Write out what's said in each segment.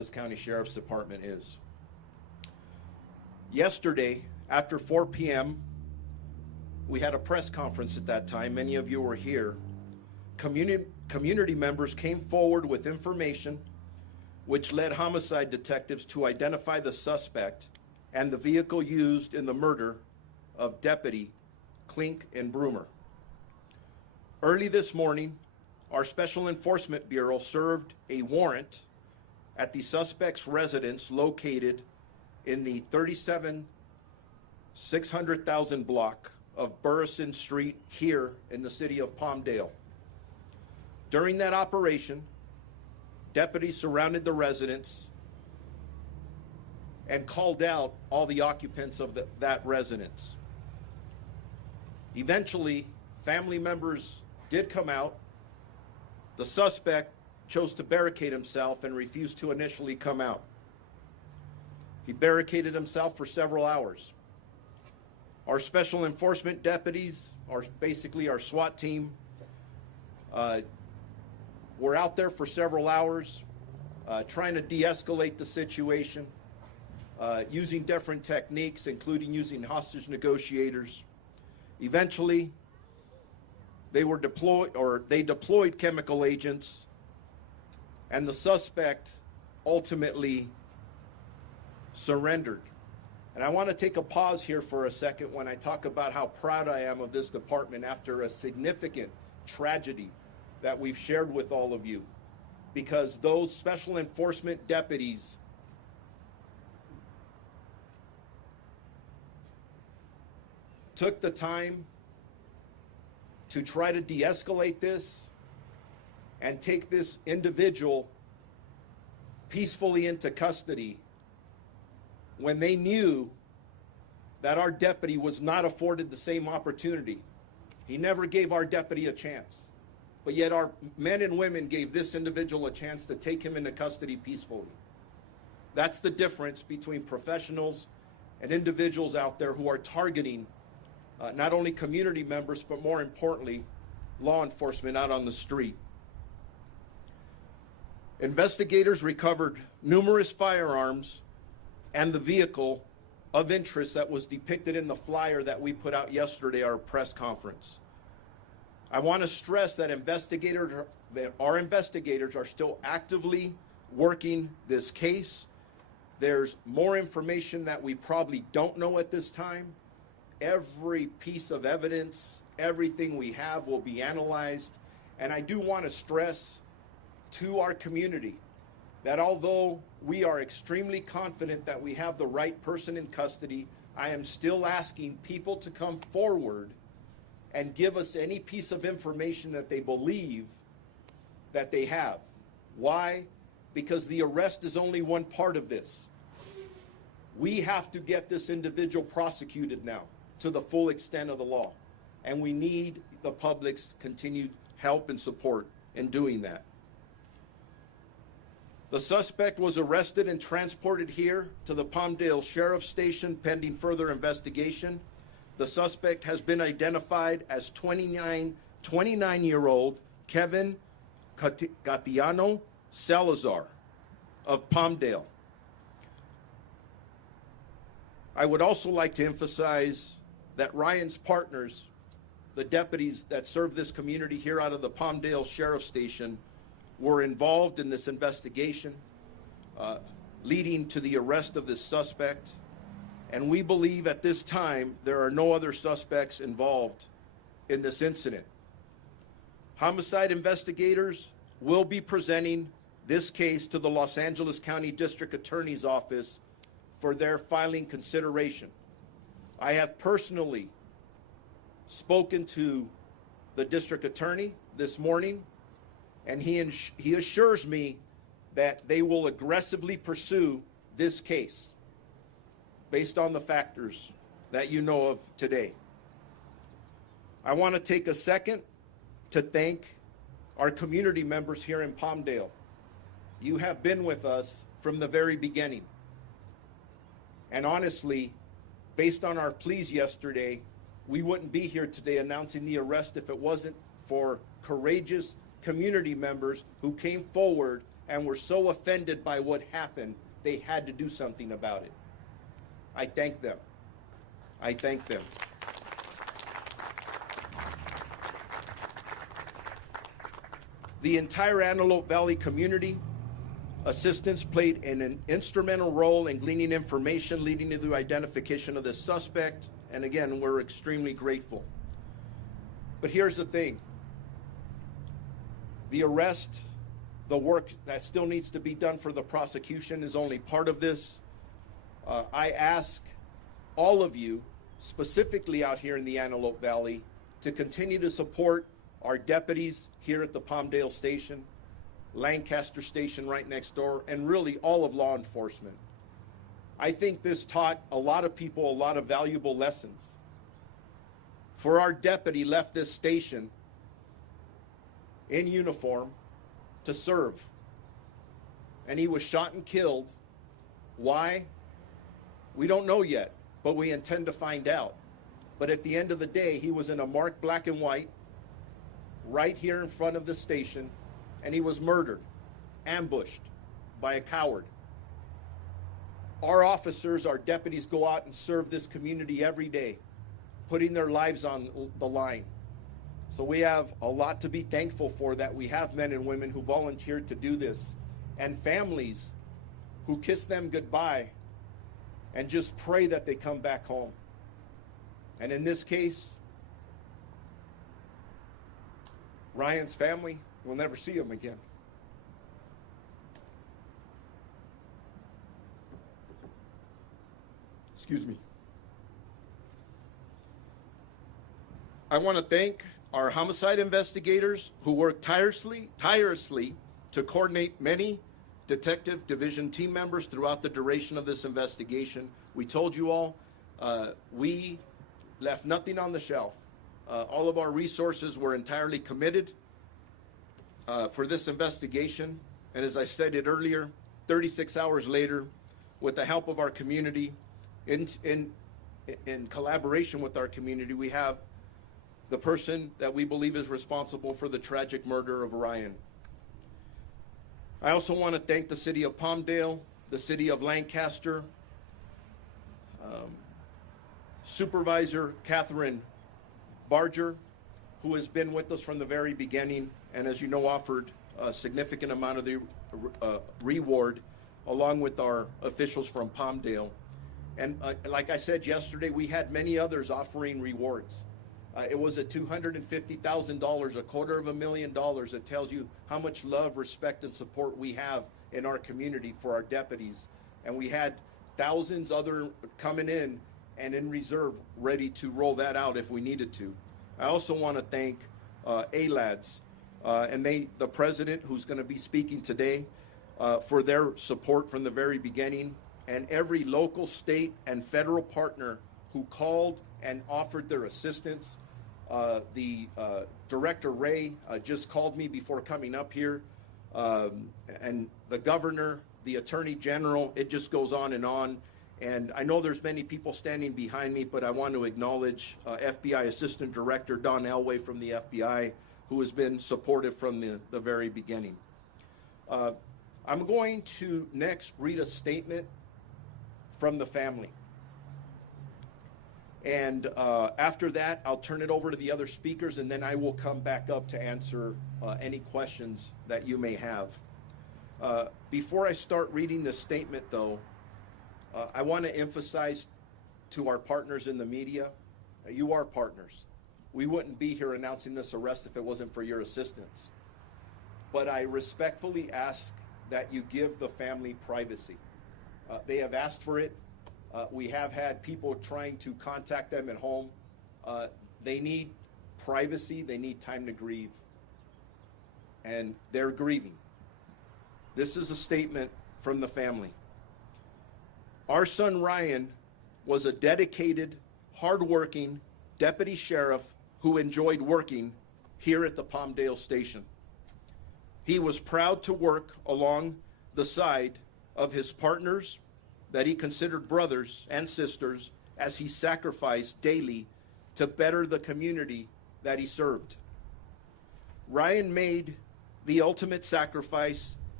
County Sheriff's Department is. Yesterday, after 4 p.m., we had a press conference at that time. Many of you were here. Community members came forward with information which led homicide detectives to identify the suspect and the vehicle used in the murder of Deputy Clinkunbroomer. Early this morning, our Special Enforcement Bureau served a warrant at the suspect's residence located in the 37,600,000 block of Burrison Street here in the city of Palmdale. During that operation, deputies surrounded the residence and called out all the occupants of that residence. Eventually, family members did come out. The suspect chose to barricade himself and refused to initially come out. He barricaded himself for several hours. Our special enforcement deputies, basically our SWAT team, were out there for several hours trying to de-escalate the situation, using different techniques, including using hostage negotiators. Eventually, they deployed chemical agents, and the suspect ultimately surrendered. And I want to take a pause here for a second when I talk about how proud I am of this department after a significant tragedy that we've shared with all of you, because those special enforcement deputies took the time to try to de-escalate this and take this individual peacefully into custody when they knew that our deputy was not afforded the same opportunity. He never gave our deputy a chance, but yet our men and women gave this individual a chance to take him into custody peacefully. That's the difference between professionals and individuals out there who are targeting not only community members, but more importantly, law enforcement out on the street. Investigators recovered numerous firearms and the vehicle of interest that was depicted in the flyer that we put out yesterday at our press conference. I want to stress that our investigators are still actively working this case. There's more information that we probably don't know at this time. Every piece of evidence, everything we have will be analyzed. And I do want to stress to our community that although we are extremely confident that we have the right person in custody, I am still asking people to come forward and give us any piece of information that they believe that they have. Why? Because the arrest is only one part of this. We have to get this individual prosecuted now to the full extent of the law. And we need the public's continued help and support in doing that. The suspect was arrested and transported here to the Palmdale Sheriff's Station pending further investigation. The suspect has been identified as 29-year-old Kevin Salazar of Palmdale. I would also like to emphasize that Ryan's partners, the deputies that serve this community here out of the Palmdale Sheriff's Station, were involved in this investigation, leading to the arrest of this suspect. And we believe at this time there are no other suspects involved in this incident. Homicide investigators will be presenting this case to the Los Angeles County District Attorney's Office for their filing consideration. I have personally spoken to the district attorney this morning, and he assures me that they will aggressively pursue this case based on the factors that you know of today. I want to take a second to thank our community members here in Palmdale. You have been with us from the very beginning. And honestly, based on our pleas yesterday, we wouldn't be here today announcing the arrest if it wasn't for courageous community members who came forward and were so offended by what happened, they had to do something about it. I thank them. I thank them. The entire Antelope Valley community assistance played an instrumental role in gleaning information leading to the identification of the suspect, and again, we're extremely grateful. But here's the thing. The arrest, the work that still needs to be done for the prosecution is only part of this. I ask all of you, specifically out here in the Antelope Valley, to continue to support our deputies here at the Palmdale station, Lancaster station right next door, and really all of law enforcement. I think this taught a lot of people a lot of valuable lessons. For our deputy left this station in uniform to serve, and he was shot and killed. Why? We don't know yet, but we intend to find out. But at the end of the day, he was in a marked black and white right here in front of the station, and he was murdered, ambushed by a coward. Our officers, our deputies go out and serve this community every day, putting their lives on the line. So we have a lot to be thankful for, that we have men and women who volunteered to do this, and families who kiss them goodbye and just pray that they come back home. And in this case, Ryan's family will never see him again. Excuse me. I want to thank our homicide investigators who worked tirelessly to coordinate many detective division team members throughout the duration of this investigation. We told you all, we left nothing on the shelf. All of our resources were entirely committed for this investigation. And as I stated earlier, 36 hours later, with the help of our community, in collaboration with our community, we have the person that we believe is responsible for the tragic murder of Ryan. I also want to thank the city of Palmdale, the city of Lancaster, Supervisor Catherine Barger, who has been with us from the very beginning, and as you know, offered a significant amount of the reward, along with our officials from Palmdale. And like I said yesterday, we had many others offering rewards. It was at $250,000, $250,000. It tells you how much love, respect, and support we have in our community for our deputies. And we had thousands other coming in and in reserve, ready to roll that out if we needed to. I also want to thank ALADS and the president, who's going to be speaking today, for their support from the very beginning, and every local, state, and federal partner who called and offered their assistance. The Director Ray just called me before coming up here, and the governor, the Attorney General, it just goes on. And I know there's many people standing behind me, but I want to acknowledge FBI Assistant Director Don Elway from the FBI, who has been supportive from the very beginning. I'm going to next read a statement from the family. And after that, I'll turn it over to the other speakers, and then I will come back up to answer any questions that you may have. Before I start reading this statement, though, I want to emphasize to our partners in the media, you are partners. We wouldn't be here announcing this arrest if it wasn't for your assistance. But I respectfully ask that you give the family privacy. They have asked for it. We have had people trying to contact them at home. They need privacy. They need time to grieve. And they're grieving. This is a statement from the family. Our son Ryan was a dedicated, hardworking deputy sheriff who enjoyed working here at the Palmdale station. He was proud to work along the side of his partners that he considered brothers and sisters as he sacrificed daily to better the community that he served. Ryan made the ultimate sacrifice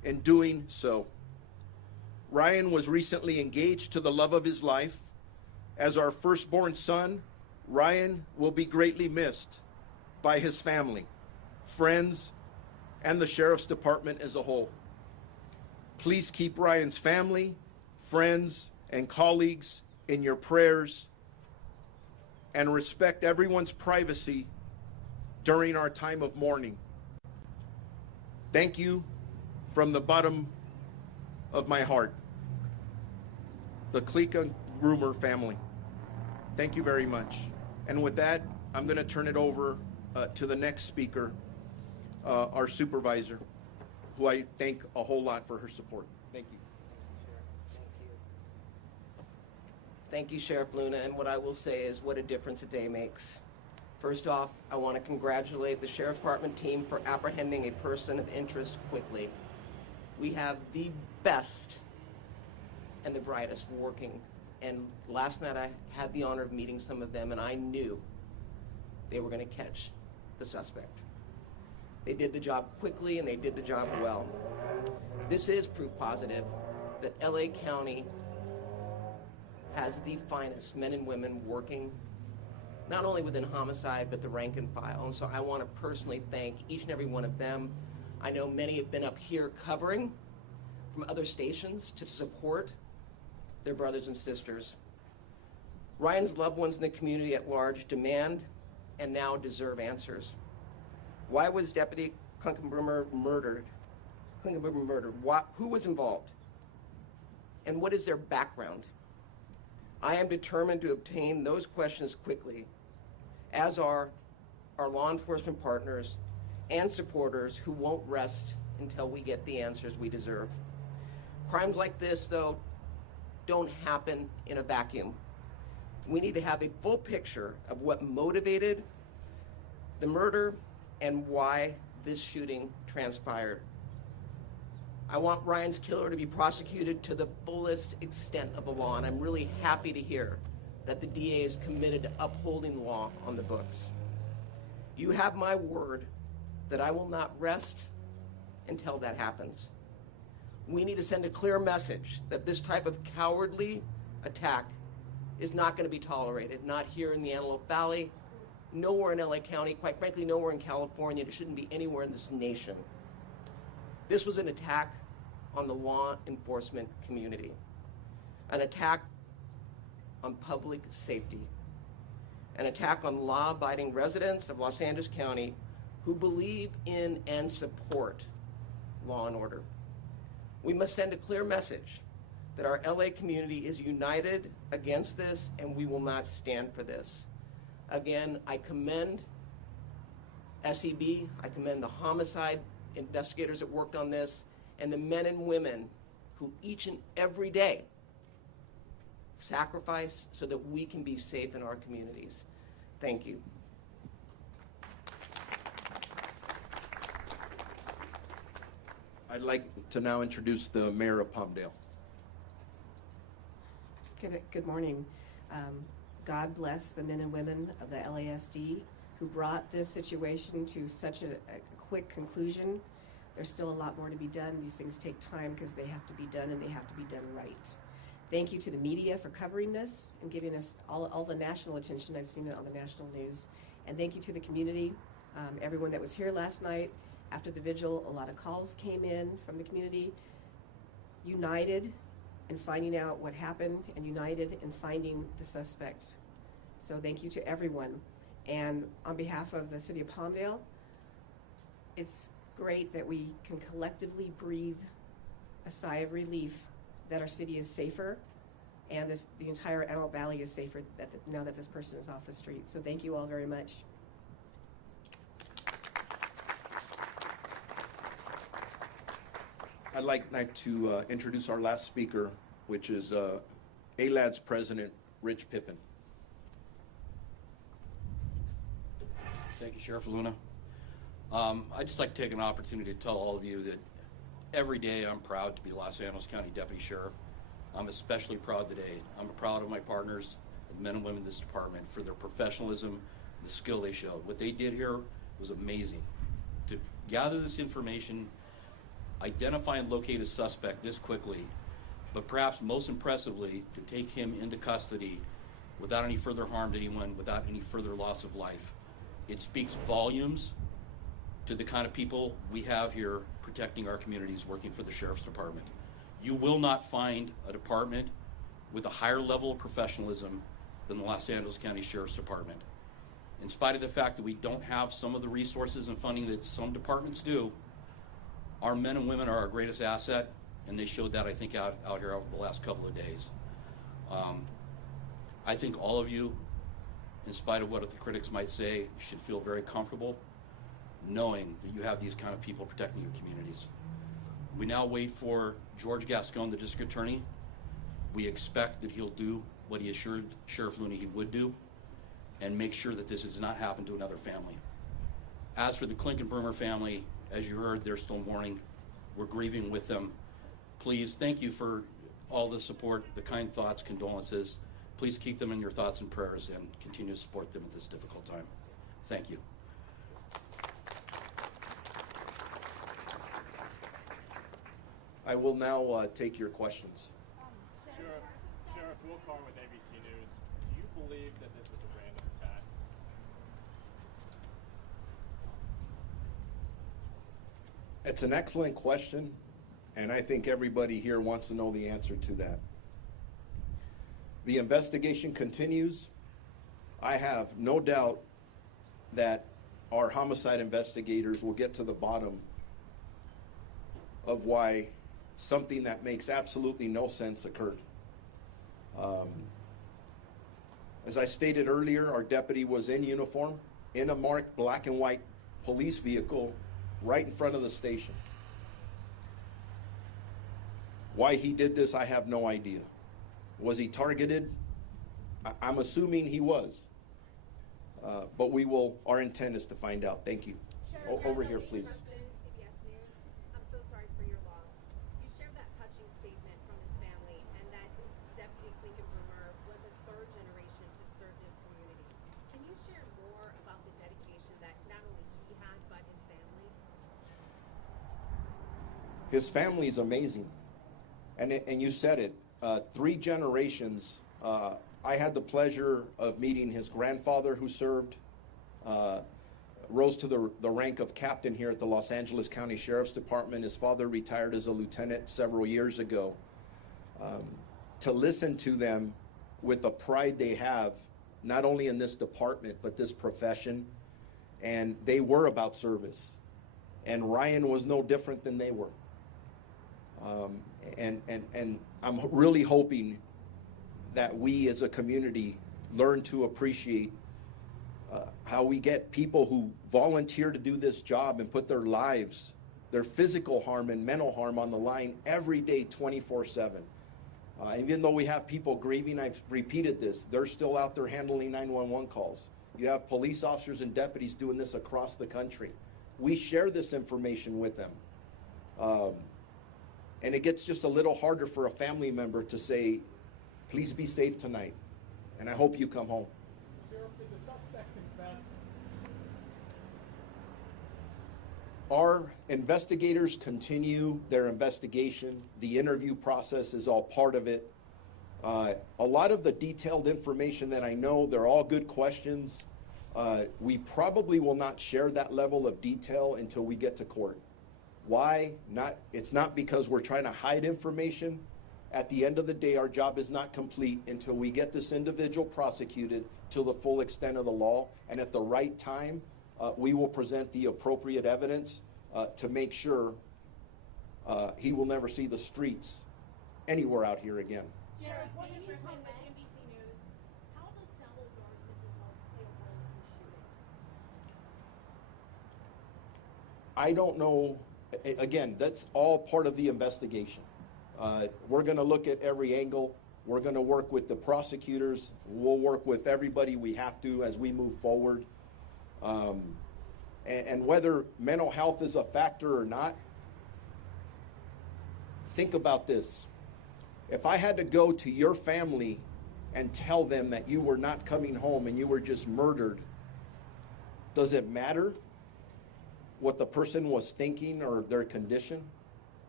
in doing so. Ryan was recently engaged to the love of his life. As our firstborn son, Ryan will be greatly missed by his family, friends, and the Sheriff's Department as a whole. Please keep Ryan's family, friends, and colleagues in your prayers, and respect everyone's privacy during our time of mourning. Thank you from the bottom of my heart. The Clinkunbroomer family. Thank you very much. And with that, I'm going to turn it over to the next speaker, our supervisor, who I thank a whole lot for her support. Thank you. Thank you, Sheriff Luna, and what I will say is what a difference a day makes. First off, I want to congratulate the Sheriff's Department team for apprehending a person of interest quickly. We have the best and the brightest working, and last night I had the honor of meeting some of them, and I knew they were going to catch the suspect. They did the job quickly, and they did the job well. This is proof positive that LA County has the finest men and women working not only within homicide, but the rank and file. And so I want to personally thank each and every one of them. I know many have been up here covering from other stations to support their brothers and sisters. Ryan's loved ones in the community at large demand and now deserve answers. Why was Deputy Clinkunbroomer murdered? Who was involved? And what is their background? I am determined to obtain those questions quickly, as are our law enforcement partners and supporters who won't rest until we get the answers we deserve. Crimes like this, though, don't happen in a vacuum. We need to have a full picture of what motivated the murder and why this shooting transpired. I want Ryan's killer to be prosecuted to the fullest extent of the law, and I'm really happy to hear that the DA is committed to upholding law on the books. You have my word that I will not rest until that happens. We need to send a clear message that this type of cowardly attack is not going to be tolerated, not here in the Antelope Valley, nowhere in LA County, quite frankly, nowhere in California. It shouldn't be anywhere in this nation. This was an attack on the law enforcement community, an attack on public safety, an attack on law-abiding residents of Los Angeles County who believe in and support law and order. We must send a clear message that our LA community is united against this, and we will not stand for this. Again, I commend SEB, I commend the homicide investigators that worked on this, and the men and women who each and every day sacrifice so that we can be safe in our communities. Thank you. I'd like to now introduce the mayor of Palmdale. Good morning. God bless the men and women of the LASD who brought this situation to such a quick conclusion. There's still a lot more to be done. These things take time because they have to be done, and they have to be done right. Thank you to the media for covering this and giving us all the national attention. I've seen it on the national news. And thank you to the community, everyone that was here last night. After the vigil, a lot of calls came in from the community, united in finding out what happened and united in finding the suspect. So thank you to everyone. And on behalf of the city of Palmdale, it's great that we can collectively breathe a sigh of relief that our city is safer and the entire Antelope Valley is safer now that this person is off the street. So thank you all very much. I'd like now to introduce our last speaker, which is ALAD's president, Rich Pippin. Thank you, Sheriff Luna. I'd just like to take an opportunity to tell all of you that every day I'm proud to be Los Angeles County Deputy Sheriff. I'm especially proud today. I'm proud of my partners, the men and women in this department, for their professionalism, the skill they showed. What they did here was amazing. To gather this information, identify and locate a suspect this quickly, but perhaps most impressively, to take him into custody without any further harm to anyone, without any further loss of life. It speaks volumes to the kind of people we have here protecting our communities, working for the Sheriff's Department. You will not find a department with a higher level of professionalism than the Los Angeles County Sheriff's Department. In spite of the fact that we don't have some of the resources and funding that some departments do, our men and women are our greatest asset, and they showed that, I think, out here over the last couple of days. I think all of you, in spite of what the critics might say, should feel very comfortable knowing that you have these kind of people protecting your communities. We now wait for George Gascon, the district attorney. We expect that he'll do what he assured Sheriff Looney he would do and make sure that this does not happen to another family. As for the Clinkunbroomer family, as you heard, they're still mourning. We're grieving with them. Please, thank you for all the support, the kind thoughts, condolences. Please keep them in your thoughts and prayers and continue to support them at this difficult time. Thank you. I will now take your questions. Sheriff Wilcar with ABC News. Do you believe that this was a random attack? It's an excellent question, and I think everybody here wants to know the answer to that. The investigation continues. I have no doubt that our homicide investigators will get to the bottom of why something that makes absolutely no sense occurred. As I stated earlier, our deputy was in uniform, in a marked black and white police vehicle right in front of the station. Why he did this, I have no idea. Was he targeted? I'm assuming he was. But our intent is to find out. Thank you. Over here, please. CBS News. I'm so sorry for your loss. You shared that touching statement from his family and that Deputy Clinkunbroomer was a third generation to serve this community. Can you share more about the dedication that not only he had, but his family? His family is amazing. And you said it, 3 generations. I had the pleasure of meeting his grandfather who served, rose to the rank of captain here at the Los Angeles County Sheriff's Department. His father retired as a lieutenant several years ago. To listen to them with the pride they have, not only in this department, but this profession, and they were about service. And Ryan was no different than they were. And I'm really hoping that we as a community learn to appreciate how we get people who volunteer to do this job and put their lives, their physical harm and mental harm on the line every day, 24/7. Even though we have people grieving, I've repeated this, they're still out there handling 911 calls. You have police officers and deputies doing this across the country. We share this information with them. And it gets just a little harder for a family member to say, please be safe tonight, and I hope you come home. Sheriff, did the suspect confess? Our investigators continue their investigation. The interview process is all part of it. A lot of the detailed information that I know, they're all good questions. We probably will not share that level of detail until we get to court. Why? It's not because we're trying to hide information. At the end of the day, our job is not complete until we get this individual prosecuted to the full extent of the law. And at the right time, we will present the appropriate evidence to make sure he will never see the streets anywhere out here again. Sheriff, when you come with NBC News, how does Salazar's mental health play a role in the shooting? I don't know. Again, that's all part of the investigation. We're going to look at every angle. We're going to work with the prosecutors. We'll work with everybody we have to as we move forward. And whether mental health is a factor or not, think about this. If I had to go to your family and tell them that you were not coming home and you were just murdered, does it matter what the person was thinking or their condition?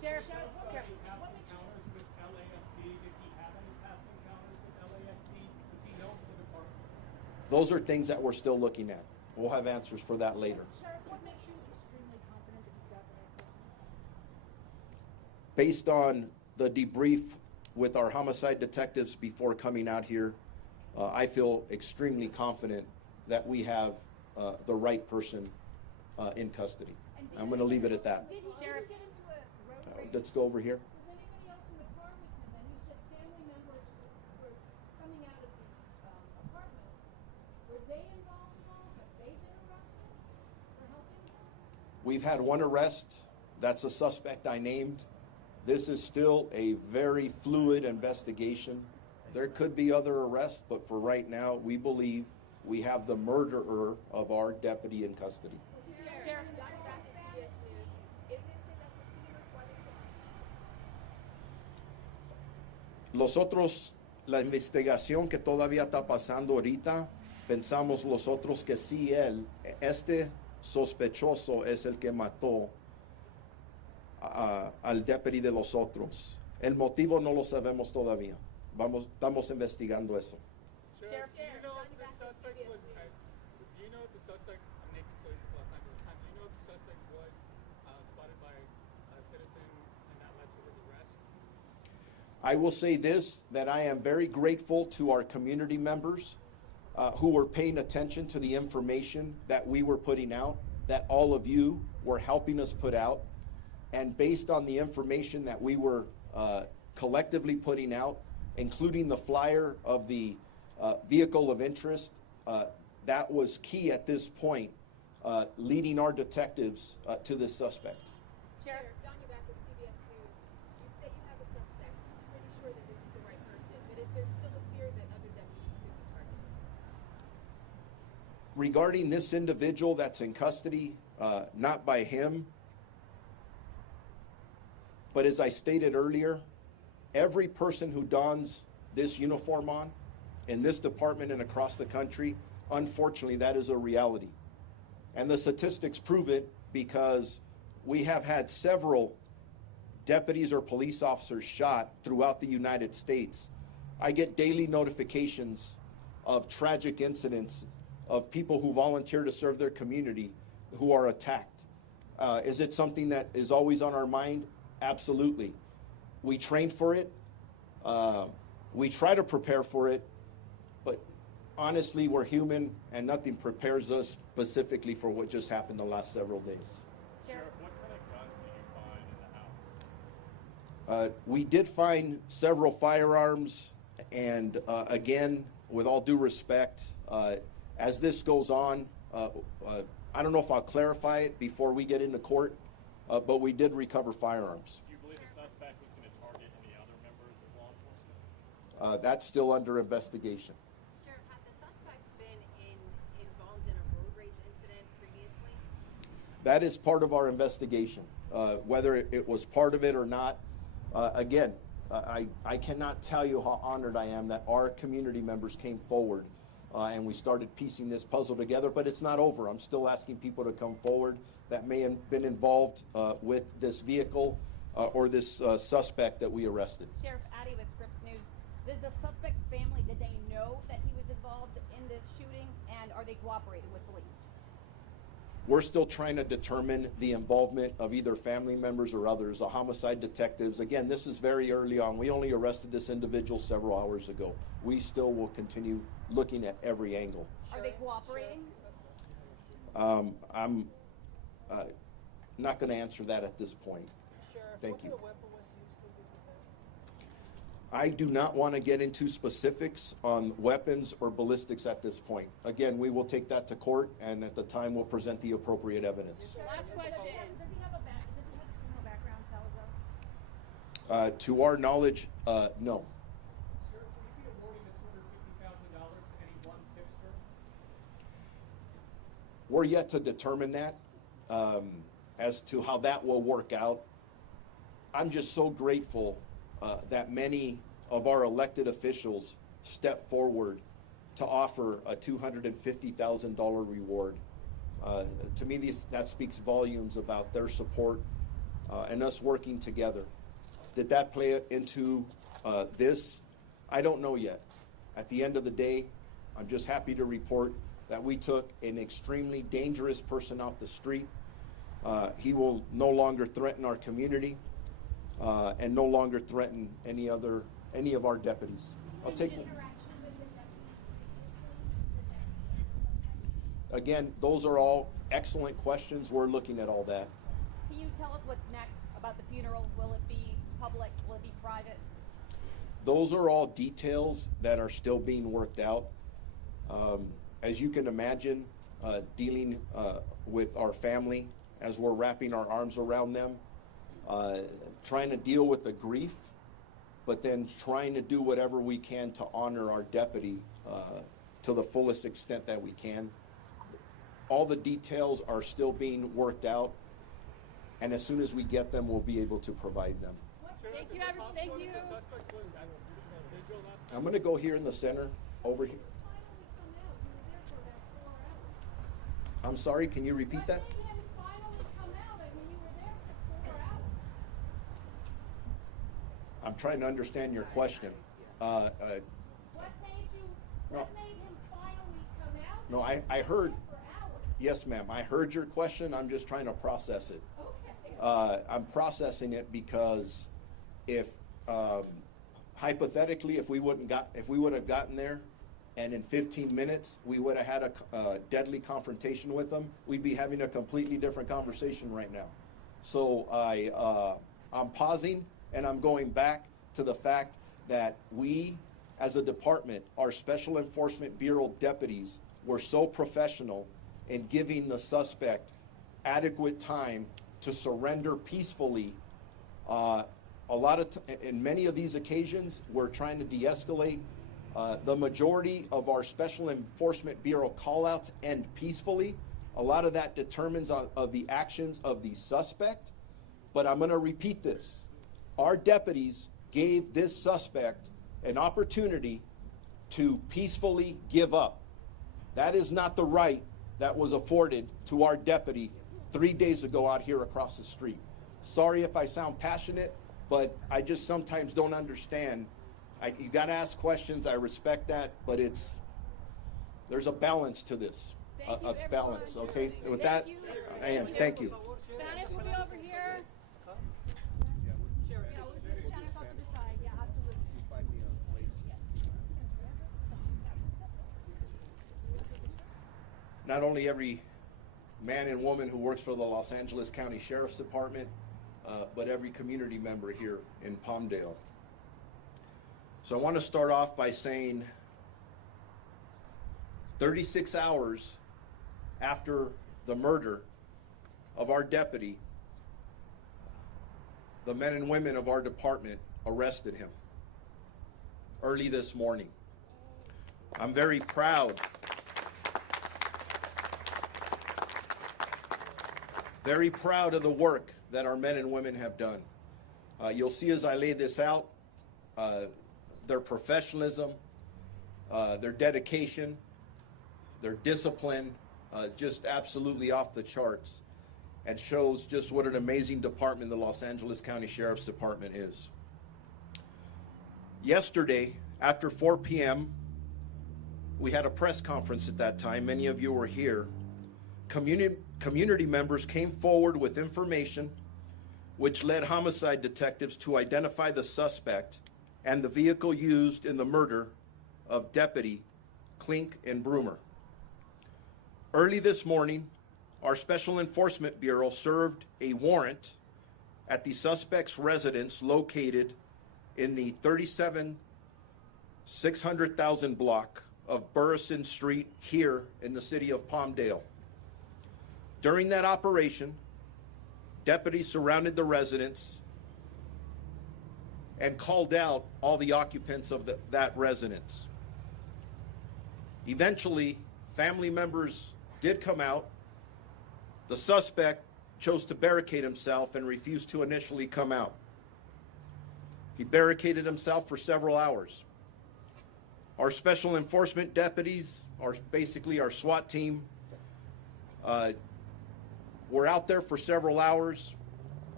Sheriff, Past encounters with LASD, did he have any past encounters with LASD? Does he know the department? Those are things that we're still looking at. We'll have answers for that later. Sheriff, what makes you extremely confident that you got the right person? Based on the debrief with our homicide detectives before coming out here, I feel extremely confident that we have the right person in custody. I'm going to leave it at that. Did he Sheriff. get into a road rage? Let's go over here. Was anybody else in the car with him? And you said family members were coming out of the apartment. Were they involved at all? Have they been arrested for helping him? We've had one arrest. That's a suspect I named. This is still a very fluid investigation. There could be other arrests, but for right now, we believe we have the murderer of our deputy in custody. Sheriff, Los otros, la investigación que todavía está pasando ahorita, pensamos los otros que sí este sospechoso es el que mató al deputy de los otros. El motivo no lo sabemos todavía. Estamos investigando eso. Sheriff, do you know if the suspect was, do you know if the suspect, I'm making so easy for Los Angeles time, do you know if the suspect was spotted by a citizen and that led to his arrest? I will say this, that I am very grateful to our community members who were paying attention to the information that we were putting out, that all of you were helping us put out. And based on the information that we were collectively putting out, including the flyer of the vehicle of interest, that was key at this point, leading our detectives to this suspect. Sheriff, Don, you're back with CBS News. You say you have a suspect. You're pretty sure that this is the right person, but is there still a fear that other deputies could be targeted? Regarding this individual that's in custody, not by him, but as I stated earlier, every person who dons this uniform on in this department and across the country, unfortunately, that is a reality. And the statistics prove it because we have had several deputies or police officers shot throughout the United States. I get daily notifications of tragic incidents of people who volunteer to serve their community who are attacked. Is it something that is always on our mind? Absolutely. We train for it. We try to prepare for it, but honestly, we're human and nothing prepares us specifically for what just happened the last several days. Sheriff, what kind of guns did you find in the house? We did find several firearms, and again, with all due respect, as this goes on, I don't know if I'll clarify it before we get into court, but we did recover firearms. Do you believe the suspect was going to target any other members of law enforcement? That's still under investigation. Sheriff, had the suspect been involved in a road rage incident previously? That is part of our investigation. Whether it was part of it or not, again, I cannot tell you how honored I am that our community members came forward and we started piecing this puzzle together, but it's not over. I'm still asking people to come forward that may have been involved with this vehicle or this suspect that we arrested. Sheriff Addy with Scripps News. Does the suspect's family, did they know that he was involved in this shooting, and are they cooperating with police? We're still trying to determine the involvement of either family members or others, the homicide detectives. Again, this is very early on. We only arrested this individual several hours ago. We still will continue looking at every angle. Are they cooperating? I'm not going to answer that at this point. Thank you. I do not want to get into specifics on weapons or ballistics at this point. Again, we will take that to court, and at the time we'll present the appropriate evidence. Last question. Does he have a criminal background, Salazar? To our knowledge, no. Sheriff, will you be awarding the $250,000 to any one tipster? We're yet to determine that as to how that will work out. I'm just so grateful that many of our elected officials step forward to offer a $250,000 reward. To me, that speaks volumes about their support and us working together. Did that play into this? I don't know yet. At the end of the day, I'm just happy to report that we took an extremely dangerous person off the street. He will no longer threaten our community and no longer threaten any of our deputies. I'll take. Again, those are all excellent questions. We're looking at all that. Can you tell us what's next about the funeral? Will it be public? Will it be private? Those are all details that are still being worked out. As you can imagine, dealing with our family as we're wrapping our arms around them, trying to deal with the grief, but then trying to do whatever we can to honor our deputy to the fullest extent that we can. All the details are still being worked out, and as soon as we get them, we'll be able to provide them. Thank you, everyone. Thank you. I'm going to go here in the center, over here. I'm sorry, can you repeat that? When did him finally come out? I mean, you were there for 4 hours. I'm trying to understand your question. What made him finally come out? No, I heard. For hours. Yes, ma'am. I heard your question. I'm just trying to process it. Okay. I'm processing it because if hypothetically, if we would have gotten there, and in 15 minutes we would have had a deadly confrontation with them, we'd be having a completely different conversation right now. So I'm pausing and I'm going back to the fact that we, as a department, our Special Enforcement Bureau deputies were so professional in giving the suspect adequate time to surrender peacefully. In many of these occasions, we're trying to de-escalate. The majority of our Special Enforcement Bureau callouts end peacefully. A lot of that determines of the actions of the suspect. But I'm going to repeat this. Our deputies gave this suspect an opportunity to peacefully give up. That is not the right that was afforded to our deputy 3 days ago out here across the street. Sorry if I sound passionate, but I just sometimes don't understand. You got to ask questions. I respect that, but there's a balance to this. Thank you, A balance, okay? With that, you. I am. Thank you. Spanish will be over here. Sure. Yeah, we'll just Spanish off to the side. Yeah, absolutely. Not only every man and woman who works for the Los Angeles County Sheriff's Department, but every community member here in Palmdale. So I want to start off by saying 36 hours after the murder of our deputy, the men and women of our department arrested him early this morning. I'm very proud. Very proud of the work that our men and women have done. You'll see as I lay this out, their professionalism, their dedication, their discipline, just absolutely off the charts, and shows just what an amazing department the Los Angeles County Sheriff's Department is. Yesterday, after 4 p.m., we had a press conference at that time. Many of you were here. Community members came forward with information which led homicide detectives to identify the suspect and the vehicle used in the murder of Deputy Clinkunbroomer. Early this morning, our Special Enforcement Bureau served a warrant at the suspect's residence located in the 37,600,000 block of Burrison Street here in the city of Palmdale. During that operation, deputies surrounded the residence and called out all the occupants of that residence. Eventually, family members did come out. The suspect chose to barricade himself and refused to initially come out. He barricaded himself for several hours. Our special enforcement deputies, basically our SWAT team, were out there for several hours.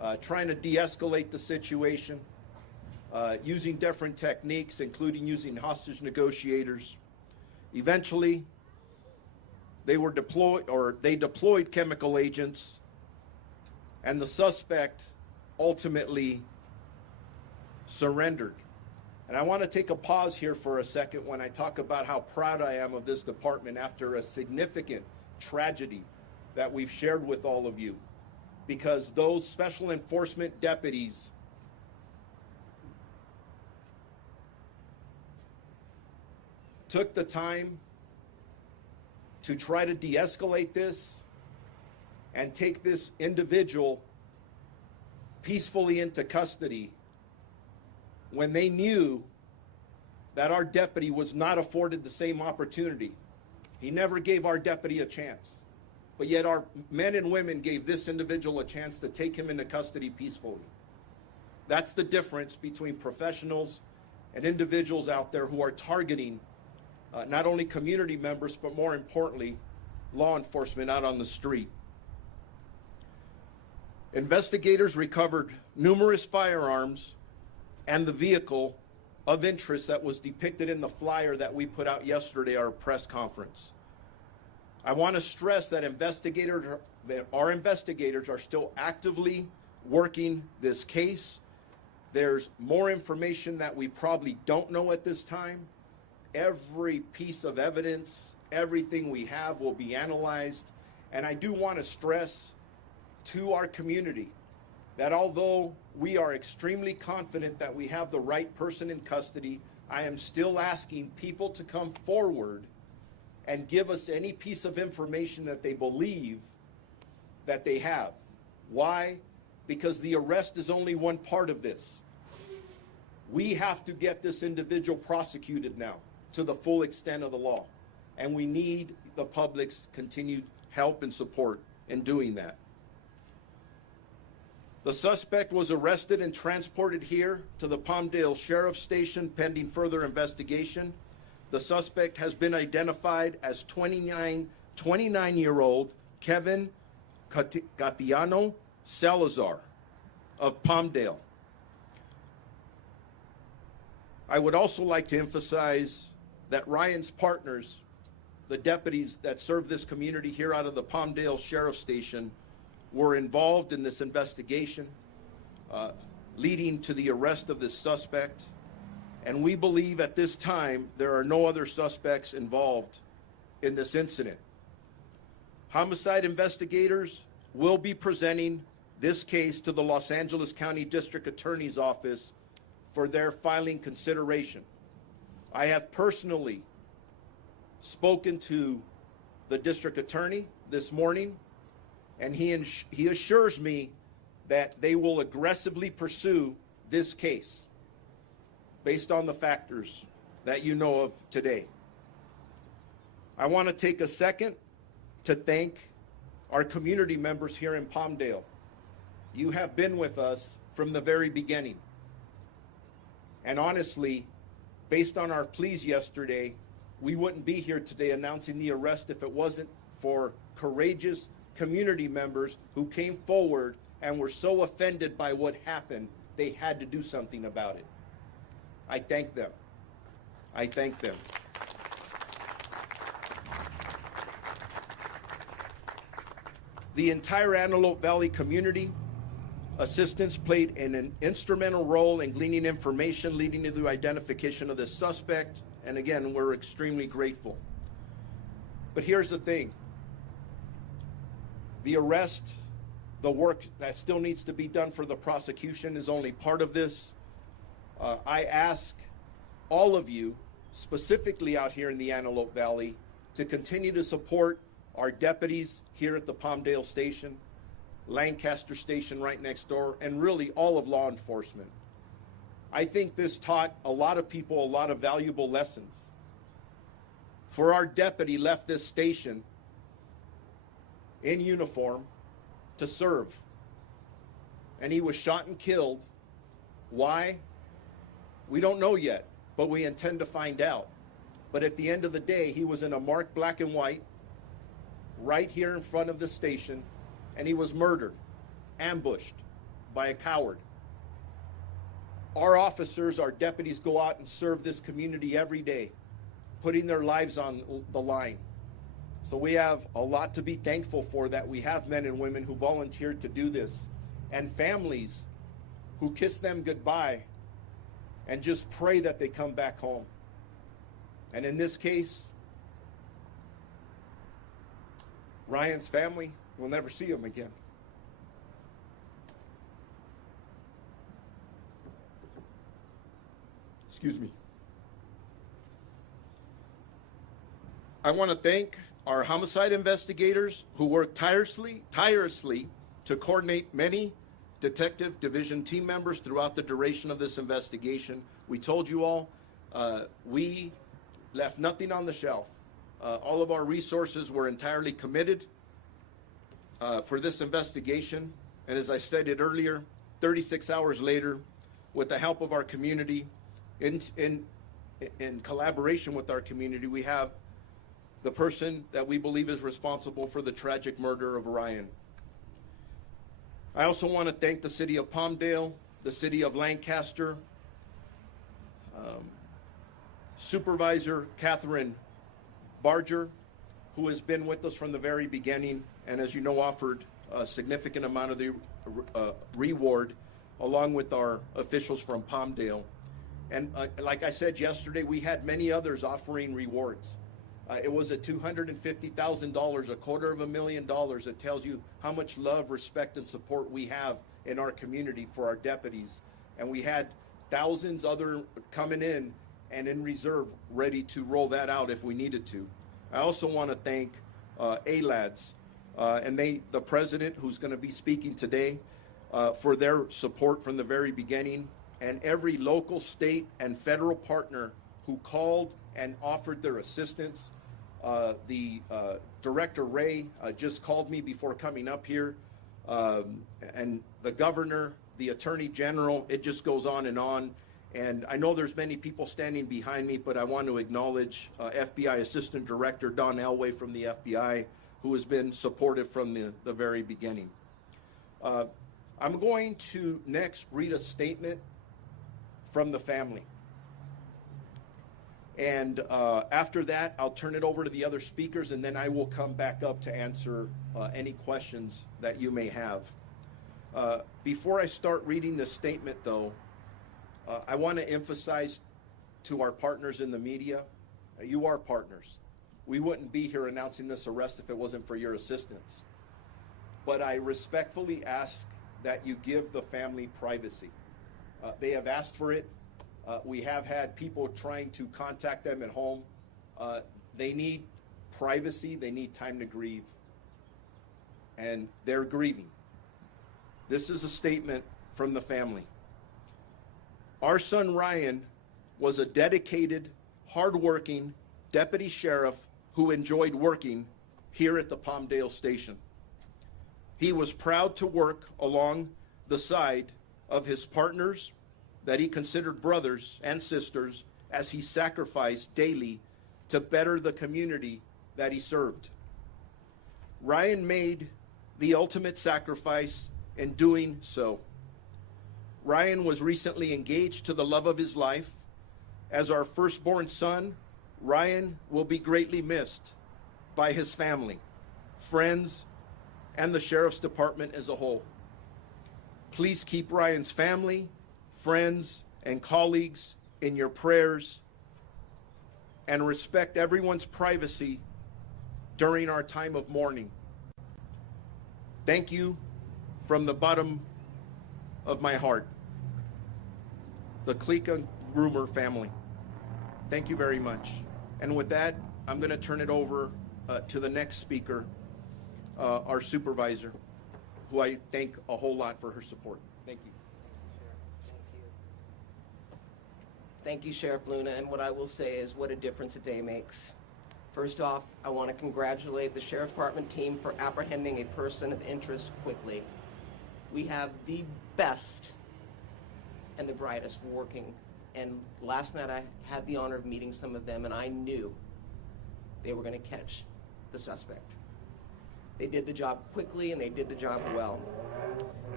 trying to de-escalate the situation, using different techniques, including using hostage negotiators. Eventually, they deployed chemical agents, and the suspect ultimately surrendered. And I want to take a pause here for a second when I talk about how proud I am of this department after a significant tragedy that we've shared with all of you, because those special enforcement deputies took the time to try to de-escalate this and take this individual peacefully into custody when they knew that our deputy was not afforded the same opportunity. He never gave our deputy a chance, but yet our men and women gave this individual a chance to take him into custody peacefully. That's the difference between professionals and individuals out there who are targeting not only community members, but more importantly, law enforcement out on the street. Investigators recovered numerous firearms and the vehicle of interest that was depicted in the flyer that we put out yesterday at our press conference. I want to stress that our investigators are still actively working this case. There's more information that we probably don't know at this time. Every piece of evidence, everything we have will be analyzed. And I do want to stress to our community that although we are extremely confident that we have the right person in custody, I am still asking people to come forward and give us any piece of information that they believe that they have. Why? Because the arrest is only one part of this. We have to get this individual prosecuted now to the full extent of the law. And we need the public's continued help and support in doing that. The suspect was arrested and transported here to the Palmdale Sheriff's Station pending further investigation. The suspect has been identified as 29-year-old Kevin Salazar of Palmdale. I would also like to emphasize that Ryan's partners, the deputies that serve this community here out of the Palmdale Sheriff's Station, were involved in this investigation, leading to the arrest of this suspect. And we believe at this time there are no other suspects involved in this incident. Homicide investigators will be presenting this case to the Los Angeles County District Attorney's Office for their filing consideration. I have personally spoken to the district attorney this morning, and he assures me that they will aggressively pursue this case based on the factors that you know of today. I want to take a second to thank our community members here in Palmdale. You have been with us from the very beginning. And honestly, based on our pleas yesterday, we wouldn't be here today announcing the arrest if it wasn't for courageous community members who came forward and were so offended by what happened, they had to do something about it. I thank them. I thank them. The entire Antelope Valley community assistance played an instrumental role in gleaning information leading to the identification of this suspect, and again, we're extremely grateful. But here's the thing. The arrest, the work that still needs to be done for the prosecution is only part of this. I ask all of you, specifically out here in the Antelope Valley, to continue to support our deputies here at the Palmdale Station, Lancaster Station right next door, and really all of law enforcement. I think this taught a lot of people a lot of valuable lessons. For our deputy left this station in uniform to serve, and he was shot and killed. Why? We don't know yet, but we intend to find out. But at the end of the day, he was in a marked black and white right here in front of the station, and he was murdered, ambushed by a coward. Our officers, our deputies go out and serve this community every day, putting their lives on the line. So we have a lot to be thankful for, that we have men and women who volunteered to do this, and families who kiss them goodbye and just pray that they come back home. And in this case, Ryan's family will never see him again. Excuse me. I want to thank our homicide investigators who worked tirelessly to coordinate many detective division team members throughout the duration of this investigation. We told you all, we left nothing on the shelf. All of our resources were entirely committed for this investigation. And as I stated earlier, 36 hours later, with the help of our community, in collaboration with our community, we have the person that we believe is responsible for the tragic murder of Ryan. I also want to thank the city of Palmdale, the city of Lancaster, Supervisor Catherine Barger, who has been with us from the very beginning, and as you know, offered a significant amount of the reward, along with our officials from Palmdale. And like I said yesterday, we had many others offering rewards. It was at $250,000, $250,000. It tells you how much love, respect, and support we have in our community for our deputies. And we had thousands other coming in and in reserve, ready to roll that out if we needed to. I also want to thank ALADS and the president, who's going to be speaking today, for their support from the very beginning, and every local, state, and federal partner who called and offered their assistance. The Director Ray just called me before coming up here, and the governor, the Attorney General, it just goes on. And I know there's many people standing behind me, but I want to acknowledge FBI Assistant Director Don Elway from the FBI, who has been supportive from the very beginning. I'm going to next read a statement from the family. And after that, I'll turn it over to the other speakers, and then I will come back up to answer any questions that you may have. Before I start reading this statement, though, I want to emphasize to our partners in the media, you are partners. We wouldn't be here announcing this arrest if it wasn't for your assistance. But I respectfully ask that you give the family privacy. They have asked for it. We have had people trying to contact them at home. They need privacy. They need time to grieve. And they're grieving. This is a statement from the family. Our son Ryan was a dedicated, hardworking deputy sheriff who enjoyed working here at the Palmdale station. He was proud to work along the side of his partners that he considered brothers and sisters, as he sacrificed daily to better the community that he served. Ryan made the ultimate sacrifice in doing so. Ryan was recently engaged to the love of his life. As our firstborn son, Ryan will be greatly missed by his family, friends, and the Sheriff's Department as a whole. Please keep Ryan's family, friends, and colleagues in your prayers, and respect everyone's privacy during our time of mourning. Thank you from the bottom of my heart. The Clinkunbroomer family. Thank you very much. And with that, I'm going to turn it over to the next speaker, our supervisor, who I thank a whole lot for her support. Thank you. Thank you, Sheriff Luna, and what I will say is what a difference a day makes. First off, I want to congratulate the Sheriff's Department team for apprehending a person of interest quickly. We have the best and the brightest working, and last night I had the honor of meeting some of them, and I knew they were going to catch the suspect. They did the job quickly, and they did the job well.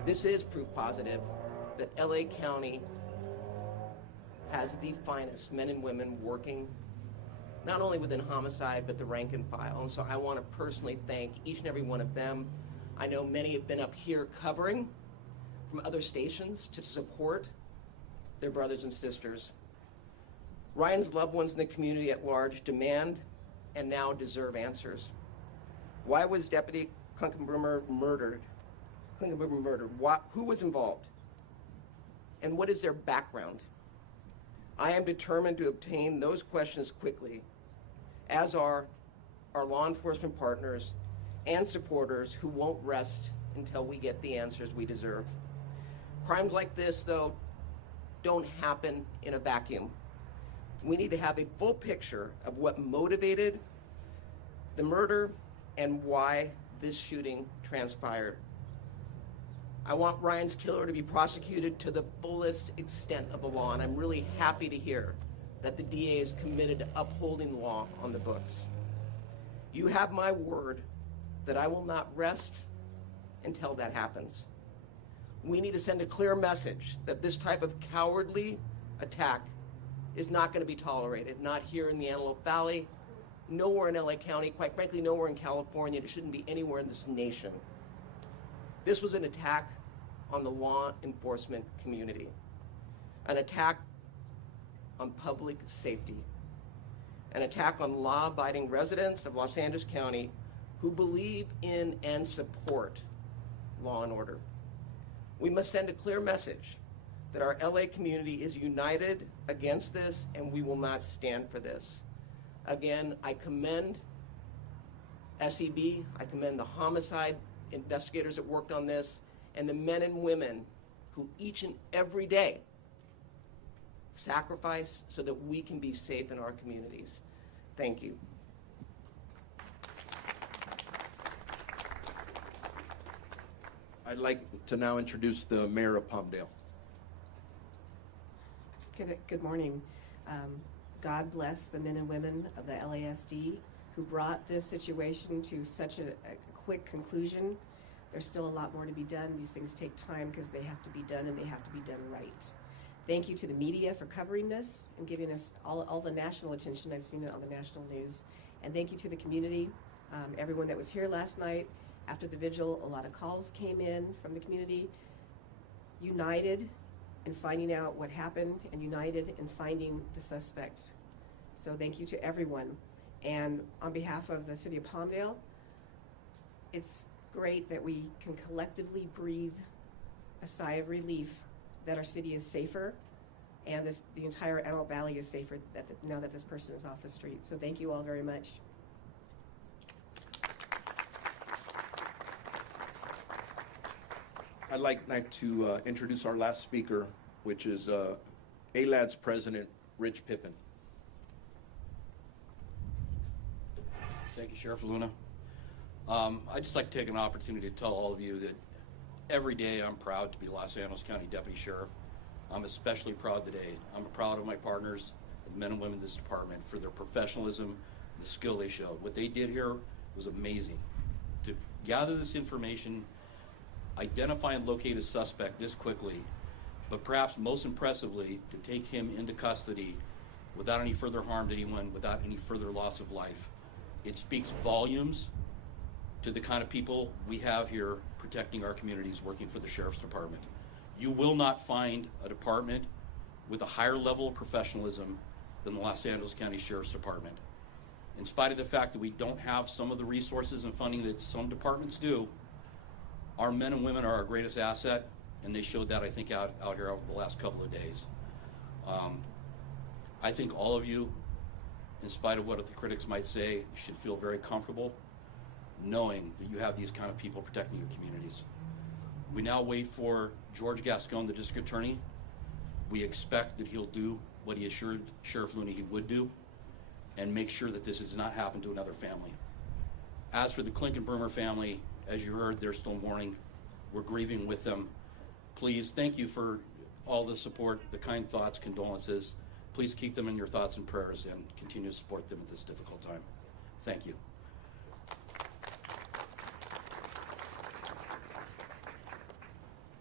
This is proof positive that LA County has the finest men and women working not only within homicide, but the rank and file. And so I want to personally thank each and every one of them. I know many have been up here covering from other stations to support their brothers and sisters. Ryan's loved ones in the community at large demand and now deserve answers. Why was Deputy Clinkunbroomer murdered? Who was involved? And what is their background? I am determined to obtain those questions quickly, as are our law enforcement partners and supporters who won't rest until we get the answers we deserve. Crimes like this, though, don't happen in a vacuum. We need to have a full picture of what motivated the murder and why this shooting transpired. I want Ryan's killer to be prosecuted to the fullest extent of the law, and I'm really happy to hear that the DA is committed to upholding the law on the books. You have my word that I will not rest until that happens. We need to send a clear message that this type of cowardly attack is not going to be tolerated, not here in the Antelope Valley, nowhere in LA County, quite frankly, nowhere in California. It shouldn't be anywhere in this nation. This was an attack on the law enforcement community, an attack on public safety, an attack on law-abiding residents of Los Angeles County who believe in and support law and order. We must send a clear message that our LA community is united against this, and we will not stand for this. Again, I commend SEB, I commend the homicide investigators that worked on this, and the men and women who each and every day sacrifice so that we can be safe in our communities. Thank you. I'd like to now introduce the mayor of Palmdale. Good morning. God bless the men and women of the LASD who brought this situation to such a quick conclusion. There's still a lot more to be done. These things take time because they have to be done and they have to be done right. Thank you to the media for covering this and giving us all the national attention. I've seen it on the national news. And thank you to the community, everyone that was here last night. After the vigil, a lot of calls came in from the community, united in finding out what happened and united in finding the suspect. So thank you to everyone. And on behalf of the city of Palmdale, it's great that we can collectively breathe a sigh of relief that our city is safer and the entire Antelope Valley is safer now that this person is off the street. So thank you all very much. I'd like now to introduce our last speaker, which is ALAD's president, Rich Pippin. Thank you, Sheriff Luna. I'd just like to take an opportunity to tell all of you that every day I'm proud to be Los Angeles County Deputy Sheriff. I'm especially proud today. I'm proud of my partners, the men and women in this department, for their professionalism, the skill they showed. What they did here was amazing. To gather this information, identify and locate a suspect this quickly, but perhaps most impressively, to take him into custody without any further harm to anyone, without any further loss of life. It speaks volumes to the kind of people we have here protecting our communities, working for the Sheriff's Department. You will not find a department with a higher level of professionalism than the Los Angeles County Sheriff's Department. In spite of the fact that we don't have some of the resources and funding that some departments do, our men and women are our greatest asset, and they showed that, I think, out here over the last couple of days. I think all of you, in spite of what the critics might say, should feel very comfortable knowing that you have these kind of people protecting your communities. We now wait for George Gascon, the district attorney. We expect that he'll do what he assured Sheriff Luna he would do and make sure that this does not happen to another family. As for the Clinkunbroomer family, as you heard, they're still mourning. We're grieving with them. Please, thank you for all the support, the kind thoughts, condolences. Please keep them in your thoughts and prayers and continue to support them at this difficult time. Thank you.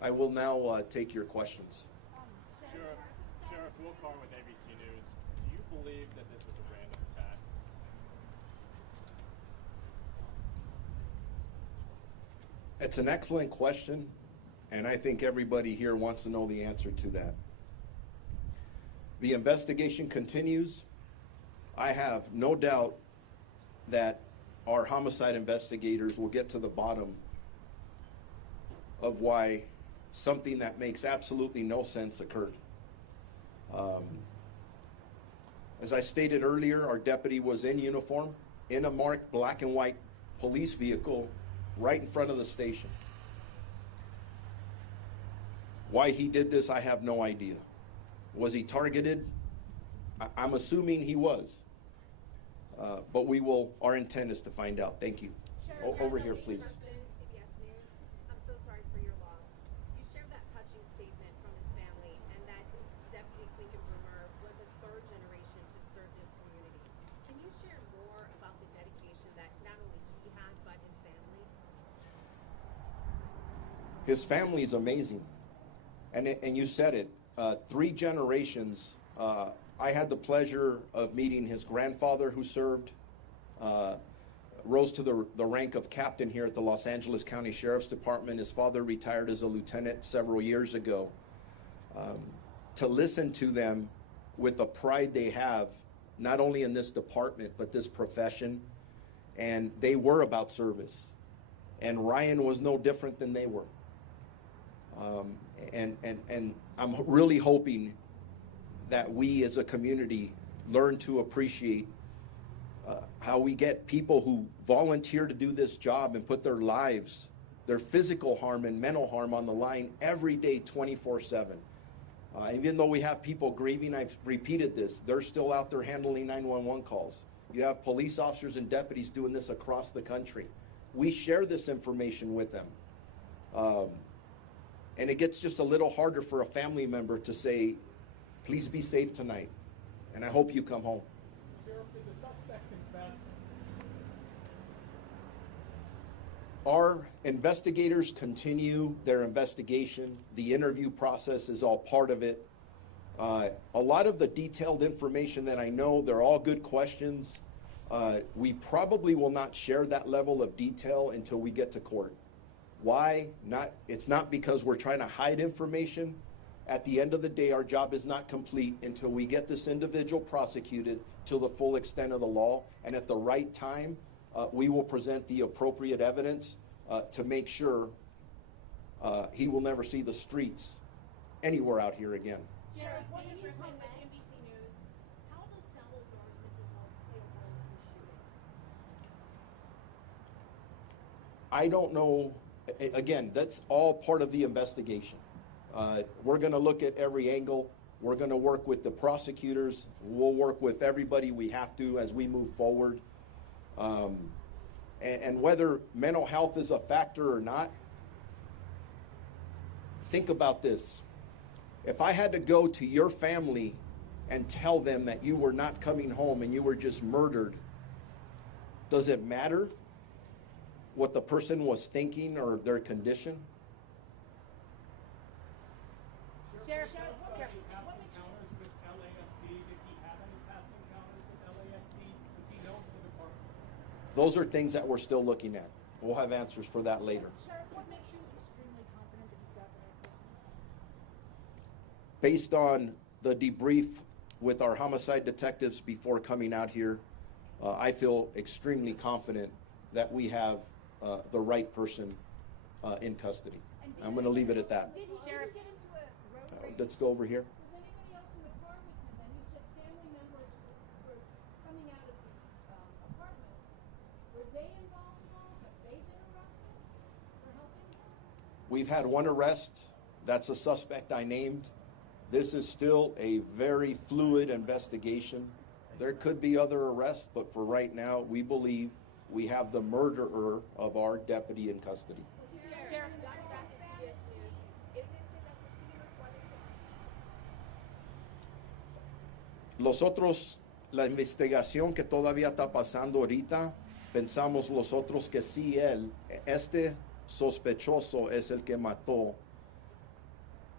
I will now take your questions. Sheriff Will Carr with ABC News. Do you believe that this was a random attack? It's an excellent question, and I think everybody here wants to know the answer to that. The investigation continues. I have no doubt that our homicide investigators will get to the bottom of why something that makes absolutely no sense occurred. As I stated earlier, our deputy was in uniform, in a marked black and white police vehicle right in front of the station. Why he did this, I have no idea. Was he targeted? I'm assuming he was. But our intent is to find out. Thank you. Over here, please. CBS News. I'm so sorry for your loss. You shared that touching statement from his family and that Deputy Clinkunbroomer was a third generation to serve this community. Can you share more about the dedication that not only he had, but his family? His family is amazing. And you said it, 3 generations. I had the pleasure of meeting his grandfather who served, rose to the rank of captain here at the Los Angeles County Sheriff's Department. His father retired as a lieutenant several years ago. To listen to them with the pride they have, not only in this department, but this profession, and they were about service. And Ryan was no different than they were. And I'm really hoping that we as a community learn to appreciate how we get people who volunteer to do this job and put their lives, their physical harm and mental harm on the line every day, 24/7. Even though we have people grieving, I've repeated this, they're still out there handling 911 calls. You have police officers and deputies doing this across the country. We share this information with them. And it gets just a little harder for a family member to say, please be safe tonight, and I hope you come home. Sheriff, did the suspect confess? Our investigators continue their investigation. The interview process is all part of it. A lot of the detailed information that I know, they're all good questions. We probably will not share that level of detail until we get to court. Why? It's not because we're trying to hide information. At the end of the day, our job is not complete until we get this individual prosecuted to the full extent of the law. And at the right time, we will present the appropriate evidence to make sure he will never see the streets anywhere out here again. Sheriff, what is your comment with NBC News? How does Salazar's mental health play a role in the shooting? I don't know. Again, that's all part of the investigation. We're going to look at every angle. We're going to work with the prosecutors. We'll work with everybody we have to as we move forward. And whether mental health is a factor or not, think about this. If I had to go to your family and tell them that you were not coming home and you were just murdered, does it matter what the person was thinking or their condition? Sheriff, past encounters with LASD? Did he have any past encounters with LASD? Does he know to the department? Those are things that we're still looking at. We'll have answers for that later. Sheriff, what makes you extremely confident that he's got the right person? Based on the debrief with our homicide detectives before coming out here, I feel extremely confident that we have the right person in custody. I'm going to leave it at that. Did he ever get into a road rage? Let's go over here. Was anybody else in the car with him? And you said family members were coming out of the apartment. Were they involved at all? Have they been arrested for helping him? We've had one arrest. That's a suspect I named. This is still a very fluid investigation. There could be other arrests, but for right now, we believe we have the murderer of our deputy in custody. Sheriff, Los otros, la investigación que todavía está pasando ahorita, pensamos los otros que sí este sospechoso es el que mató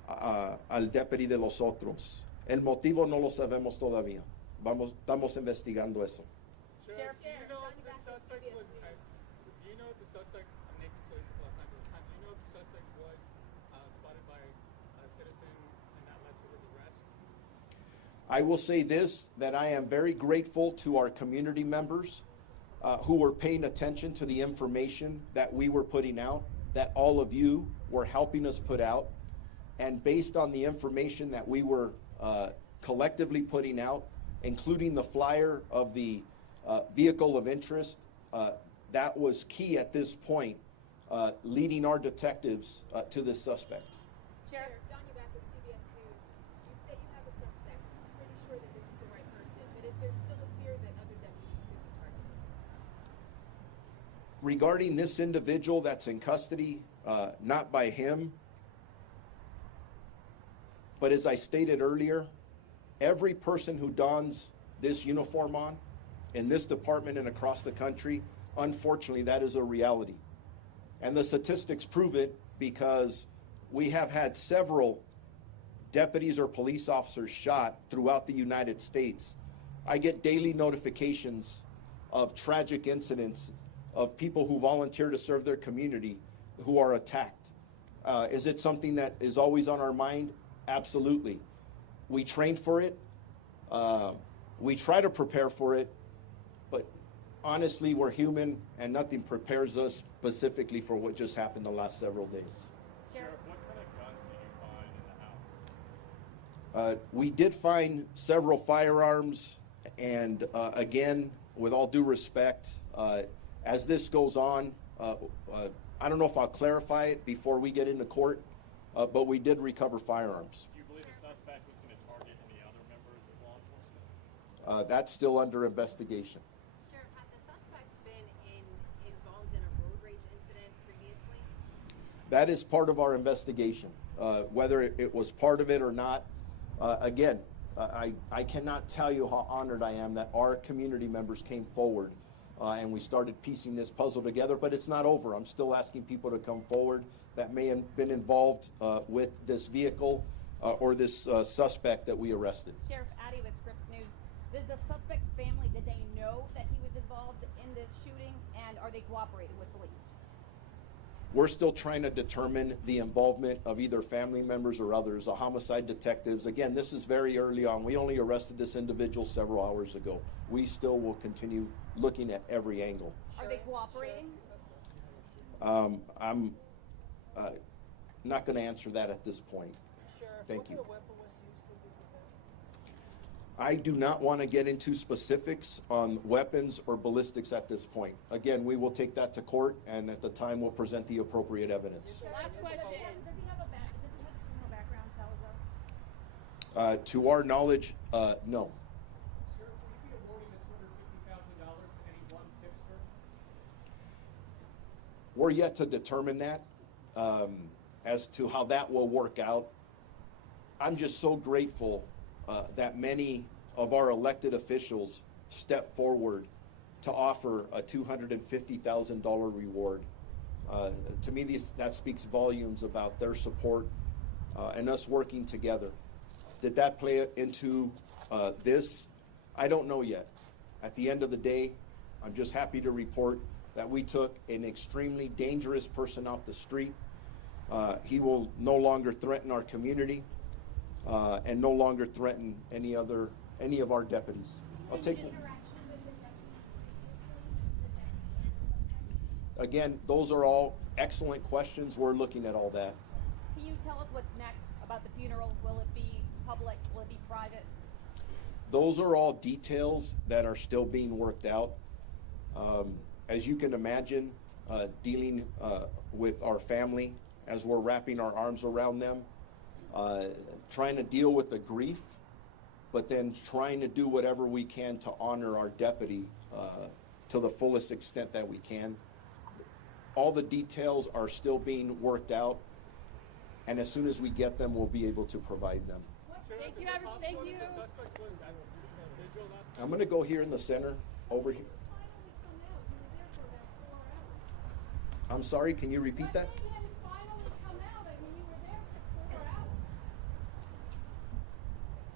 al deputy de los otros. El motivo no lo sabemos todavía. Estamos investigando eso. Sheriff, do you know if the suspect was? Do you know if the suspect? I'm Nathan Solis from Los Angeles Times. Do you know if the suspect was spotted by a citizen and that led to his arrest? I will say this, that I am very grateful to our community members who were paying attention to the information that we were putting out, that all of you were helping us put out. And based on the information that we were collectively putting out, including the flyer of the vehicle of interest, that was key at this point, leading our detectives to this suspect. Sheriff, Don back with CBS News. You say you have a suspect. You're pretty sure that this is the right person, but is there still a fear that other deputies could be targeted? Regarding this individual that's in custody, not by him, but as I stated earlier, every person who dons this uniform on in this department and across the country, unfortunately, that is a reality. And the statistics prove it, because we have had several deputies or police officers shot throughout the United States. I get daily notifications of tragic incidents of people who volunteer to serve their community who are attacked. Is it something that is always on our mind? Absolutely. We train for it. We try to prepare for it, but honestly, we're human, and nothing prepares us specifically for what just happened the last several days. Sheriff, what kind of guns did you find in the house? We did find several firearms, and again, with all due respect, as this goes on, I don't know if I'll clarify it before we get into court, but we did recover firearms. Do you believe the suspect was going to target any other members of law enforcement? That's still under investigation. Sheriff, have the suspects been involved in a road rage incident previously? That is part of our investigation. Whether it was part of it or not, again, I cannot tell you how honored I am that our community members came forward and we started piecing this puzzle together, but it's not over. I'm still asking people to come forward that may have been involved with this vehicle or this suspect that we arrested. Sheriff Addy with Scripps News. Does the suspect's family, did they know that he was involved in this shooting, and are they cooperating with police? We're still trying to determine the involvement of either family members or others, the homicide detectives. Again, this is very early on. We only arrested this individual several hours ago. We still will continue looking at every angle. Are they cooperating? I'm not going to answer that at this point. Thank you. I do not want to get into specifics on weapons or ballistics at this point. Again, we will take that to court, and at the time we'll present the appropriate evidence. Last question. Does he have a criminal background, Salazar? To our knowledge, no. Sheriff, will you be awarding the $250,000 to any one tipster? We're yet to determine that as to how that will work out. I'm just so grateful that many of our elected officials step forward to offer a $250,000 reward. To me, that speaks volumes about their support and us working together. Did that play into this? I don't know yet. At the end of the day, I'm just happy to report that we took an extremely dangerous person off the street. He will no longer threaten our community. And no longer threaten any of our deputies. I'll take one. Again, those are all excellent questions. We're looking at all that. Can you tell us what's next about the funeral? Will it be public? Will it be private? Those are all details that are still being worked out. As you can imagine, dealing with our family as we're wrapping our arms around them, trying to deal with the grief, but then trying to do whatever we can to honor our deputy to the fullest extent that we can. All the details are still being worked out, and as soon as we get them, we'll be able to provide them. Thank you, everyone. Thank you. The suspect was at the vigil last I'm going to go here in the center, over here. I'm sorry, can you repeat that? When they had finally come out, I mean, you were there for 4 hours.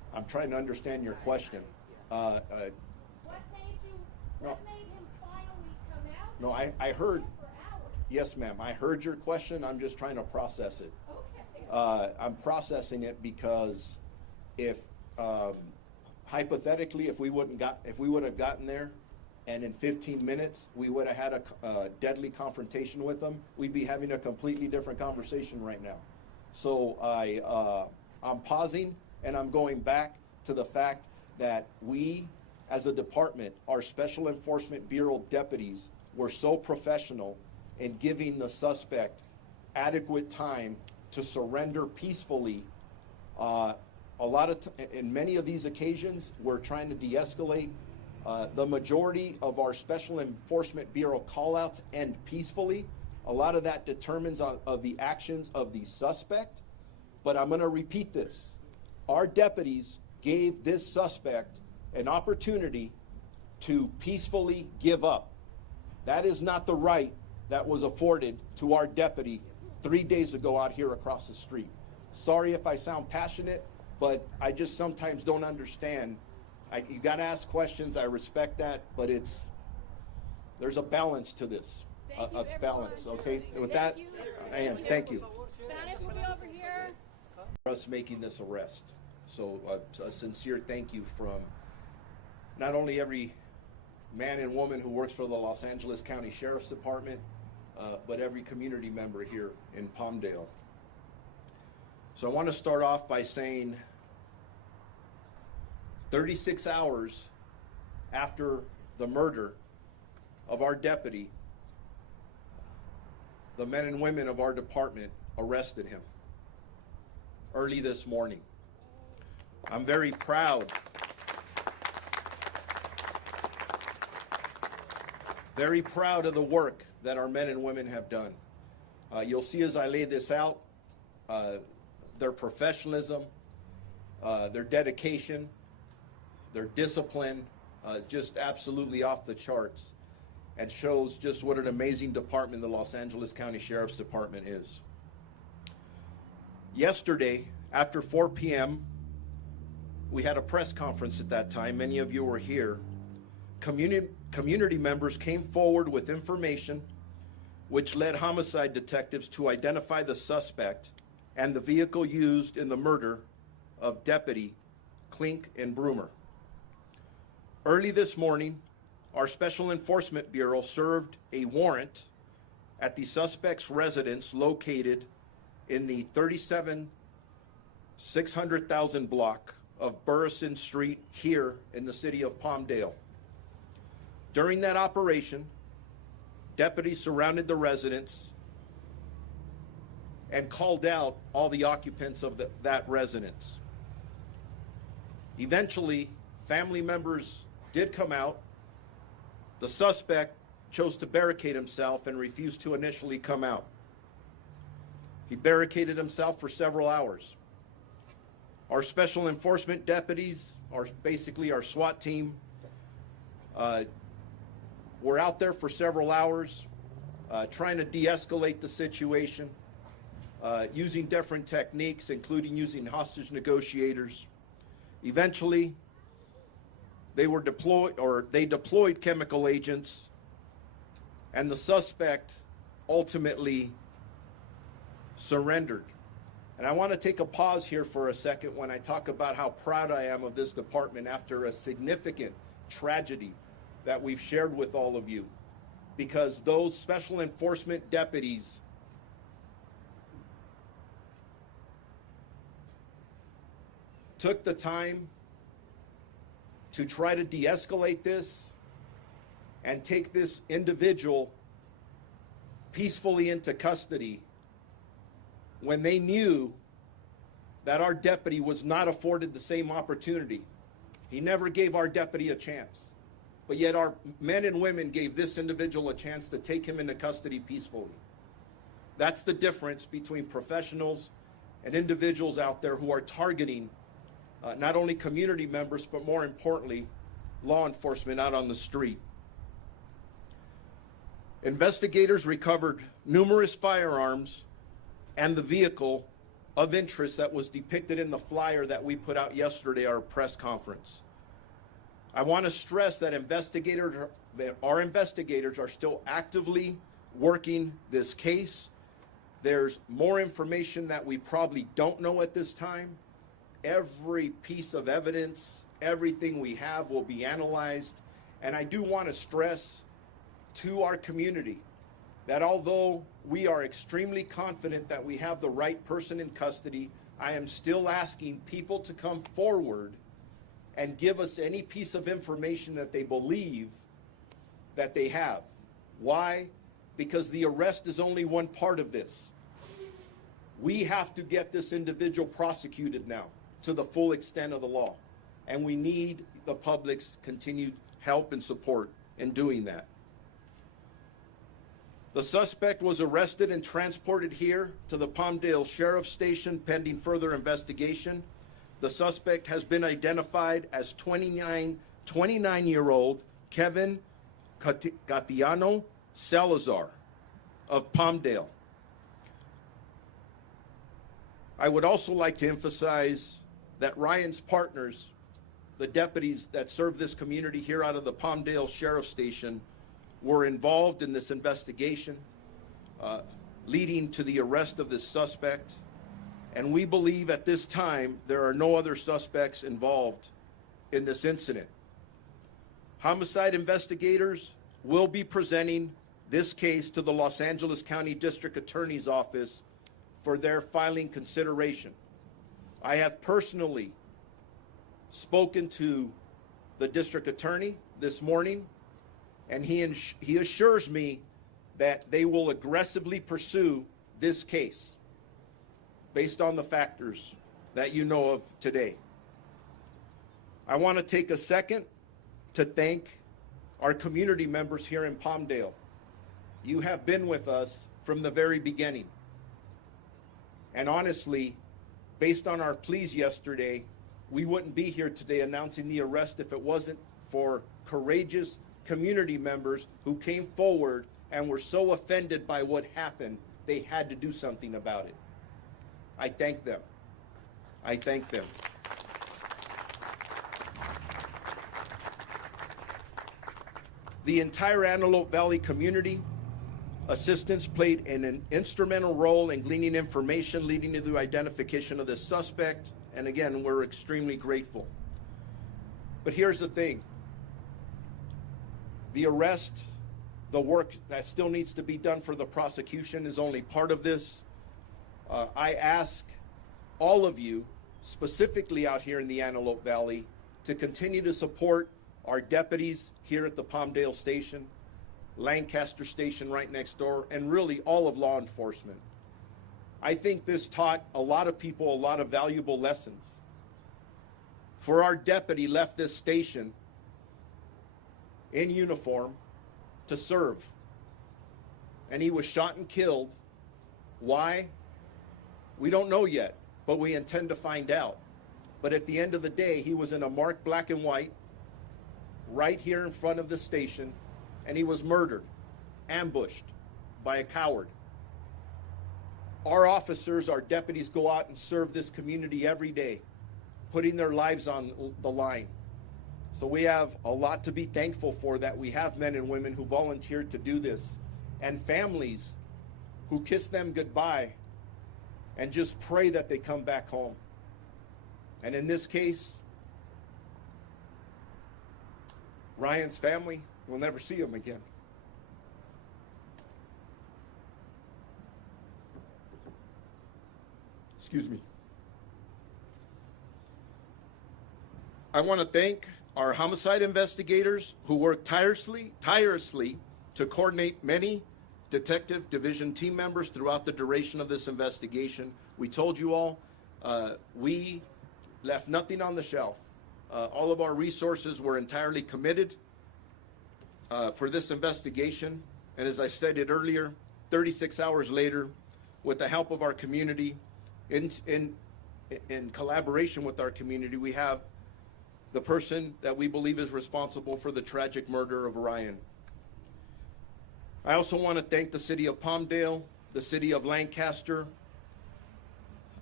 I'm trying to understand your question. What made you, No. what made him finally come out? No, I heard, For hours. yes, ma'am, I heard your question. I'm just trying to process it. Okay. I'm processing it because if, hypothetically, if we would have gotten there and in 15 minutes we would have had a deadly confrontation with them, we'd be having a completely different conversation right now. So I'm pausing and I'm going back to the fact that we, as a department, our Special Enforcement Bureau deputies were so professional in giving the suspect adequate time to surrender peacefully. In many of these occasions, we're trying to de-escalate. The majority of our Special Enforcement Bureau call-outs end peacefully. A lot of that determines of the actions of the suspect. But I'm going to repeat this. Our deputies gave this suspect an opportunity to peacefully give up. That is not the right that was afforded to our deputy 3 days ago out here across the street. Sorry if I sound passionate, but I just sometimes don't understand. You got to ask questions. I respect that, but there's a balance to this. Thank you, A balance, okay? With that, you. Ann, thank you. Spanish will be over here. For us making this arrest. So a sincere thank you from not only every man and woman who works for the Los Angeles County Sheriff's Department, but every community member here in Palmdale. So I want to start off by saying 36 hours after the murder of our deputy, the men and women of our department arrested him early this morning. I'm very proud. Very proud of the work that our men and women have done. You'll see as I lay this out, their professionalism, their dedication, their discipline, just absolutely off the charts, and shows just what an amazing department the Los Angeles County Sheriff's Department is. Yesterday, after 4 p.m., we had a press conference at that time. Many of you were here. Community members came forward with information which led homicide detectives to identify the suspect and the vehicle used in the murder of Deputy Clinkunbroomer. Early this morning, our Special Enforcement Bureau served a warrant at the suspect's residence located in the 37,600,000 block of Burrison Street here in the city of Palmdale. During that operation, deputies surrounded the residence and called out all the occupants of that residence. Eventually, family members did come out. The suspect chose to barricade himself and refused to initially come out. He barricaded himself for several hours. Our special enforcement deputies, basically our SWAT team, were out there for several hours trying to de-escalate the situation, using different techniques, including using hostage negotiators. Eventually, they deployed chemical agents, and the suspect ultimately surrendered. And I want to take a pause here for a second when I talk about how proud I am of this department after a significant tragedy that we've shared with all of you, because those special enforcement deputies took the time to try to de-escalate this and take this individual peacefully into custody when they knew that our deputy was not afforded the same opportunity. He never gave our deputy a chance. But yet our men and women gave this individual a chance to take him into custody peacefully. That's the difference between professionals and individuals out there who are targeting not only community members, but more importantly, law enforcement out on the street. Investigators recovered numerous firearms and the vehicle of interest that was depicted in the flyer that we put out yesterday, our press conference. I want to stress that our investigators are still actively working this case. There's more information that we probably don't know at this time. Every piece of evidence, everything we have will be analyzed. And I do want to stress to our community that although we are extremely confident that we have the right person in custody, I am still asking people to come forward and give us any piece of information that they believe that they have. Why? Because the arrest is only one part of this. We have to get this individual prosecuted now to the full extent of the law. And we need the public's continued help and support in doing that. The suspect was arrested and transported here to the Palmdale Sheriff's Station pending further investigation. The suspect has been identified as 29-year-old Kevin Salazar of Palmdale. I would also like to emphasize that Ryan's partners, the deputies that serve this community here out of the Palmdale Sheriff's Station, were involved in this investigation, leading to the arrest of this suspect. And we believe at this time there are no other suspects involved in this incident. Homicide investigators will be presenting this case to the Los Angeles County District Attorney's Office for their filing consideration. I have personally spoken to the district attorney this morning, and he assures me that they will aggressively pursue this case based on the factors that you know of today. I want to take a second to thank our community members here in Palmdale. You have been with us from the very beginning. And honestly, based on our pleas yesterday, we wouldn't be here today announcing the arrest if it wasn't for courageous community members who came forward and were so offended by what happened, they had to do something about it. I thank them. I thank them. The entire Antelope Valley community assistance played an instrumental role in gleaning information leading to the identification of this suspect. And again, we're extremely grateful. But here's the thing. The arrest, the work that still needs to be done for the prosecution is only part of this. I ask all of you, specifically out here in the Antelope Valley, to continue to support our deputies here at the Palmdale Station, Lancaster Station right next door, and really all of law enforcement. I think this taught a lot of people a lot of valuable lessons. For our deputy left this station in uniform to serve, and he was shot and killed. Why? We don't know yet, but we intend to find out. But at the end of the day, he was in a marked black and white right here in front of the station, and he was murdered, ambushed by a coward. Our officers, our deputies, go out and serve this community every day, putting their lives on the line. So we have a lot to be thankful for, that we have men and women who volunteered to do this, and families who kiss them goodbye and just pray that they come back home. And in this case, Ryan's family will never see him again. Excuse me. I want to thank our homicide investigators who worked tirelessly to coordinate many detective division team members throughout the duration of this investigation. We told you all, we left nothing on the shelf. All of our resources were entirely committed for this investigation. And as I stated earlier, 36 hours later, with the help of our community, in collaboration with our community, we have the person that we believe is responsible for the tragic murder of Ryan. I also want to thank the city of Palmdale, the city of Lancaster,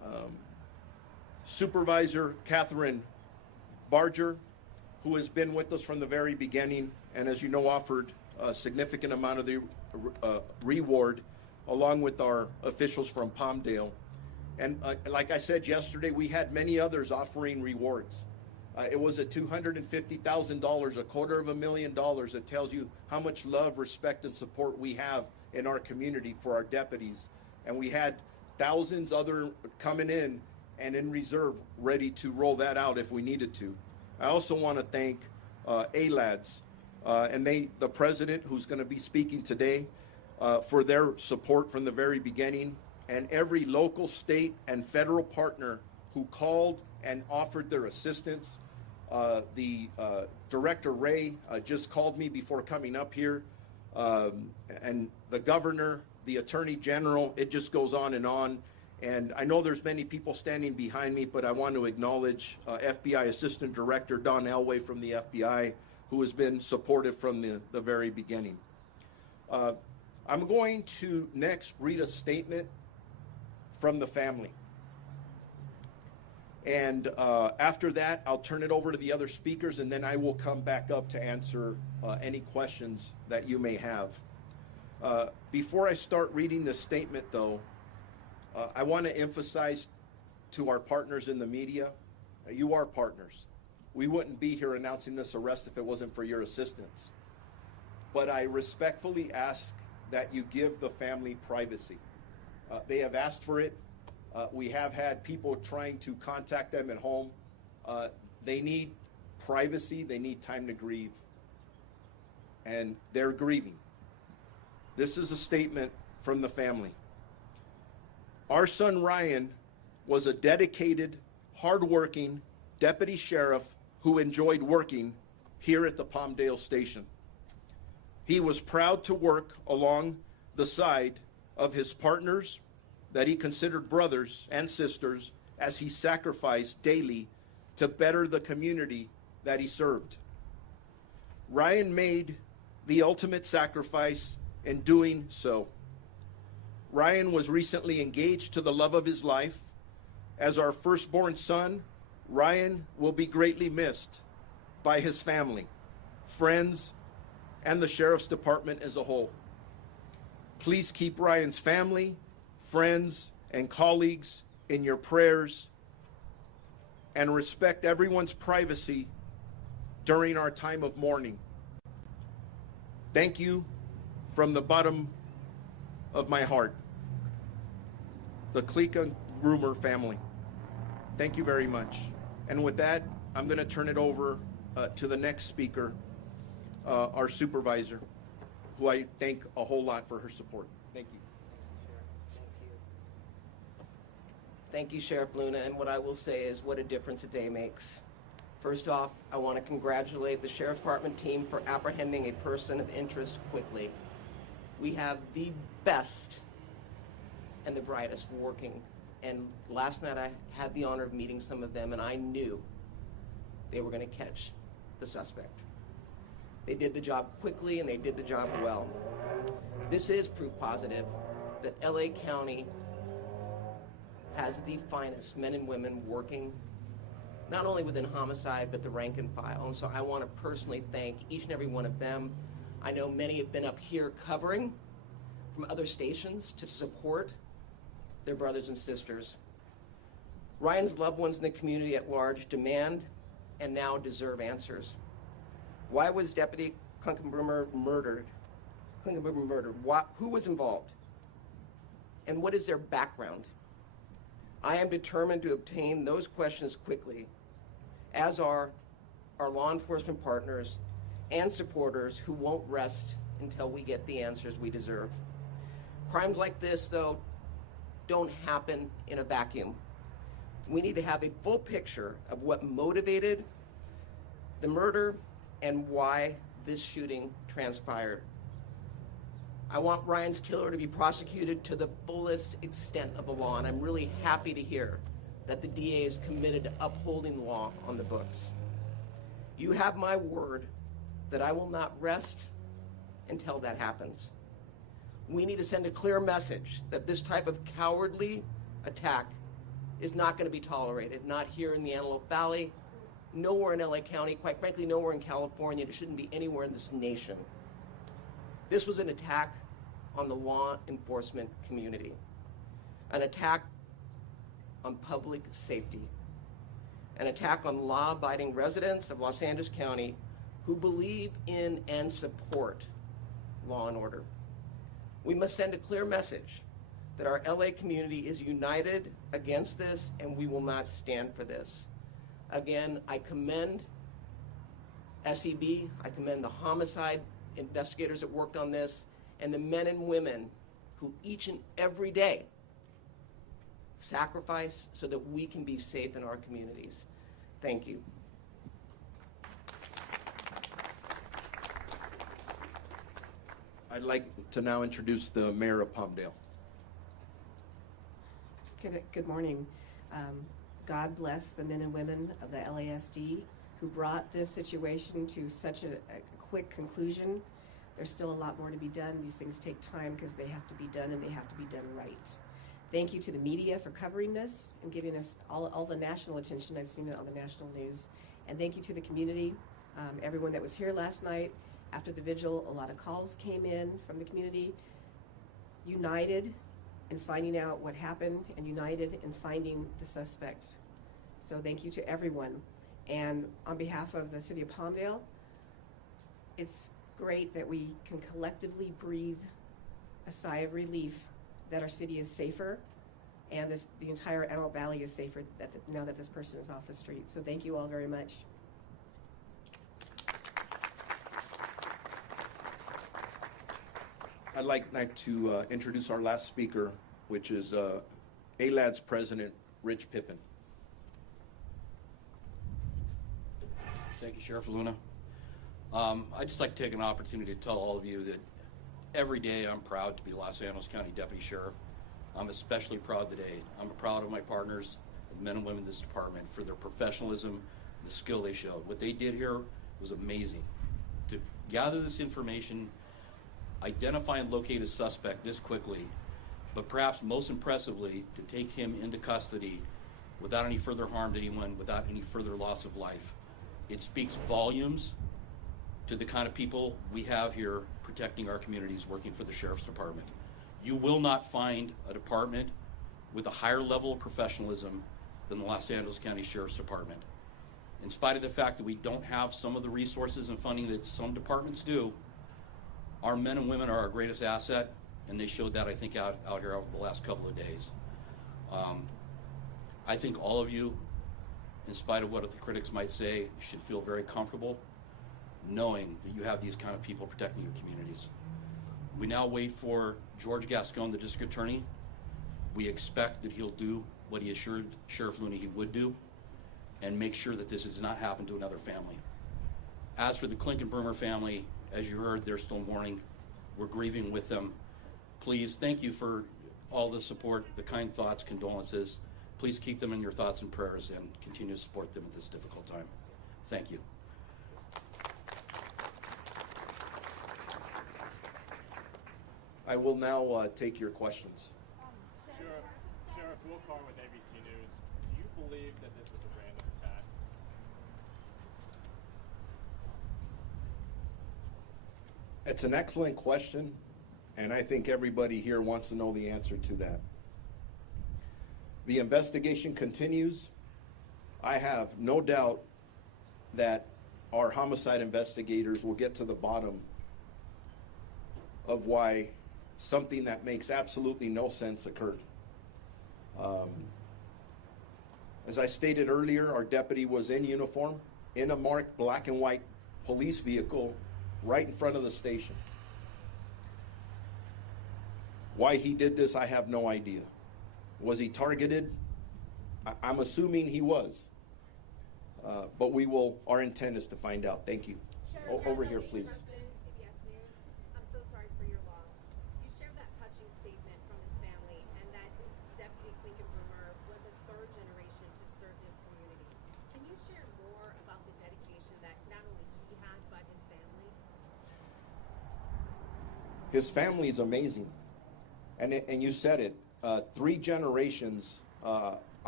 Supervisor Catherine Barger, who has been with us from the very beginning and, as you know, offered a significant amount of the reward, along with our officials from Palmdale. And like I said yesterday, we had many others offering rewards. It was at $250,000, $250,000. It tells you how much love, respect, and support we have in our community for our deputies. And we had thousands other coming in and in reserve, ready to roll that out if we needed to. I also want to thank ALADS and the president, who's going to be speaking today, for their support from the very beginning, and every local, state, and federal partner who called and offered their assistance. The Director Ray just called me before coming up here, and the governor, the Attorney General, it just goes on. And I know there's many people standing behind me, but I want to acknowledge FBI Assistant Director Don Elway from the FBI, who has been supportive from the very beginning. I'm going to next read a statement from the family. And after that, I'll turn it over to the other speakers, and then I will come back up to answer any questions that you may have. Before I start reading the statement, though, I want to emphasize to our partners in the media, you are partners. We wouldn't be here announcing this arrest if it wasn't for your assistance. But I respectfully ask that you give the family privacy. They have asked for it. We have had people trying to contact them at home. They need privacy. They need time to grieve. And they're grieving. This is a statement from the family. Our son Ryan was a dedicated, hardworking deputy sheriff who enjoyed working here at the Palmdale station. He was proud to work along the side of his partners that he considered brothers and sisters as he sacrificed daily to better the community that he served. Ryan made the ultimate sacrifice in doing so. Ryan was recently engaged to the love of his life. As our firstborn son, Ryan will be greatly missed by his family, friends, and the Sheriff's Department as a whole. Please keep Ryan's family, friends, and colleagues in your prayers, and respect everyone's privacy during our time of mourning. Thank you from the bottom of my heart. The Clinkunbroomer family. Thank you very much. And with that, I'm going to turn it over to the next speaker, our supervisor, who I thank a whole lot for her support. Thank you. Thank you, Sheriff Luna, and what I will say is what a difference a day makes. First off, I want to congratulate the Sheriff's Department team for apprehending a person of interest quickly. We have the best and the brightest working, and last night I had the honor of meeting some of them, and I knew they were going to catch the suspect. They did the job quickly, and they did the job well. This is proof positive that LA County has the finest men and women working, not only within homicide, but the rank and file. And so I want to personally thank each and every one of them. I know many have been up here covering from other stations to support their brothers and sisters. Ryan's loved ones in the community at large demand and now deserve answers. Why was Deputy Clinkunbroomer murdered? Who was involved? And what is their background? I am determined to obtain those questions quickly, as are our law enforcement partners and supporters who won't rest until we get the answers we deserve. Crimes like this, though, don't happen in a vacuum. We need to have a full picture of what motivated the murder and why this shooting transpired. I want Ryan's killer to be prosecuted to the fullest extent of the law, and I'm really happy to hear that the DA is committed to upholding law on the books. You have my word that I will not rest until that happens. We need to send a clear message that this type of cowardly attack is not going to be tolerated. Not here in the Antelope Valley, nowhere in LA County, quite frankly, nowhere in California. It shouldn't be anywhere in this nation. This was an attack on the law enforcement community, an attack on public safety, an attack on law-abiding residents of Los Angeles County who believe in and support law and order. We must send a clear message that our LA community is united against this, and we will not stand for this. Again, I commend SEB, I commend the homicide investigators that worked on this, and the men and women who each and every day sacrifice so that we can be safe in our communities. Thank you. I'd like to now introduce the mayor of Palmdale. Good morning. God bless the men and women of the LASD who brought this situation to such a quick conclusion. There's still a lot more to be done. These things take time because they have to be done and they have to be done right. Thank you to the media for covering this and giving us all the national attention. I've seen it on the national news. And thank you to the community, everyone that was here last night. After the vigil, a lot of calls came in from the community, united in finding out what happened and united in finding the suspect. So thank you to everyone. And on behalf of the city of Palmdale, it's great that we can collectively breathe a sigh of relief that our city is safer and the entire Antelope Valley is safer now that this person is off the street. So thank you all very much. I'd like now to introduce our last speaker, which is ALAD's president, Rich Pippin. Thank you, Sheriff Luna. I'd just like to take an opportunity to tell all of you that every day I'm proud to be Los Angeles County Deputy Sheriff. I'm especially proud today. I'm proud of my partners, the men and women in this department, for their professionalism, the skill they showed. What they did here was amazing. To gather this information, identify and locate a suspect this quickly, but perhaps most impressively, to take him into custody without any further harm to anyone, without any further loss of life. It speaks volumes to the kind of people we have here protecting our communities, working for the Sheriff's Department. You will not find a department with a higher level of professionalism than the Los Angeles County Sheriff's Department. In spite of the fact that we don't have some of the resources and funding that some departments do, our men and women are our greatest asset, and they showed that, I think, out here over the last couple of days. I think all of you, in spite of what the critics might say, should feel very comfortable knowing that you have these kind of people protecting your communities. We now wait for George Gascon, the district attorney. We expect that he'll do what he assured Sheriff Looney he would do and make sure that this does not happen to another family. As for the Clinkunbroomer family, as you heard, they're still mourning. We're grieving with them. Please, thank you for all the support, the kind thoughts, condolences. Please keep them in your thoughts and prayers and continue to support them at this difficult time. Thank you. I will now take your questions. Sheriff Wilcar with ABC News. Do you believe that this was a random attack? It's an excellent question, and I think everybody here wants to know the answer to that. The investigation continues. I have no doubt that our homicide investigators will get to the bottom of why something that makes absolutely no sense occurred. As I stated earlier, our deputy was in uniform, in a marked black and white police vehicle right in front of the station. Why he did this, I have no idea. Was he targeted? I'm assuming he was. But our intent is to find out. Thank you. Over here, please. CBS News. I'm so sorry for your loss. You shared that touching statement from his family and that Deputy Clinkunbroomer was a third generation to serve this community. Can you share more about the dedication that not only he had, but his family? His family is amazing. And you said it, 3 generations.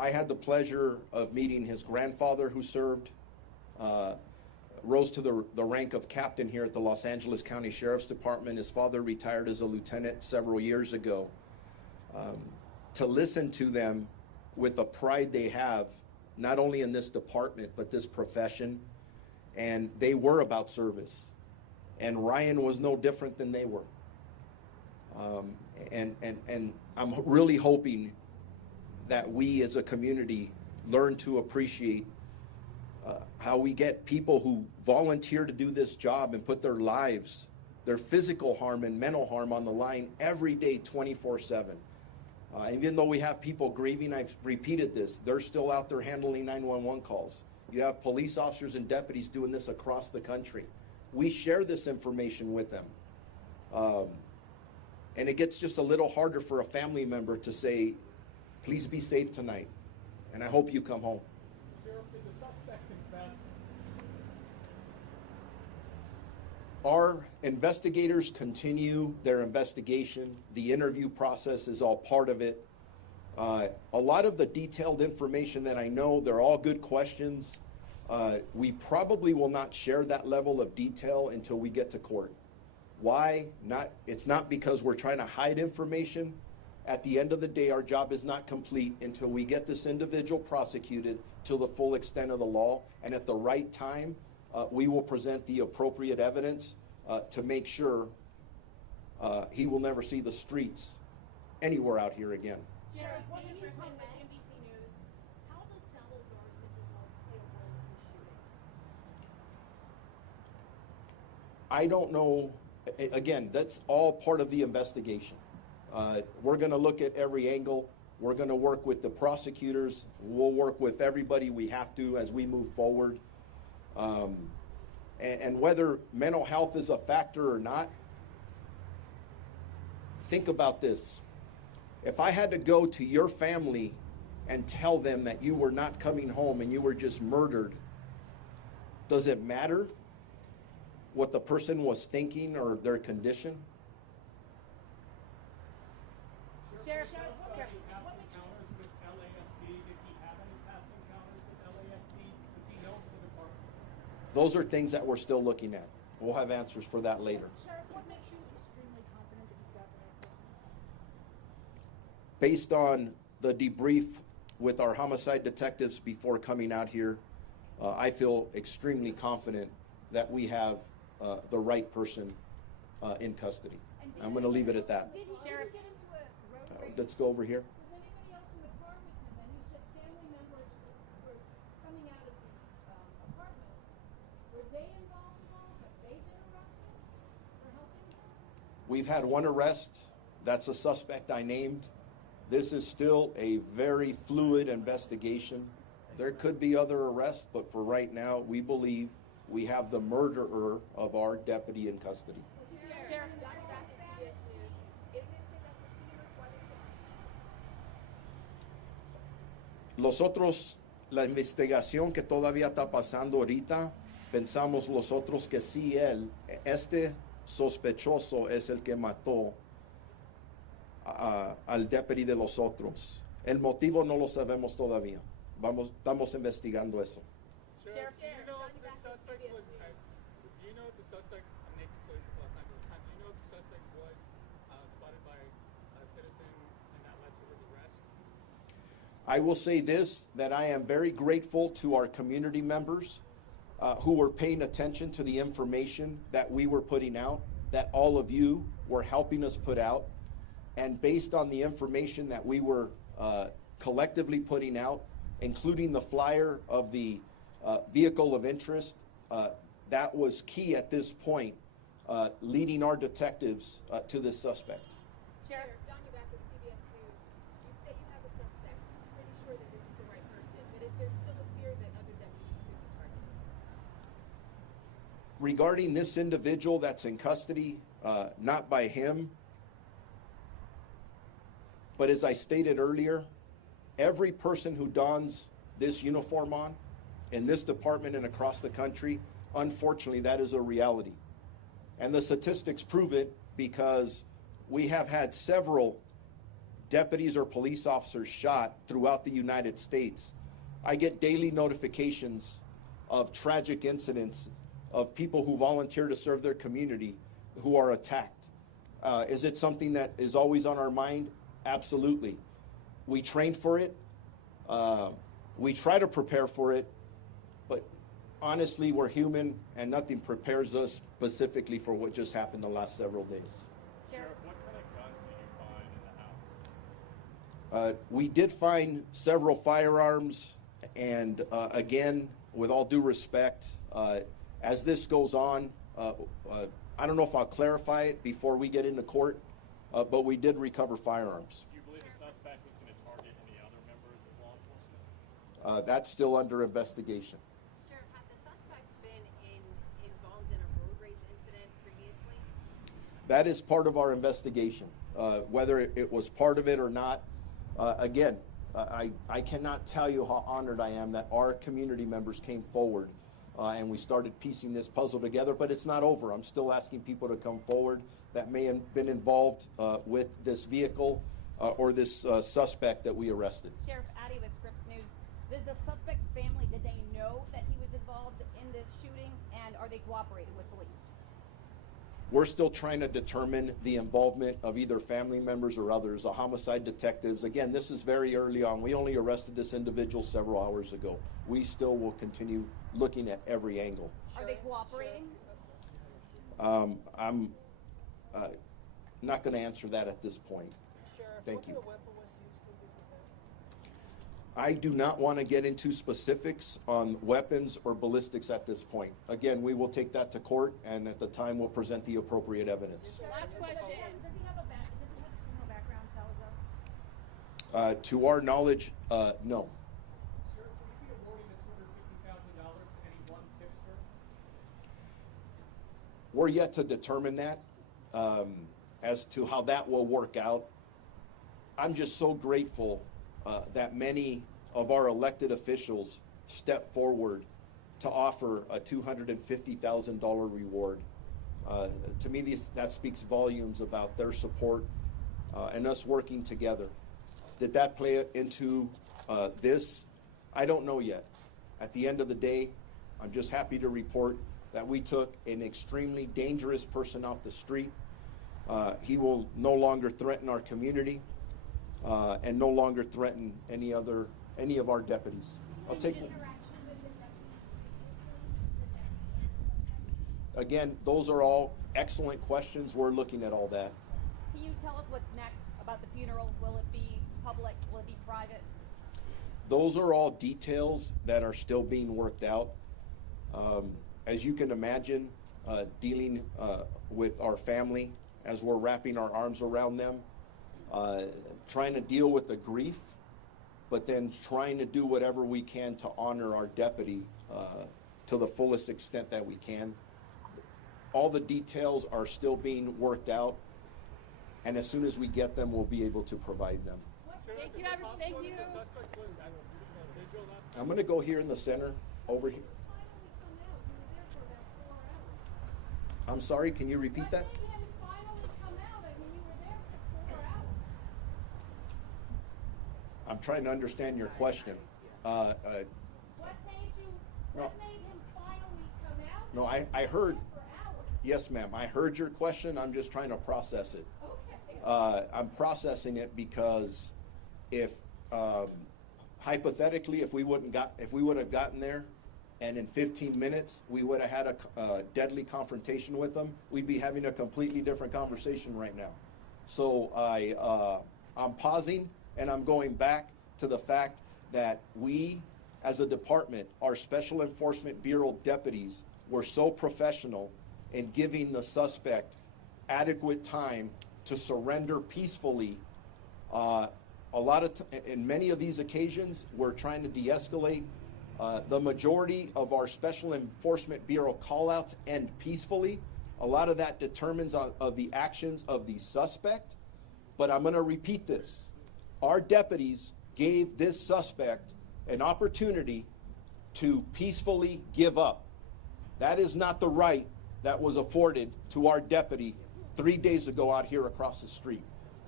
I had the pleasure of meeting his grandfather who served, rose to the rank of captain here at the Los Angeles County Sheriff's Department. His father retired as a lieutenant several years ago. To listen to them with the pride they have, not only in this department, but this profession, and they were about service. And Ryan was no different than they were. And I'm really hoping that we as a community learn to appreciate how we get people who volunteer to do this job and put their lives, their physical harm and mental harm on the line every day, 24/7. Even though we have people grieving, I've repeated this, they're still out there handling 911 calls. You have police officers and deputies doing this across the country. We share this information with them. And it gets just a little harder for a family member to say, please be safe tonight, and I hope you come home. Sheriff, did the suspect confess? Our investigators continue their investigation. The interview process is all part of it. A lot of the detailed information that I know, they're all good questions. We probably will not share that level of detail until we get to court. Why? It's not because we're trying to hide information. At the end of the day, our job is not complete until we get this individual prosecuted to the full extent of the law. And at the right time, we will present the appropriate evidence to make sure he will never see the streets anywhere out here again. Sheriff, when you come with NBC News, how does Salazar's mental health play a role in the shooting? I don't know. Again, that's all part of the investigation. We're going to look at every angle. We're going to work with the prosecutors. We'll work with everybody we have to as we move forward. And whether mental health is a factor or not, think about this. If I had to go to your family and tell them that you were not coming home and you were just murdered, does it matter what the person was thinking or their condition? Sheriff, Past encounters with LASD, did he have any past encounters with LASD? Does he know to the department? Those are things that we're still looking at. We'll have answers for that later. Sheriff, what makes you extremely confident that he's got the right person? Based on the debrief with our homicide detectives before coming out here, I feel extremely confident that we have the right person in custody. I'm going to leave it at that. Sheriff, Let's go over here. Was anybody else in the car with him? And you said family members were coming out of the apartment. Were they involved at all? Have they been arrested for helping him? We've had one arrest. That's a suspect I named. This is still a very fluid investigation. There could be other arrests, but for right now, we believe we have the murderer of our deputy in custody. Los otros, la investigación que todavía está pasando ahorita, pensamos los otros que sí este sospechoso es el que mató al deputy de los otros. El motivo no lo sabemos todavía. Estamos investigando eso. Sheriff, do you know if the suspect was? Do you know if the suspect? I'm Nathan Salazar from Los Angeles Times. Do you know if the suspect was spotted by a citizen and that led to his arrest? I will say this, that I am very grateful to our community members who were paying attention to the information that we were putting out, that all of you were helping us put out. And based on the information that we were collectively putting out, including the flyer of the vehicle of interest, that was key at this point, leading our detectives to this suspect. Sheriff, Don, you back with CBS News. You say you have a suspect. Pretty sure that this is the right person, but is there still a fear that other deputies could be targeted? Regarding this individual that's in custody, not by him, but as I stated earlier, every person who dons this uniform on in this department and across the country, unfortunately, that is a reality. And the statistics prove it because we have had several deputies or police officers shot throughout the United States. I get daily notifications of tragic incidents of people who volunteer to serve their community who are attacked. Is it something that is always on our mind? Absolutely. We train for it. We try to prepare for it, but honestly, we're human and nothing prepares us specifically for what just happened the last several days. Sheriff, what kind of guns did you find in the house? We did find several firearms, and again, with all due respect, as this goes on, I don't know if I'll clarify it before we get into court, but we did recover firearms. Do you believe the suspect was going to target any other members of law enforcement? That's still under investigation. Sheriff, have the suspects been involved in a road rage incident previously? That is part of our investigation. Whether it was part of it or not, again, I cannot tell you how honored I am that our community members came forward and we started piecing this puzzle together, but it's not over. I'm still asking people to come forward that may have been involved with this vehicle or this suspect that we arrested. Sheriff Addy with Scripps News. Does the suspect's family, did they know that he was involved in this shooting, and are they cooperating with police? We're still trying to determine the involvement of either family members or others, the homicide detectives. Again, this is very early on. We only arrested this individual several hours ago. We still will continue looking at every angle. Are they cooperating? I'm not going to answer that at this point. Sheriff, Thank what you. kind of weapon was used in this event? I do not want to get into specifics on weapons or ballistics at this point. Again, we will take that to court, and at the time we'll present the appropriate evidence. Last question. Does he have a criminal background, Salazar? To our knowledge, no. Sheriff, will you be awarding the $250,000 to any one tipster? We're yet to determine that as to how that will work out. I'm just so grateful that many of our elected officials step forward to offer a $250,000 reward. To me, that speaks volumes about their support and us working together. Did that play into this? I don't know yet. At the end of the day, I'm just happy to report that we took an extremely dangerous person off the street. He will no longer threaten our community and no longer threaten any of our deputies. I'll take. Again, those are all excellent questions. We're looking at all that. Can you tell us what's next about the funeral? Will it be public? Will it be private? Those are all details that are still being worked out. As you can imagine, dealing with our family as we're wrapping our arms around them, trying to deal with the grief, but then trying to do whatever we can to honor our deputy to the fullest extent that we can. All the details are still being worked out, and as soon as we get them, we'll be able to provide them. Thank you, Evan. Thank you. The suspect was at the vigil last I'm going to go here in the center, over here. I'm sorry, can you repeat that? When did he finally come out? I mean, you were there for 4 hours. I'm trying to understand your question. What made No. him finally come out? No, I He was heard. there for hours. Yes, ma'am. I heard your question. I'm just trying to process it. Okay. I'm processing it because if hypothetically, if we would have gotten there, and in 15 minutes we would have had a deadly confrontation with them, we'd be having a completely different conversation right now. So I'm pausing and I'm going back to the fact that we, as a department, our Special Enforcement Bureau deputies, were so professional in giving the suspect adequate time to surrender peacefully. In many of these occasions, we're trying to de-escalate. The majority of our Special Enforcement Bureau call-outs end peacefully. A lot of that determines of the actions of the suspect. But I'm going to repeat this. Our deputies gave this suspect an opportunity to peacefully give up. That is not the right that was afforded to our deputy 3 days ago out here across the street.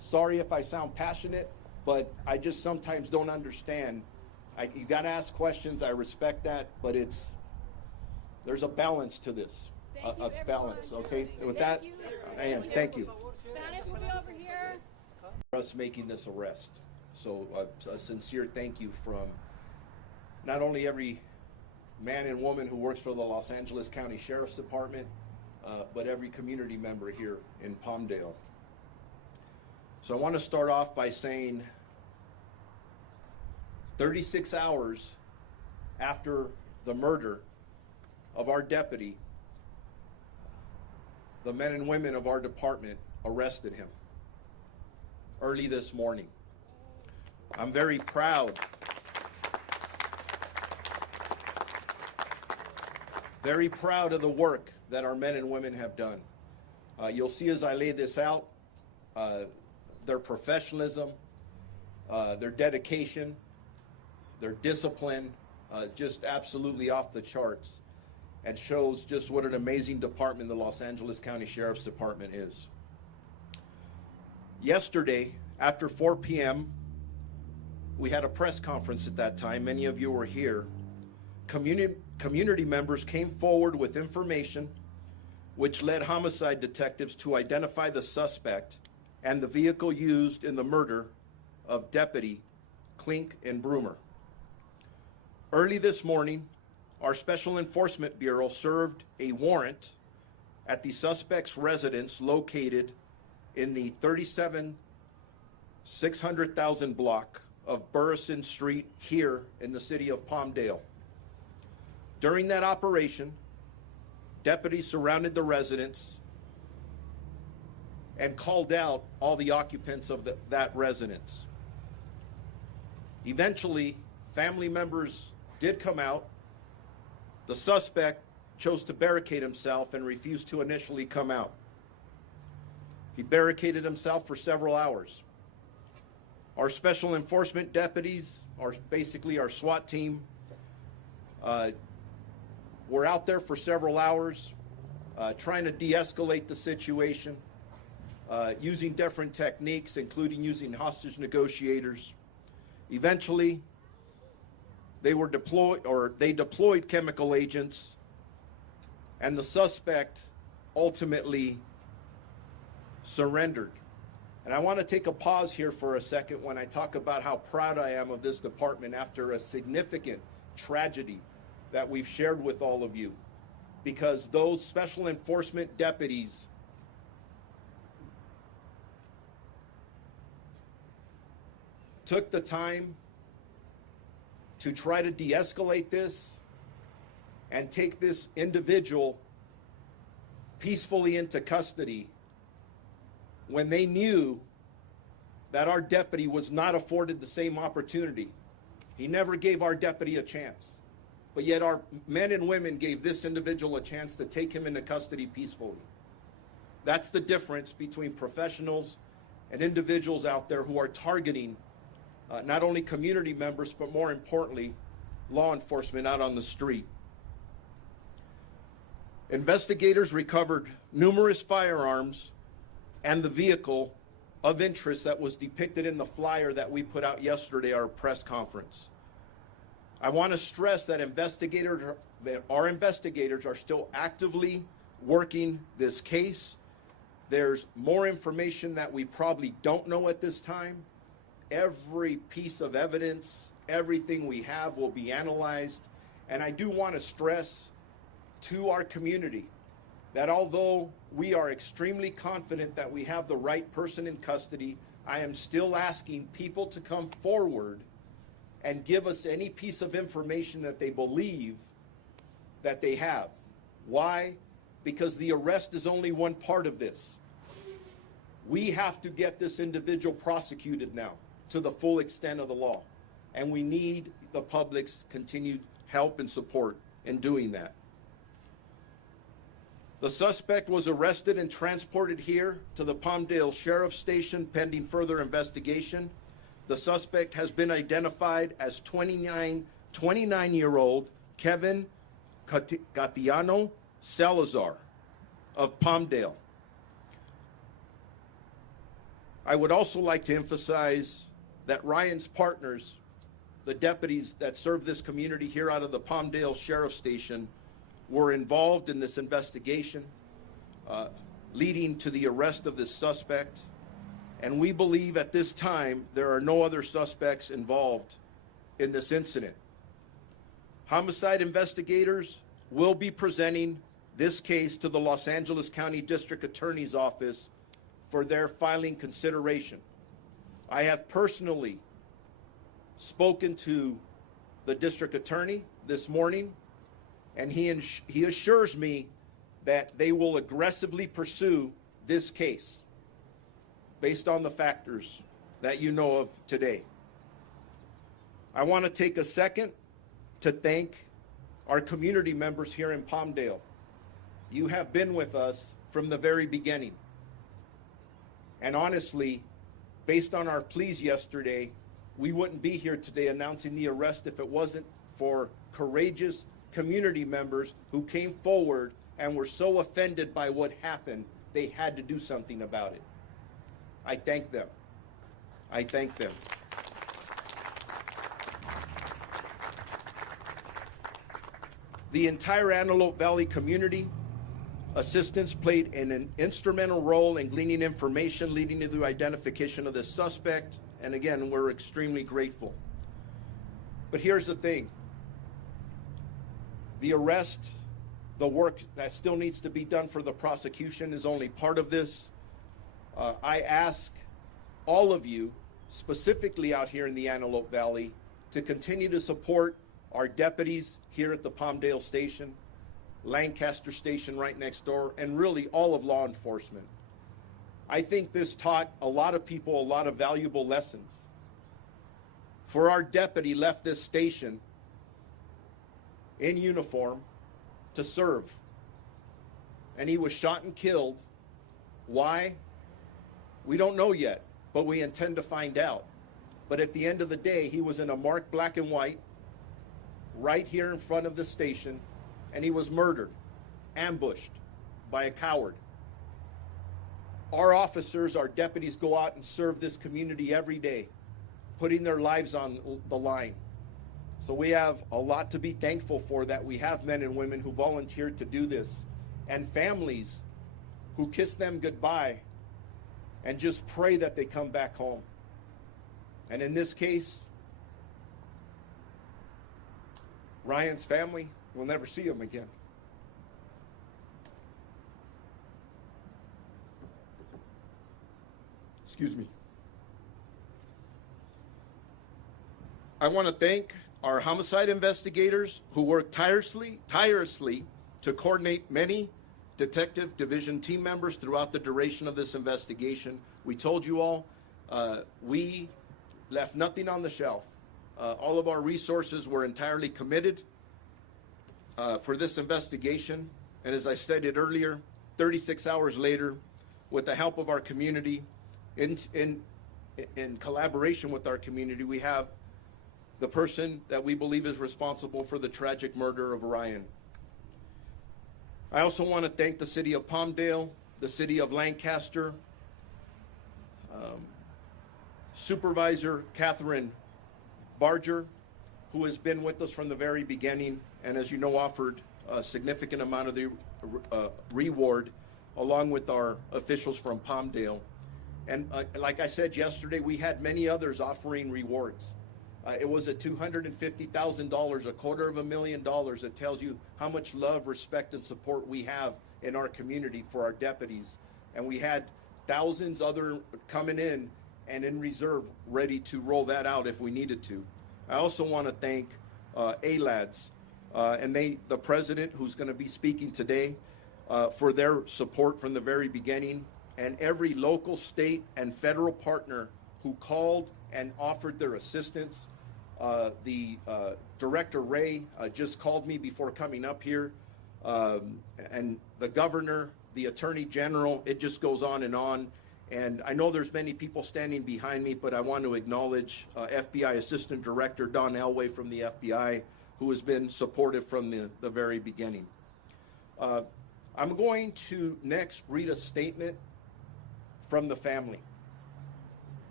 Sorry if I sound passionate, but I just sometimes don't understand. You got to ask questions. I respect that, but there's a balance to this. A balance, okay? With that, thank you. Spanish will be over here. Us making this arrest. So a sincere thank you from not only every man and woman who works for the Los Angeles County Sheriff's Department, but every community member here in Palmdale. So I want to start off by saying 36 hours after the murder of our deputy, the men and women of our department arrested him early this morning. I'm very proud. Very proud of the work that our men and women have done. You'll see as I lay this out, their professionalism, their dedication, their discipline, just absolutely off the charts, and shows just what an amazing department the Los Angeles County Sheriff's Department is. Yesterday, after 4 p.m., we had a press conference at that time. Many of you were here. Community members came forward with information which led homicide detectives to identify the suspect and the vehicle used in the murder of Deputy Clinkunbroomer. Early this morning, our Special Enforcement Bureau served a warrant at the suspect's residence located in the 37,600,000 block of Burrison Street here in the city of Palmdale. During that operation, deputies surrounded the residence and called out all the occupants of that residence. Eventually, family members did come out. The suspect chose to barricade himself and refused to initially come out. He barricaded himself for several hours. Our special enforcement deputies, basically our SWAT team, were out there for several hours trying to de-escalate the situation, using different techniques, including using hostage negotiators. Eventually, they deployed chemical agents, and the suspect ultimately surrendered. And I want to take a pause here for a second when I talk about how proud I am of this department after a significant tragedy that we've shared with all of you, because those special enforcement deputies took the time to try to de-escalate this and take this individual peacefully into custody when they knew that our deputy was not afforded the same opportunity. He never gave our deputy a chance, but yet our men and women gave this individual a chance to take him into custody peacefully. That's the difference between professionals and individuals out there who are targeting not only community members, but more importantly, law enforcement out on the street. Investigators recovered numerous firearms and the vehicle of interest that was depicted in the flyer that we put out yesterday at our press conference. I want to stress that our investigators are still actively working this case. There's more information that we probably don't know at this time. Every piece of evidence, everything we have will be analyzed. And I do want to stress to our community that although we are extremely confident that we have the right person in custody, I am still asking people to come forward and give us any piece of information that they believe that they have. Why? Because the arrest is only one part of this. We have to get this individual prosecuted now to the full extent of the law. And we need the public's continued help and support in doing that. The suspect was arrested and transported here to the Palmdale Sheriff's Station pending further investigation. The suspect has been identified as 29-year-old Kevin Salazar of Palmdale. I would also like to emphasize that Ryan's partners, the deputies that serve this community here out of the Palmdale Sheriff Station, were involved in this investigation, leading to the arrest of this suspect. And we believe at this time there are no other suspects involved in this incident. Homicide investigators will be presenting this case to the Los Angeles County District Attorney's Office for their filing consideration. I have personally spoken to the district attorney this morning, and he assures me that they will aggressively pursue this case based on the factors that you know of today. I want to take a second to thank our community members here in Palmdale. You have been with us from the very beginning. And honestly, based on our pleas yesterday, we wouldn't be here today announcing the arrest if it wasn't for courageous community members who came forward and were so offended by what happened, they had to do something about it. I thank them. I thank them. The entire Antelope Valley community assistance played an instrumental role in gleaning information leading to the identification of this suspect. And again, we're extremely grateful. But here's the thing. The arrest, the work that still needs to be done for the prosecution is only part of this. I ask all of you, specifically out here in the Antelope Valley, to continue to support our deputies here at the Palmdale Station, Lancaster Station right next door, and really all of law enforcement. I think this taught a lot of people a lot of valuable lessons. For our deputy left this station in uniform to serve, and he was shot and killed. Why? We don't know yet, but we intend to find out. But at the end of the day, he was in a marked black and white right here in front of the station, and he was murdered, ambushed by a coward. Our officers, our deputies go out and serve this community every day, putting their lives on the line. So we have a lot to be thankful for, that we have men and women who volunteered to do this, and families who kiss them goodbye and just pray that they come back home. And in this case, Ryan's family will never see him again. Excuse me. I want to thank our homicide investigators who worked tirelessly to coordinate many detective division team members throughout the duration of this investigation. We told you all, we left nothing on the shelf. All of our resources were entirely committed for this investigation. And as I stated earlier, 36 hours later, with the help of our community, in collaboration with our community, we have the person that we believe is responsible for the tragic murder of Ryan. I also want to thank the city of Palmdale, the city of Lancaster, Supervisor Catherine Barger, who has been with us from the very beginning, and as you know, offered a significant amount of the reward, along with our officials from Palmdale. And like I said yesterday, we had many others offering rewards. It was a $250,000, $250,000. That tells you how much love, respect, and support we have in our community for our deputies. And we had thousands other coming in and in reserve, ready to roll that out if we needed to. I also want to thank ALADS and the president, who's going to be speaking today, for their support from the very beginning, and every local, state, and federal partner who called and offered their assistance. The Director Ray just called me before coming up here, and the governor, the attorney general, it just goes on. And I know there's many people standing behind me, but I want to acknowledge FBI Assistant Director Don Elway from the FBI, who has been supportive from the very beginning. I'm going to next read a statement from the family.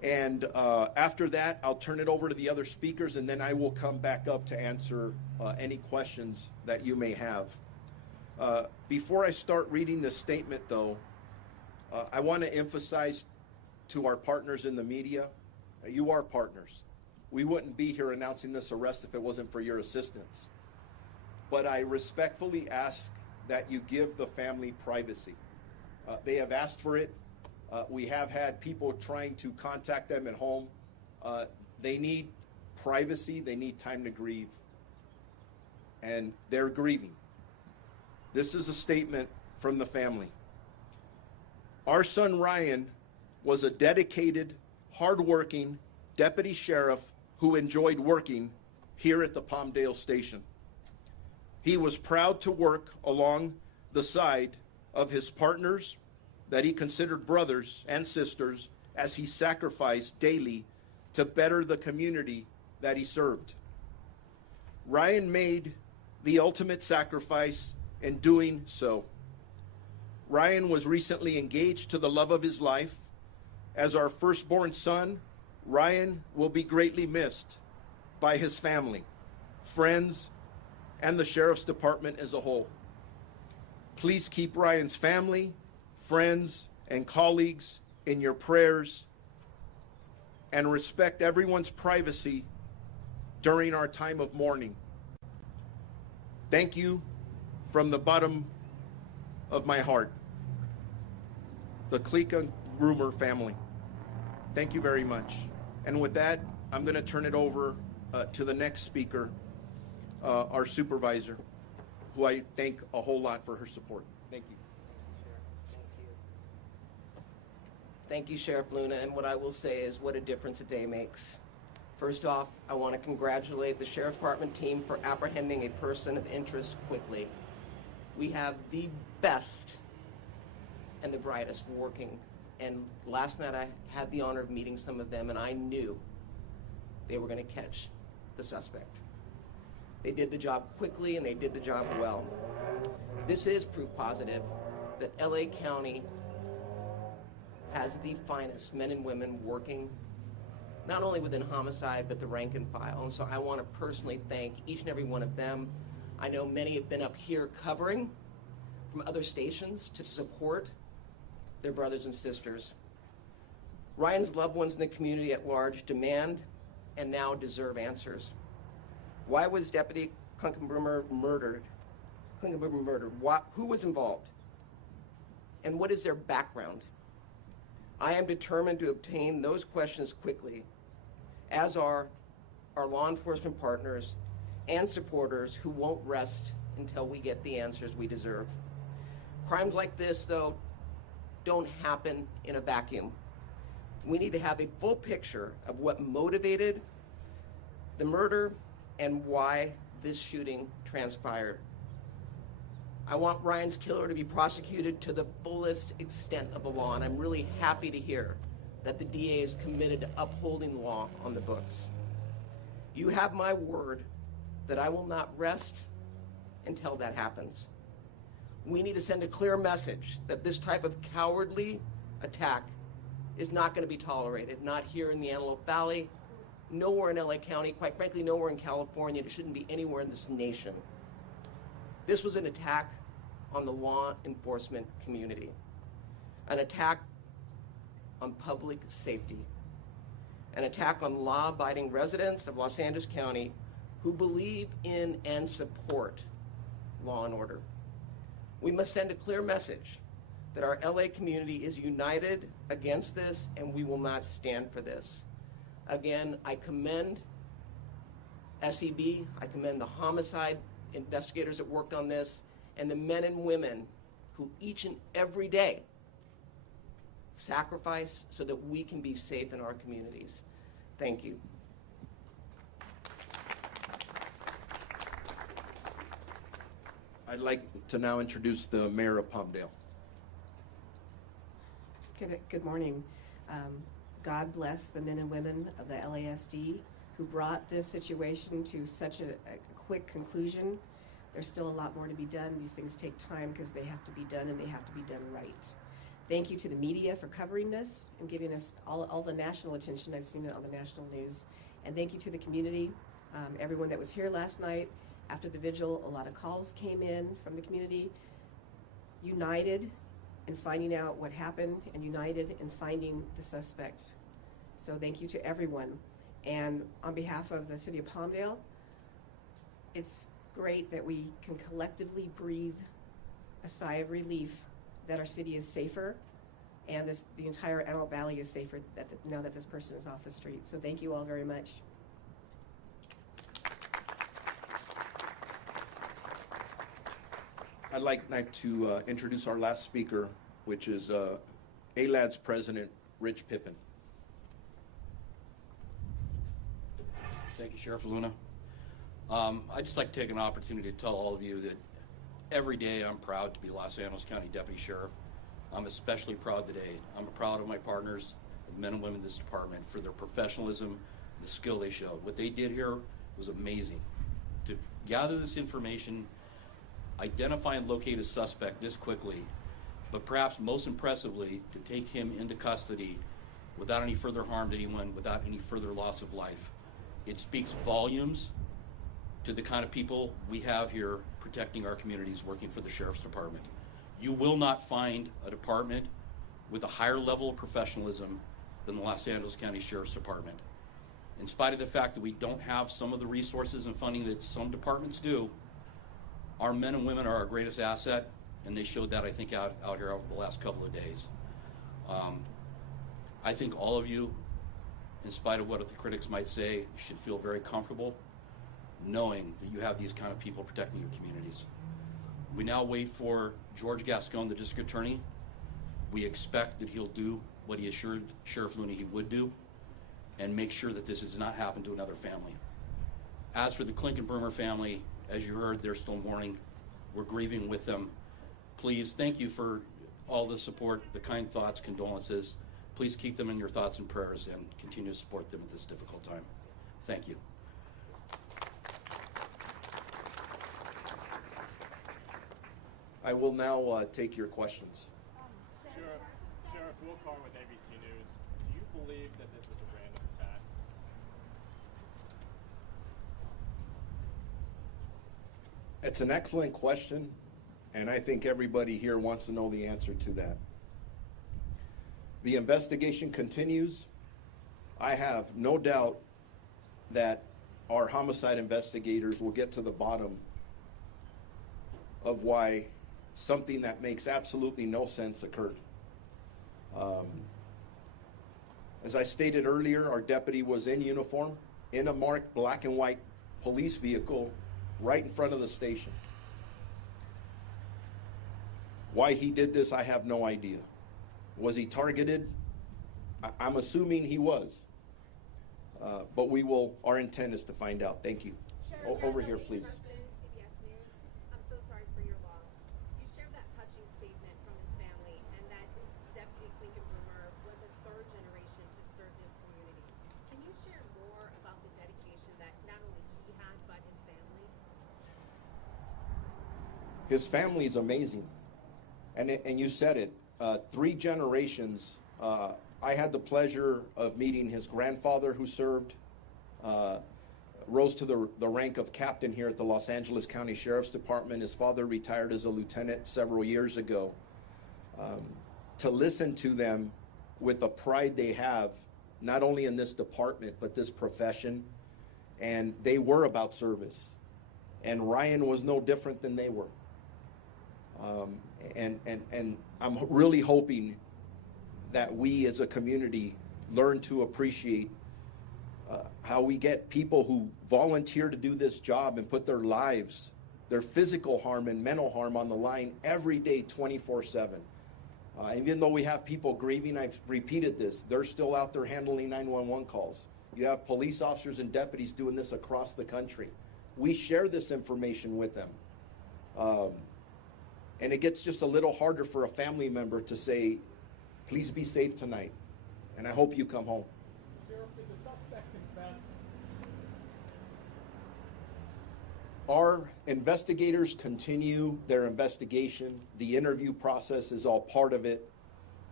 And after that, I'll turn it over to the other speakers, and then I will come back up to answer any questions that you may have. Before I start reading this statement, though, I want to emphasize to our partners in the media, you are partners. We wouldn't be here announcing this arrest if it wasn't for your assistance. But I respectfully ask that you give the family privacy. They have asked for it. We have had people trying to contact them at home. They need privacy. They need time to grieve. And they're grieving. This is a statement from the family. Our son Ryan was a dedicated, hardworking deputy sheriff who enjoyed working here at the Palmdale station. He was proud to work along the side of his partners that he considered brothers and sisters as he sacrificed daily to better the community that he served. Ryan made the ultimate sacrifice in doing so. Ryan was recently engaged to the love of his life. As our firstborn son, Ryan will be greatly missed by his family, friends, and the Sheriff's Department as a whole. Please keep Ryan's family, friends, and colleagues in your prayers, and respect everyone's privacy during our time of mourning. Thank you from the bottom of my heart. The Clinkunbroomer family. Thank you very much. And with that, I'm going to turn it over to the next speaker, our supervisor, who I thank a whole lot for her support. Thank you. Thank you, Sheriff Luna, and what I will say is what a difference a day makes. First off, I want to congratulate the Sheriff's Department team for apprehending a person of interest quickly. We have the best and the brightest working, and last night I had the honor of meeting some of them, and I knew they were going to catch the suspect. They did the job quickly, and they did the job well. This is proof positive that LA County has the finest men and women working not only within homicide, but the rank and file. And so I want to personally thank each and every one of them. I know many have been up here covering from other stations to support their brothers and sisters. Ryan's loved ones in the community at large demand and now deserve answers. Why was Deputy Clinkunbroomer murdered? Who was involved? And what is their background? I am determined to obtain those questions quickly, as are our law enforcement partners and supporters who won't rest until we get the answers we deserve. Crimes like this, though, don't happen in a vacuum. We need to have a full picture of what motivated the murder and why this shooting transpired. I want Ryan's killer to be prosecuted to the fullest extent of the law, and I'm really happy to hear that the DA is committed to upholding the law on the books. You have my word that I will not rest until that happens. We need to send a clear message that this type of cowardly attack is not going to be tolerated, not here in the Antelope Valley, nowhere in LA County, quite frankly, nowhere in California. It shouldn't be anywhere in this nation. This was an attack on the law enforcement community, an attack on public safety, an attack on law-abiding residents of Los Angeles County who believe in and support law and order. We must send a clear message that our LA community is united against this, and we will not stand for this. Again, I commend SEB, I commend the homicide investigators that worked on this, and the men and women who each and every day sacrifice so that we can be safe in our communities. Thank you. I'd like to now introduce the mayor of Palmdale. Good morning. God bless the men and women of the LASD who brought this situation to such a quick conclusion. There's still a lot more to be done. These things take time because they have to be done and they have to be done right. Thank you to the media for covering this and giving us all the national attention. I've seen it on the national news. And thank you to the community, everyone that was here last night. After the vigil, a lot of calls came in from the community, united in finding out what happened and united in finding the suspect. So thank you to everyone. And on behalf of the city of Palmdale, it's great that we can collectively breathe a sigh of relief that our city is safer and the entire Antelope Valley is safer now that this person is off the street. So thank you all very much. I'd like now to introduce our last speaker, which is ALAD's president, Rich Pippin. Thank you, Sheriff Luna. I'd just like to take an opportunity to tell all of you that every day I'm proud to be Los Angeles County Deputy Sheriff. I'm especially proud today. I'm proud of my partners, the men and women in this department, for their professionalism, the skill they showed. What they did here was amazing. To gather this information, identify and locate a suspect this quickly, but perhaps most impressively, to take him into custody without any further harm to anyone, without any further loss of life. It speaks volumes to the kind of people we have here protecting our communities, working for the Sheriff's Department. You will not find a department with a higher level of professionalism than the Los Angeles County Sheriff's Department. In spite of the fact that we don't have some of the resources and funding that some departments do, our men and women are our greatest asset, and they showed that, I think, out here over the last couple of days. I think all of you, in spite of what the critics might say, should feel very comfortable knowing that you have these kind of people protecting your communities. We now wait for George Gascon, the district attorney. We expect that he'll do what he assured Sheriff Looney he would do and make sure that this does not happen to another family. As for the Clinkunbroomer family, as you heard, they're still mourning. We're grieving with them. Please, thank you for all the support, the kind thoughts, condolences. Please keep them in your thoughts and prayers and continue to support them at this difficult time. Thank you. I will now take your questions. Sheriff Will Carr with ABC News. Do you believe that this was a random attack? It's an excellent question, and I think everybody here wants to know the answer to that. The investigation continues. I have no doubt that our homicide investigators will get to the bottom of why something that makes absolutely no sense occurred. As I stated earlier, our deputy was in uniform, in a marked black and white police vehicle right in front of the station. Why he did this, I have no idea. Was he targeted? I'm assuming he was. But our intent is to find out. Thank you. Over here, please. CBS News. I'm so sorry for your loss. You shared that touching statement from his family and that Deputy Clinkunbroomer was a third generation to serve this community. Can you share more about the dedication that not only he had, but his family? His family is amazing. And you said it, 3 generations. I had the pleasure of meeting his grandfather who served, rose to the rank of captain here at the Los Angeles County Sheriff's Department. His father retired as a lieutenant several years ago. To listen to them with the pride they have, not only in this department, but this profession, and they were about service. And Ryan was no different than they were. And I'm really hoping that we as a community learn to appreciate how we get people who volunteer to do this job and put their lives, their physical harm and mental harm on the line every day, 24/7. Even though we have people grieving, I've repeated this, they're still out there handling 911 calls. You have police officers and deputies doing this across the country. We share this information with them. And it gets just a little harder for a family member to say, please be safe tonight, and I hope you come home. Sheriff, did the suspect confess? Our investigators continue their investigation. The interview process is all part of it.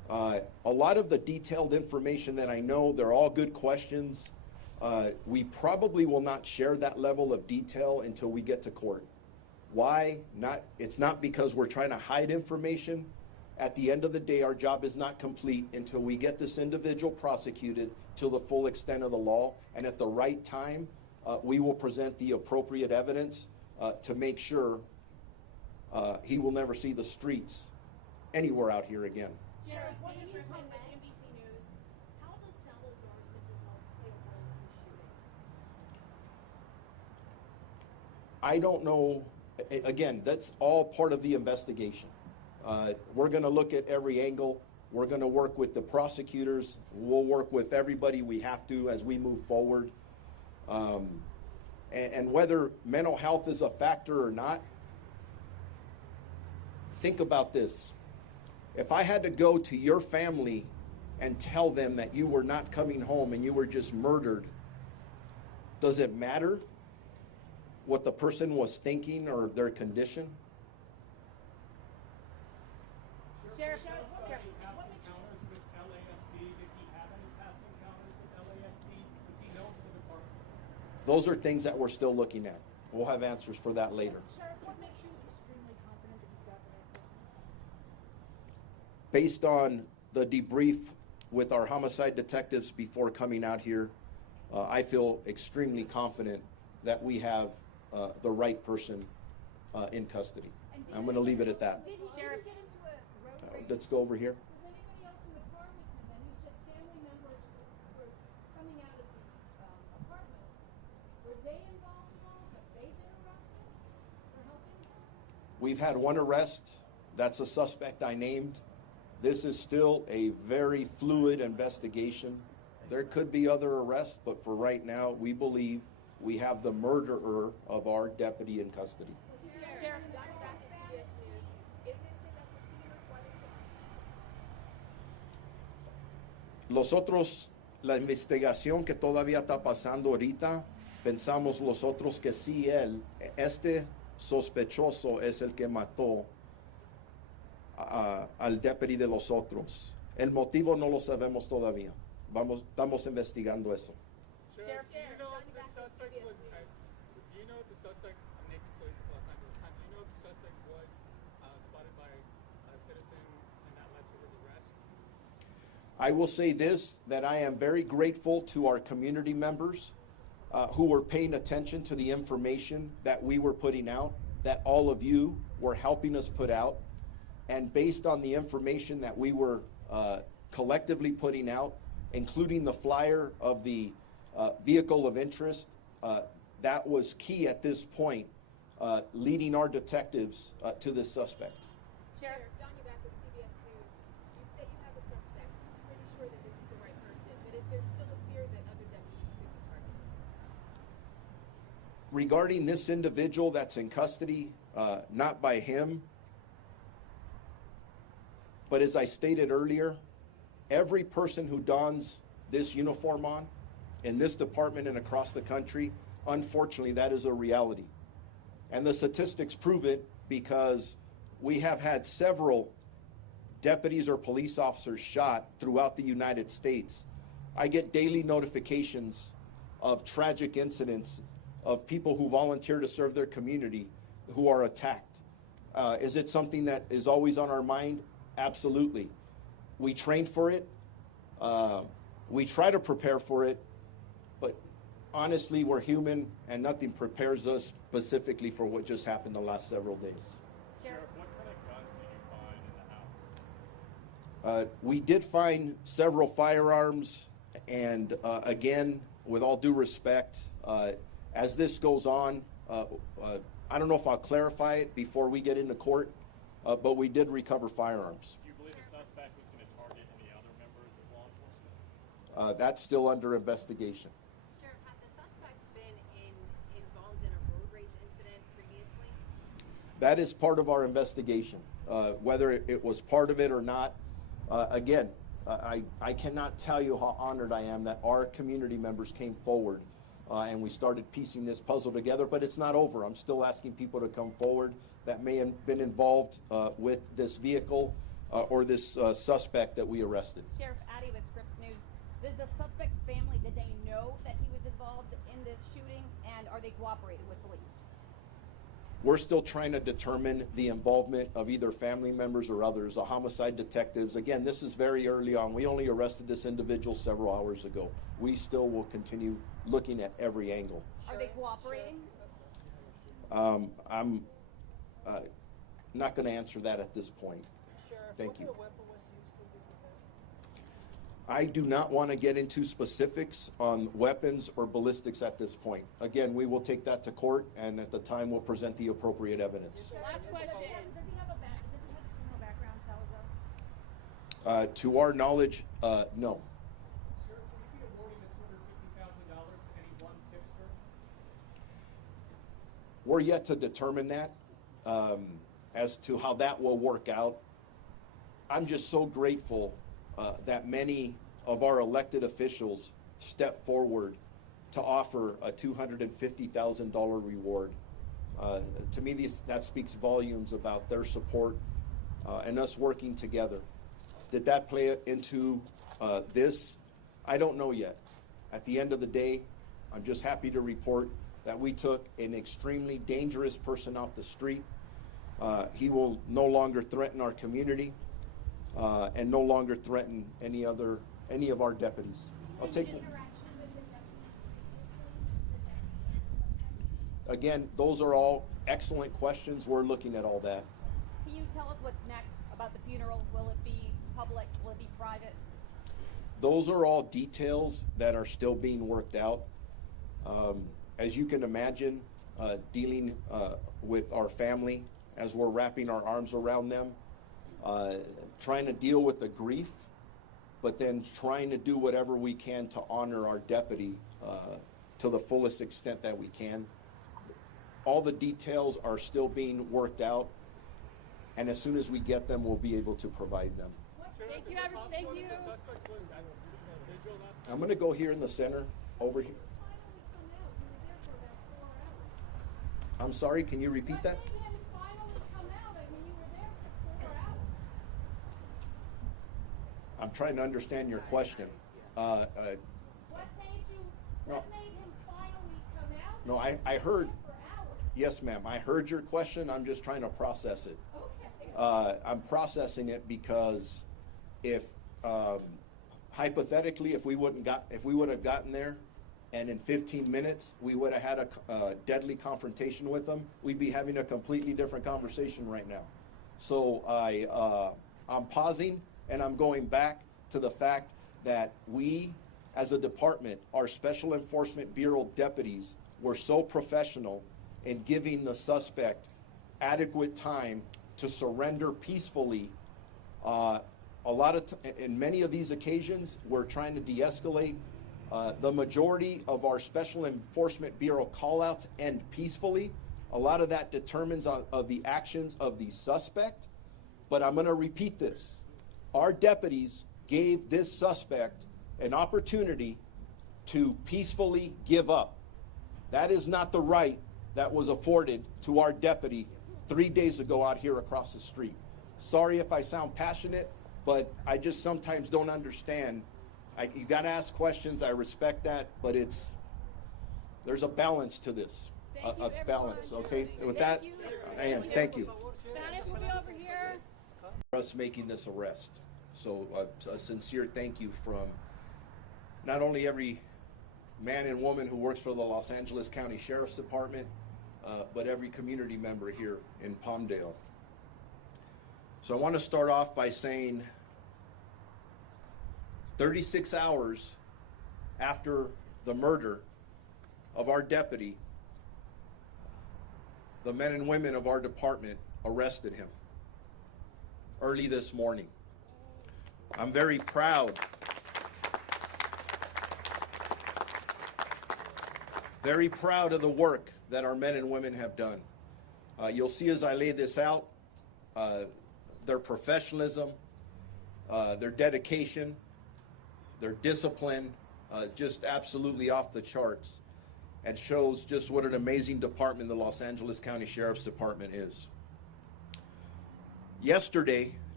A lot of the detailed information that I know, they're all good questions. We probably will not share that level of detail until we get to court. Why? It's not because we're trying to hide information. At the end of the day, our job is not complete until we get this individual prosecuted to the full extent of the law. And at the right time, we will present the appropriate evidence to make sure he will never see the streets anywhere out here again. Sheriff, when you come with NBC News, how does Salazar's mental health play a role in the shooting? I don't know. Again, that's all part of the investigation. We're going to look at every angle. We're going to work with the prosecutors. We'll work with everybody we have to as we move forward. And whether mental health is a factor or not, think about this. If I had to go to your family and tell them that you were not coming home and you were just murdered, does it matter what the person was thinking or their condition? Sheriff, Past encounters with LASD, did he have any past encounters with LASD? Was he known to the department? Those are things that we're still looking at. We'll have answers for that later. Sheriff, what makes you extremely confident that you got the right person? Based on the debrief with our homicide detectives before coming out here, I feel extremely confident that we have the right person in custody. I'm going to leave it at that. Did he Sheriff. get into a road rage? Let's go over here. Was anybody else in the car with him? And you said family members were coming out of the apartment. Were they involved at all? Have they been arrested for helping him? We've had one arrest. That's a suspect I named. This is still a very fluid investigation. There could be other arrests, but for right now, we believe we have the murderer of our deputy in custody. Sheriff, Los otros, la investigación que todavía está pasando ahorita, pensamos los otros que sí este sospechoso es el que mató al deputy de los otros. El motivo no lo sabemos todavía. Estamos investigando eso. Sheriff, do you know if the suspect was? Do you know if the suspect? I'm Nathan Solis from Los Angeles Times. Do you know if the suspect was spotted by a citizen and that led to his arrest? I will say this, that I am very grateful to our community members who were paying attention to the information that we were putting out, that all of you were helping us put out. And based on the information that we were collectively putting out, including the flyer of the vehicle of interest, that was key at this point, leading our detectives to this suspect. Sheriff, Donnie back with CBS News. You say you have a suspect. Pretty sure that this is the right person, but is there still a fear that other deputies could be targeted? Regarding this individual that's in custody, not by him, but as I stated earlier, every person who dons this uniform on in this department and across the country, unfortunately, that is a reality. And the statistics prove it because we have had several deputies or police officers shot throughout the United States. I get daily notifications of tragic incidents of people who volunteer to serve their community who are attacked. Is it something that is always on our mind? Absolutely. We train for it. We try to prepare for it, but honestly, we're human and nothing prepares us specifically for what just happened the last several days. Sheriff, what kind of guns did you find in the house? We did find several firearms, and again, with all due respect, as this goes on, I don't know if I'll clarify it before we get into court, but we did recover firearms. Do you believe the suspect was going to target any other members of law enforcement? That's still under investigation. Sheriff, have the suspects been involved in a road rage incident previously? That is part of our investigation. Whether it was part of it or not, again, I cannot tell you how honored I am that our community members came forward and we started piecing this puzzle together, but it's not over. I'm still asking people to come forward that may have been involved with this vehicle or this suspect that we arrested. Sheriff Addy with Scripps News. Does the suspect's family, did they know that he was involved in this shooting, and are they cooperating with police? We're still trying to determine the involvement of either family members or others, the homicide detectives. Again, this is very early on. We only arrested this individual several hours ago. We still will continue looking at every angle. Are they cooperating? I'm not going to answer that at this point. Sheriff, Thank what you. kind of weapon was used in this attack? I do not want to get into specifics on weapons or ballistics at this point. Again, we will take that to court, and at the time we'll present the appropriate evidence. Last question. Does he have a criminal background, Salazar? To our knowledge, no. Sheriff, will you be awarding the $250,000 to any one tipster? We're yet to determine that as to how that will work out. I'm just so grateful that many of our elected officials step forward to offer a $250,000 reward. To me, that speaks volumes about their support and us working together. Did that play into this? I don't know yet. At the end of the day, I'm just happy to report that we took an extremely dangerous person off the street. He will no longer threaten our community and no longer threaten any of our deputies. I'll take them. Again, those are all excellent questions. We're looking at all that. Can you tell us what's next about the funeral? Will it be public? Will it be private? Those are all details that are still being worked out. As you can imagine, dealing with our family as we're wrapping our arms around them, trying to deal with the grief, but then trying to do whatever we can to honor our deputy to the fullest extent that we can. All the details are still being worked out, and as soon as we get them, we'll be able to provide them. Thank you, Is it thank possible you. that the suspect was vigil last night? I'm going to go here in the center, over here. I'm sorry, can you repeat that? What made him finally come out? I mean, you were there for 4 hours. I'm trying to understand your question. What made No. him finally come out? No, I You heard. were there for hours. Yes, ma'am. I heard your question. I'm just trying to process it. Okay. I'm processing it because if hypothetically, if we would have gotten there, and in 15 minutes we would have had a deadly confrontation with them, we'd be having a completely different conversation right now. So I'm pausing and I'm going back to the fact that we, as a department, our Special Enforcement Bureau deputies were so professional in giving the suspect adequate time to surrender peacefully. In many of these occasions, we're trying to de-escalate. The majority of our Special Enforcement Bureau callouts end peacefully. A lot of that determines of the actions of the suspect. But I'm going to repeat this. Our deputies gave this suspect an opportunity to peacefully give up. That is not the right that was afforded to our deputy 3 days ago out here across the street. Sorry if I sound passionate, but I just sometimes don't understand. You got to ask questions. I respect that, but there's a balance to this. Thank you, A balance, okay? With that, I am. Thank you. Spanish will be over here. For us making this arrest. So a sincere thank you from not only every man and woman who works for the Los Angeles County Sheriff's Department, but every community member here in Palmdale. So I want to start off by saying 36 hours after the murder of our deputy, the men and women of our department arrested him early this morning. I'm very proud. Very proud of the work that our men and women have done. You'll see as I lay this out, their professionalism, their dedication, their discipline, just absolutely off the charts, and shows just what an amazing department the Los Angeles County Sheriff's Department is. Yesterday,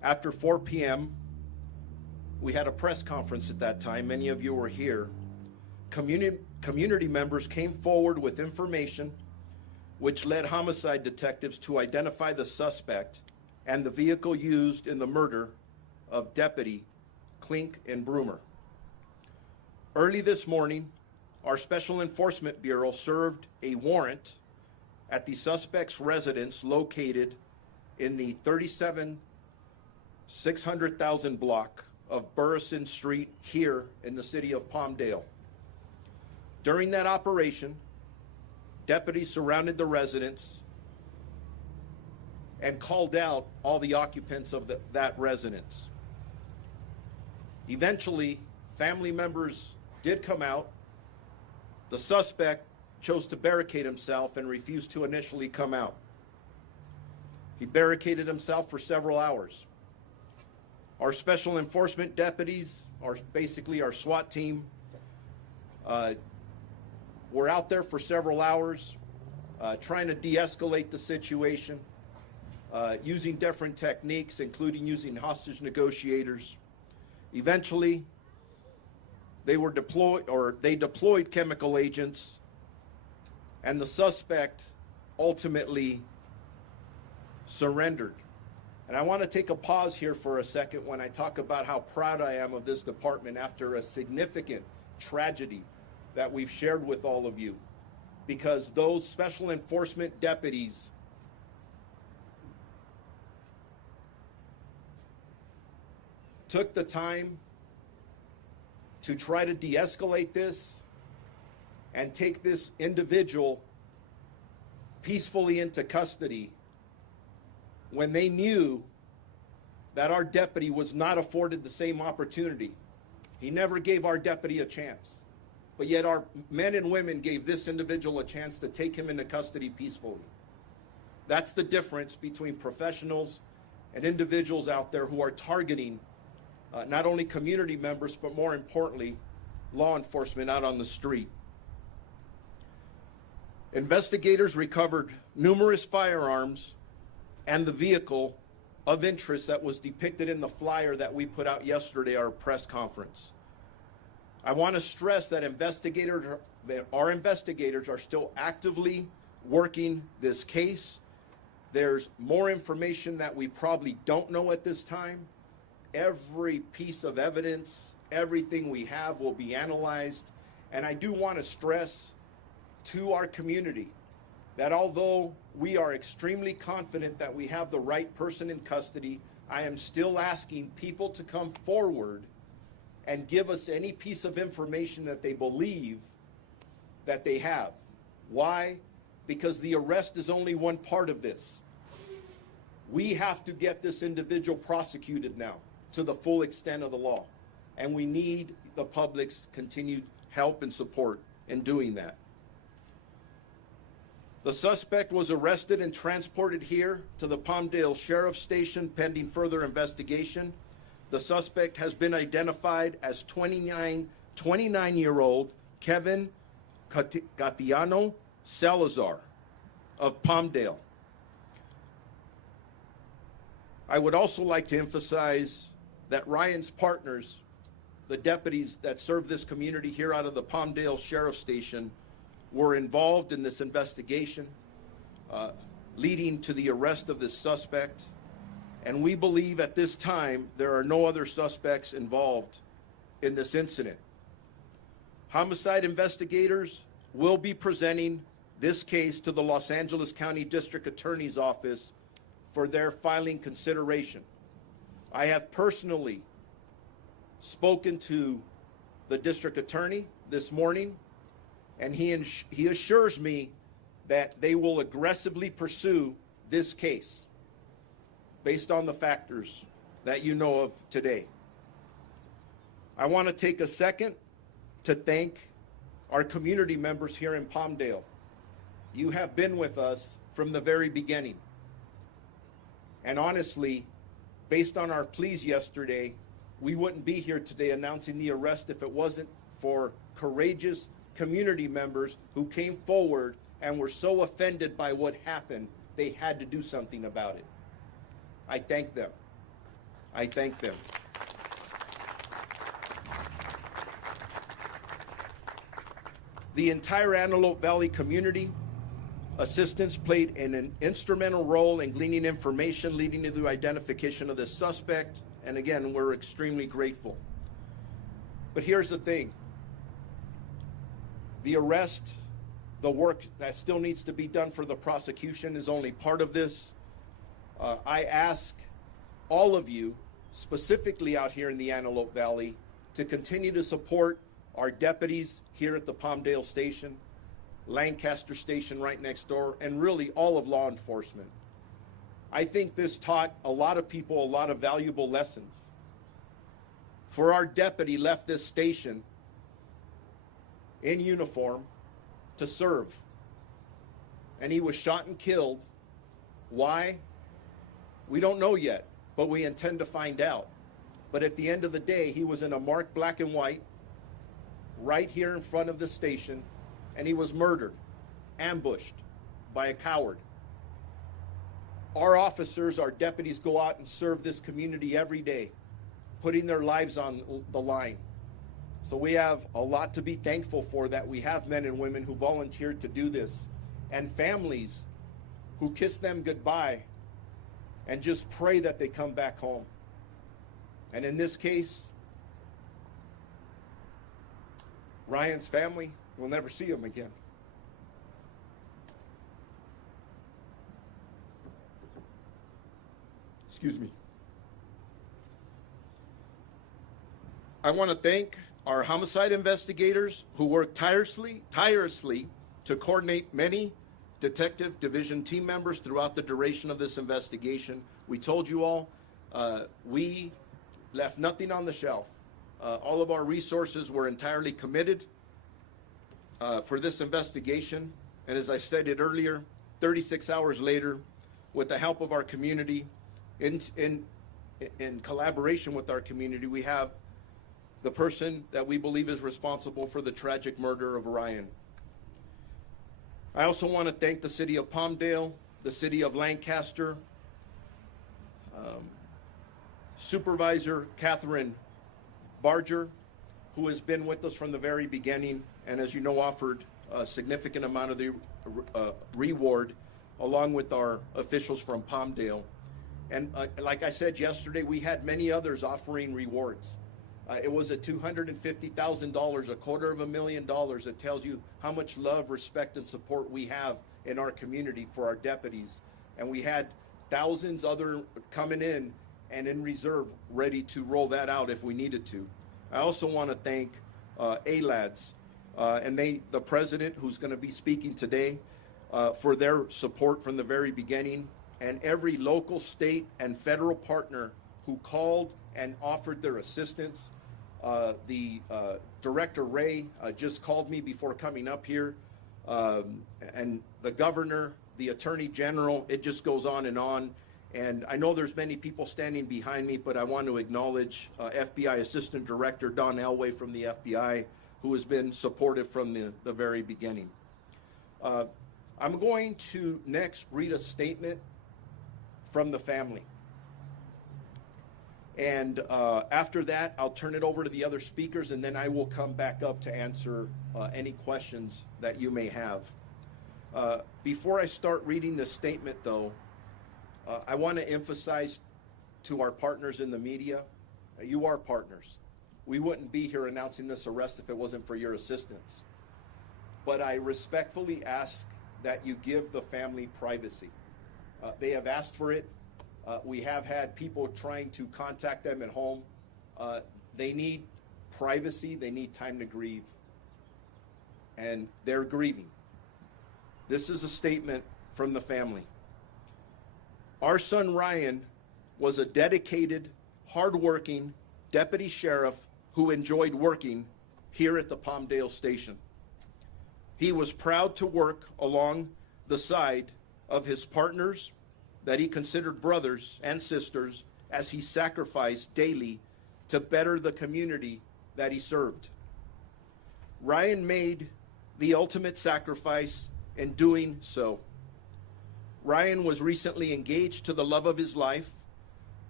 after 4 p.m., we had a press conference at that time. Many of you were here. Community members came forward with information which led homicide detectives to identify the suspect and the vehicle used in the murder of Deputy Clinkunbroomer. Early this morning, our Special Enforcement Bureau served a warrant at the suspect's residence located in the 37,600,000 block of Burrison Street here in the city of Palmdale. During that operation, deputies surrounded the residence and called out all the occupants of that residence. Eventually, family members did come out. The suspect chose to barricade himself and refused to initially come out. He barricaded himself for several hours. Our special enforcement deputies, basically our SWAT team, were out there for several hours trying to de-escalate the situation, using different techniques, including using hostage negotiators. Eventually, they deployed chemical agents, and the suspect ultimately surrendered. And I want to take a pause here for a second when I talk about how proud I am of this department after a significant tragedy that we've shared with all of you, because those special enforcement deputies took the time to try to de-escalate this and take this individual peacefully into custody when they knew that our deputy was not afforded the same opportunity. He never gave our deputy a chance, but yet our men and women gave this individual a chance to take him into custody peacefully. That's the difference between professionals and individuals out there who are targeting not only community members, but more importantly, law enforcement out on the street. Investigators recovered numerous firearms and the vehicle of interest that was depicted in the flyer that we put out yesterday, our press conference. I want to stress that our investigators are still actively working this case. There's more information that we probably don't know at this time. Every piece of evidence, everything we have will be analyzed. And I do want to stress to our community that although we are extremely confident that we have the right person in custody, I am still asking people to come forward and give us any piece of information that they believe that they have. Why? Because the arrest is only one part of this. We have to get this individual prosecuted now to the full extent of the law. And we need the public's continued help and support in doing that. The suspect was arrested and transported here to the Palmdale Sheriff's Station pending further investigation. The suspect has been identified as 29-year-old Kevin Salazar of Palmdale. I would also like to emphasize that Ryan's partners, the deputies that serve this community here out of the Palmdale Sheriff's Station, were involved in this investigation, leading to the arrest of this suspect. And we believe at this time there are no other suspects involved in this incident. Homicide investigators will be presenting this case to the Los Angeles County District Attorney's Office for their filing consideration. I have personally spoken to the district attorney this morning, and he assures me that they will aggressively pursue this case based on the factors that you know of today. I want to take a second to thank our community members here in Palmdale. You have been with us from the very beginning. And honestly, based on our pleas yesterday, we wouldn't be here today announcing the arrest if it wasn't for courageous community members who came forward and were so offended by what happened, they had to do something about it. I thank them. I thank them. The entire Antelope Valley community assistance played an instrumental role in gleaning information leading to the identification of this suspect, and again, we're extremely grateful. But here's the thing. The arrest, the work that still needs to be done for the prosecution is only part of this. I ask all of you, specifically out here in the Antelope Valley, to continue to support our deputies here at the Palmdale station, Lancaster station right next door, and really all of law enforcement. I think this taught a lot of people a lot of valuable lessons. For our deputy left this station in uniform to serve, and he was shot and killed. Why? We don't know yet, but we intend to find out. But at the end of the day, he was in a marked black and white right here in front of the station, and he was murdered, ambushed by a coward. Our officers, our deputies go out and serve this community every day, putting their lives on the line. So we have a lot to be thankful for, that we have men and women who volunteered to do this, and families who kiss them goodbye and just pray that they come back home. And in this case, Ryan's family will never see him again. Excuse me. I want to thank our homicide investigators who worked tirelessly to coordinate many detective division team members throughout the duration of this investigation. We told you all, we left nothing on the shelf. All of our resources were entirely committed for this investigation. And as I stated earlier, 36 hours later, with the help of our community, in collaboration with our community, we have the person that we believe is responsible for the tragic murder of Ryan. I also want to thank the city of Palmdale, the city of Lancaster, Supervisor Catherine Barger, who has been with us from the very beginning, and as you know, offered a significant amount of the reward, along with our officials from Palmdale. And like I said yesterday, we had many others offering rewards. It was a $250,000, $250,000. It tells you how much love, respect, and support we have in our community for our deputies. And we had thousands other coming in and in reserve, ready to roll that out if we needed to. I also want to thank ALADS and the president, who's going to be speaking today, for their support from the very beginning, and every local, state, and federal partner who called and offered their assistance. The Director Ray just called me before coming up here, and the governor, the Attorney General, it just goes on. And I know there's many people standing behind me, but I want to acknowledge FBI Assistant Director Don Elway from the FBI, who has been supportive from the very beginning. I'm going to next read a statement from the family. And after that, I'll turn it over to the other speakers, and then I will come back up to answer any questions that you may have. Before I start reading this statement, though, I want to emphasize to our partners in the media, you are partners. We wouldn't be here announcing this arrest if it wasn't for your assistance. But I respectfully ask that you give the family privacy. They have asked for it. We have had people trying to contact them at home. They need privacy. They need time to grieve. And they're grieving. This is a statement from the family. Our son Ryan was a dedicated, hardworking deputy sheriff who enjoyed working here at the Palmdale station. He was proud to work along the side of his partners that he considered brothers and sisters as he sacrificed daily to better the community that he served. Ryan made the ultimate sacrifice in doing so. Ryan was recently engaged to the love of his life,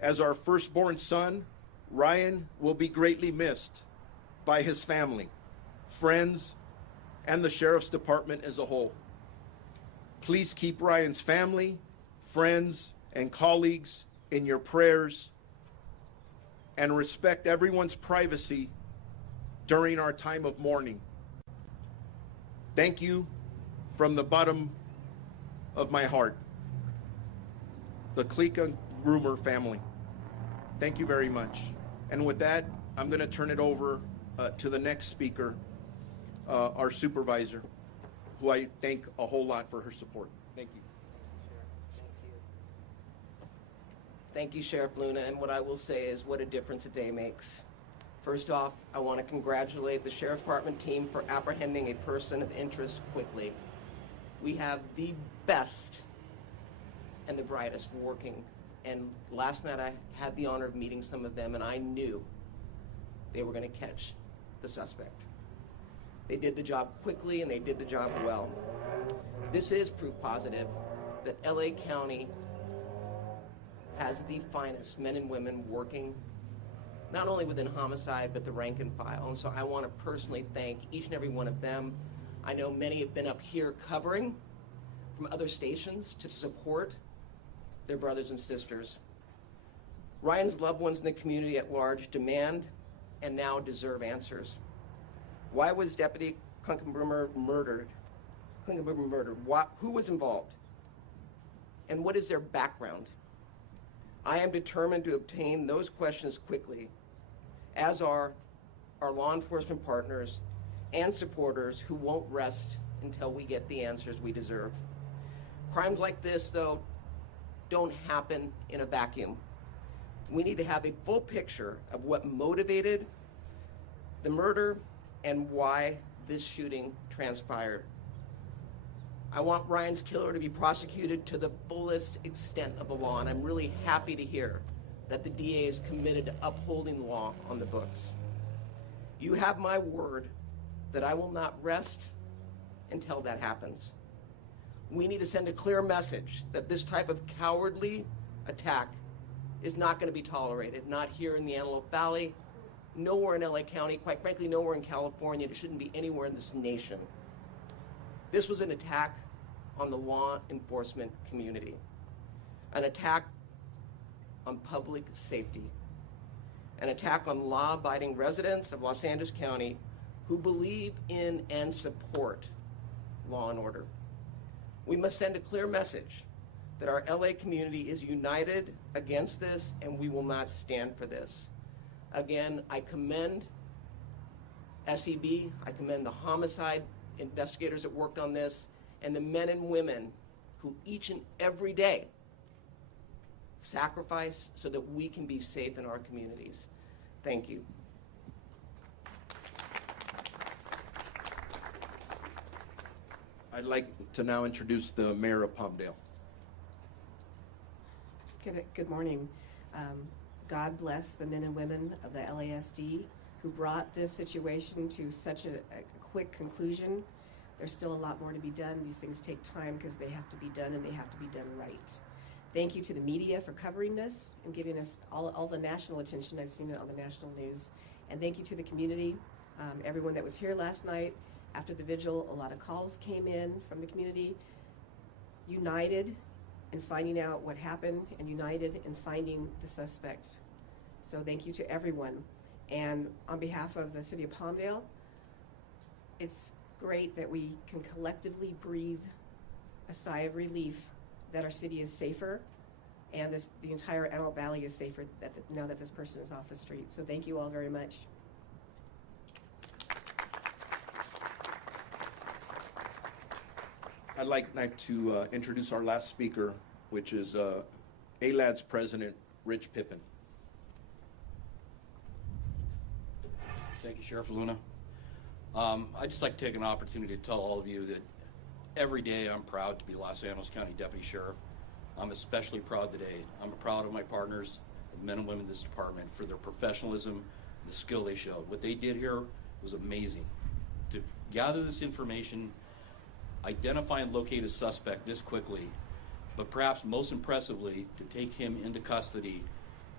As our firstborn son, Ryan will be greatly missed by his family, friends, and the Sheriff's Department as a whole. Please keep Ryan's family, friends, and colleagues in your prayers and respect everyone's privacy during our time of mourning. Thank you from the bottom of my heart, the Clinkunbroomer family. Thank you very much. And with that, I'm going to turn it over to the next speaker, our supervisor, who I thank a whole lot for her support. Thank you. Thank you, Sheriff Luna, and what I will say is what a difference a day makes. First off, I want to congratulate the Sheriff's Department team for apprehending a person of interest quickly. We have the best and the brightest working, and last night I had the honor of meeting some of them, and I knew they were going to catch the suspect. They did the job quickly, and they did the job well. This is proof positive that LA County has the finest men and women working not only within homicide, but the rank and file. And so I want to personally thank each and every one of them. I know many have been up here covering from other stations to support their brothers and sisters. Ryan's loved ones in the community at large demand and now deserve answers. Why was Deputy Clinkunbroomer murdered? Who was involved? And what is their background? I am determined to obtain those questions quickly, as are our law enforcement partners and supporters who won't rest until we get the answers we deserve. Crimes like this, though, don't happen in a vacuum. We need to have a full picture of what motivated the murder and why this shooting transpired. I want Ryan's killer to be prosecuted to the fullest extent of the law, and I'm really happy to hear that the DA is committed to upholding the law on the books. You have my word that I will not rest until that happens. We need to send a clear message that this type of cowardly attack is not going to be tolerated, not here in the Antelope Valley, nowhere in LA County, quite frankly, nowhere in California. It shouldn't be anywhere in this nation. This was an attack on the law enforcement community, an attack on public safety, an attack on law-abiding residents of Los Angeles County who believe in and support law and order. We must send a clear message that our LA community is united against this, and we will not stand for this. Again, I commend SEB, I commend the homicide investigators that worked on this, and the men and women who each and every day sacrifice so that we can be safe in our communities. Thank you. I'd like to now introduce the mayor of Palmdale. Good morning. God bless the men and women of the LASD who brought this situation to such a quick conclusion. There's still a lot more to be done. These things take time because they have to be done and they have to be done right. Thank you to the media for covering this and giving us all the national attention. I've seen it on the national news. And thank you to the community, everyone that was here last night. After the vigil, a lot of calls came in from the community, united in finding out what happened and united in finding the suspect. So thank you to everyone. And on behalf of the city of Palmdale, it's great that we can collectively breathe a sigh of relief that our city is safer and the entire Antelope Valley is safer now that this person is off the street. So thank you all very much. I'd like to introduce our last speaker, which is ALAD's president, Rich Pippin. Thank you, Sheriff Luna. I'd just like to take an opportunity to tell all of you that every day I'm proud to be Los Angeles County Deputy Sheriff. I'm especially proud today. I'm proud of my partners, the men and women in this department, for their professionalism, the skill they showed. What they did here was amazing. To gather this information, identify and locate a suspect this quickly, but perhaps most impressively, to take him into custody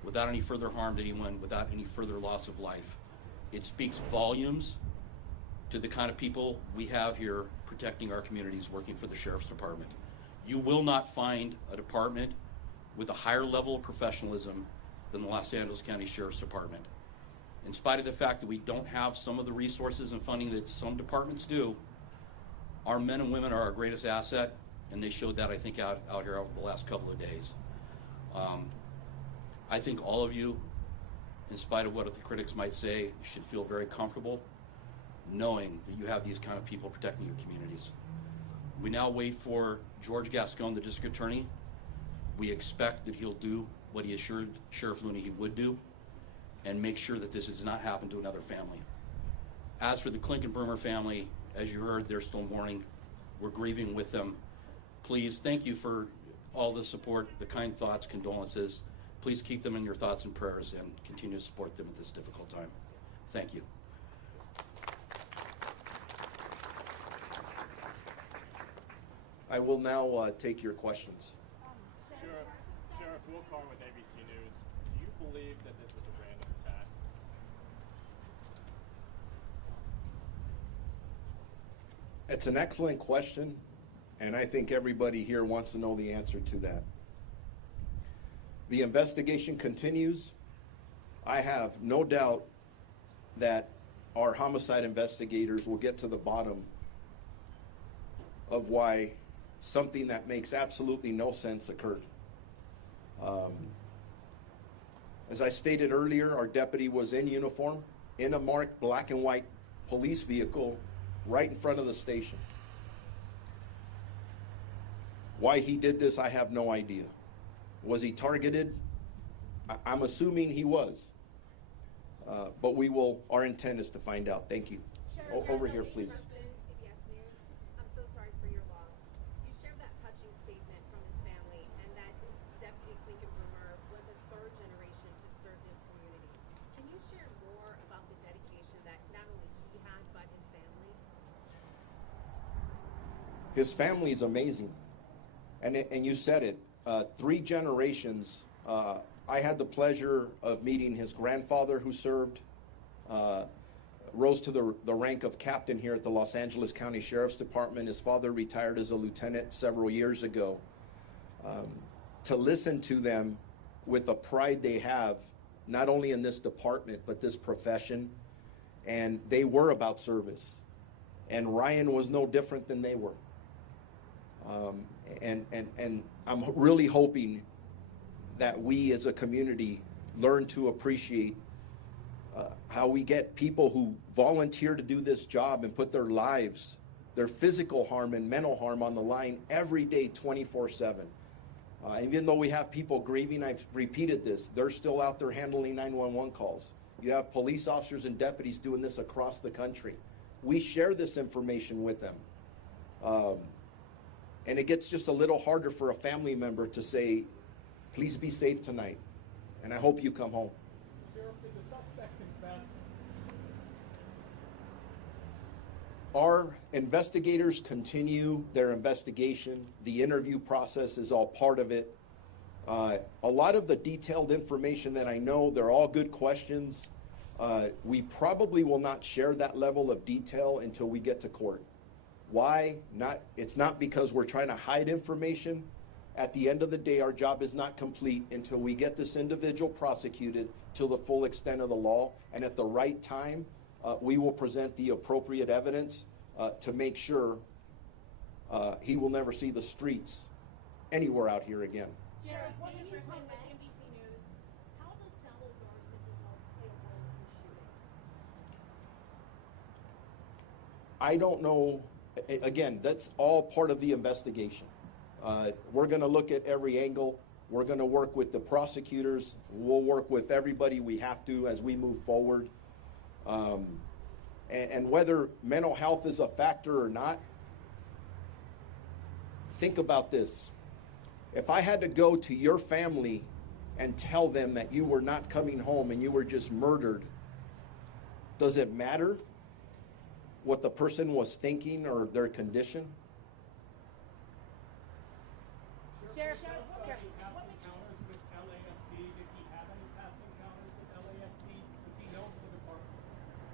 without any further harm to anyone, without any further loss of life. It speaks volumes to the kind of people we have here protecting our communities, working for the Sheriff's Department. You will not find a department with a higher level of professionalism than the Los Angeles County Sheriff's Department. In spite of the fact that we don't have some of the resources and funding that some departments do, our men and women are our greatest asset, and they showed that, I think, out here over the last couple of days. I think all of you, in spite of what the critics might say, should feel very comfortable knowing that you have these kind of people protecting your communities. We now wait for George Gascon, the district attorney. We expect that he'll do what he assured Sheriff Luna he would do and make sure that this does not happen to another family. As for the Clinkunbroomer family, as you heard, they're still mourning. We're grieving with them. Please, thank you for all the support, the kind thoughts, condolences. Please keep them in your thoughts and prayers and continue to support them at this difficult time. Thank you. I will now take your questions. Sheriff Wilcar with ABC News. Do you believe that this was a random attack? It's an excellent question, and I think everybody here wants to know the answer to that. The investigation continues. I have no doubt that our homicide investigators will get to the bottom of why something that makes absolutely no sense occurred. As I stated earlier, our deputy was in uniform, in a marked black and white police vehicle right in front of the station. Why he did this, I have no idea. Was he targeted? I'm assuming he was. But our intent is to find out. Thank you. Over here, please. CBS News. I'm so sorry for your loss. You shared that touching statement from his family and that Deputy Clinkunbroomer was a third generation to serve this community. Can you share more about the dedication that not only he had, but his family? His family is amazing. And you said it, 3 generations. I had the pleasure of meeting his grandfather who served, rose to the rank of captain here at the Los Angeles County Sheriff's Department. His father retired as a lieutenant several years ago. To listen to them with the pride they have, not only in this department, but this profession, and they were about service. And Ryan was no different than they were. And I'm really hoping that we as a community learn to appreciate how we get people who volunteer to do this job and put their lives, their physical harm and mental harm on the line every day, 24/7. Even though we have people grieving, I've repeated this, they're still out there handling 911 calls. You have police officers and deputies doing this across the country. We share this information with them. And it gets just a little harder for a family member to say, please be safe tonight, and I hope you come home. Sheriff, did the suspect confess? Our investigators continue their investigation. The interview process is all part of it. A lot of the detailed information that I know, they're all good questions. We probably will not share that level of detail until we get to court. Why? It's not because we're trying to hide information. At the end of the day, our job is not complete until we get this individual prosecuted to the full extent of the law. And at the right time, we will present the appropriate evidence to make sure he will never see the streets anywhere out here again. Sheriff, when you come with NBC News, how does Salazar's mental health play a role in the shooting? I don't know. Again, that's all part of the investigation. We're going to look at every angle. We're going to work with the prosecutors. We'll work with everybody we have to as we move forward. And whether mental health is a factor or not, think about this. If I had to go to your family and tell them that you were not coming home and you were just murdered, does it matter what the person was thinking or their condition? Sheriff, past encounters with LASD, did he have any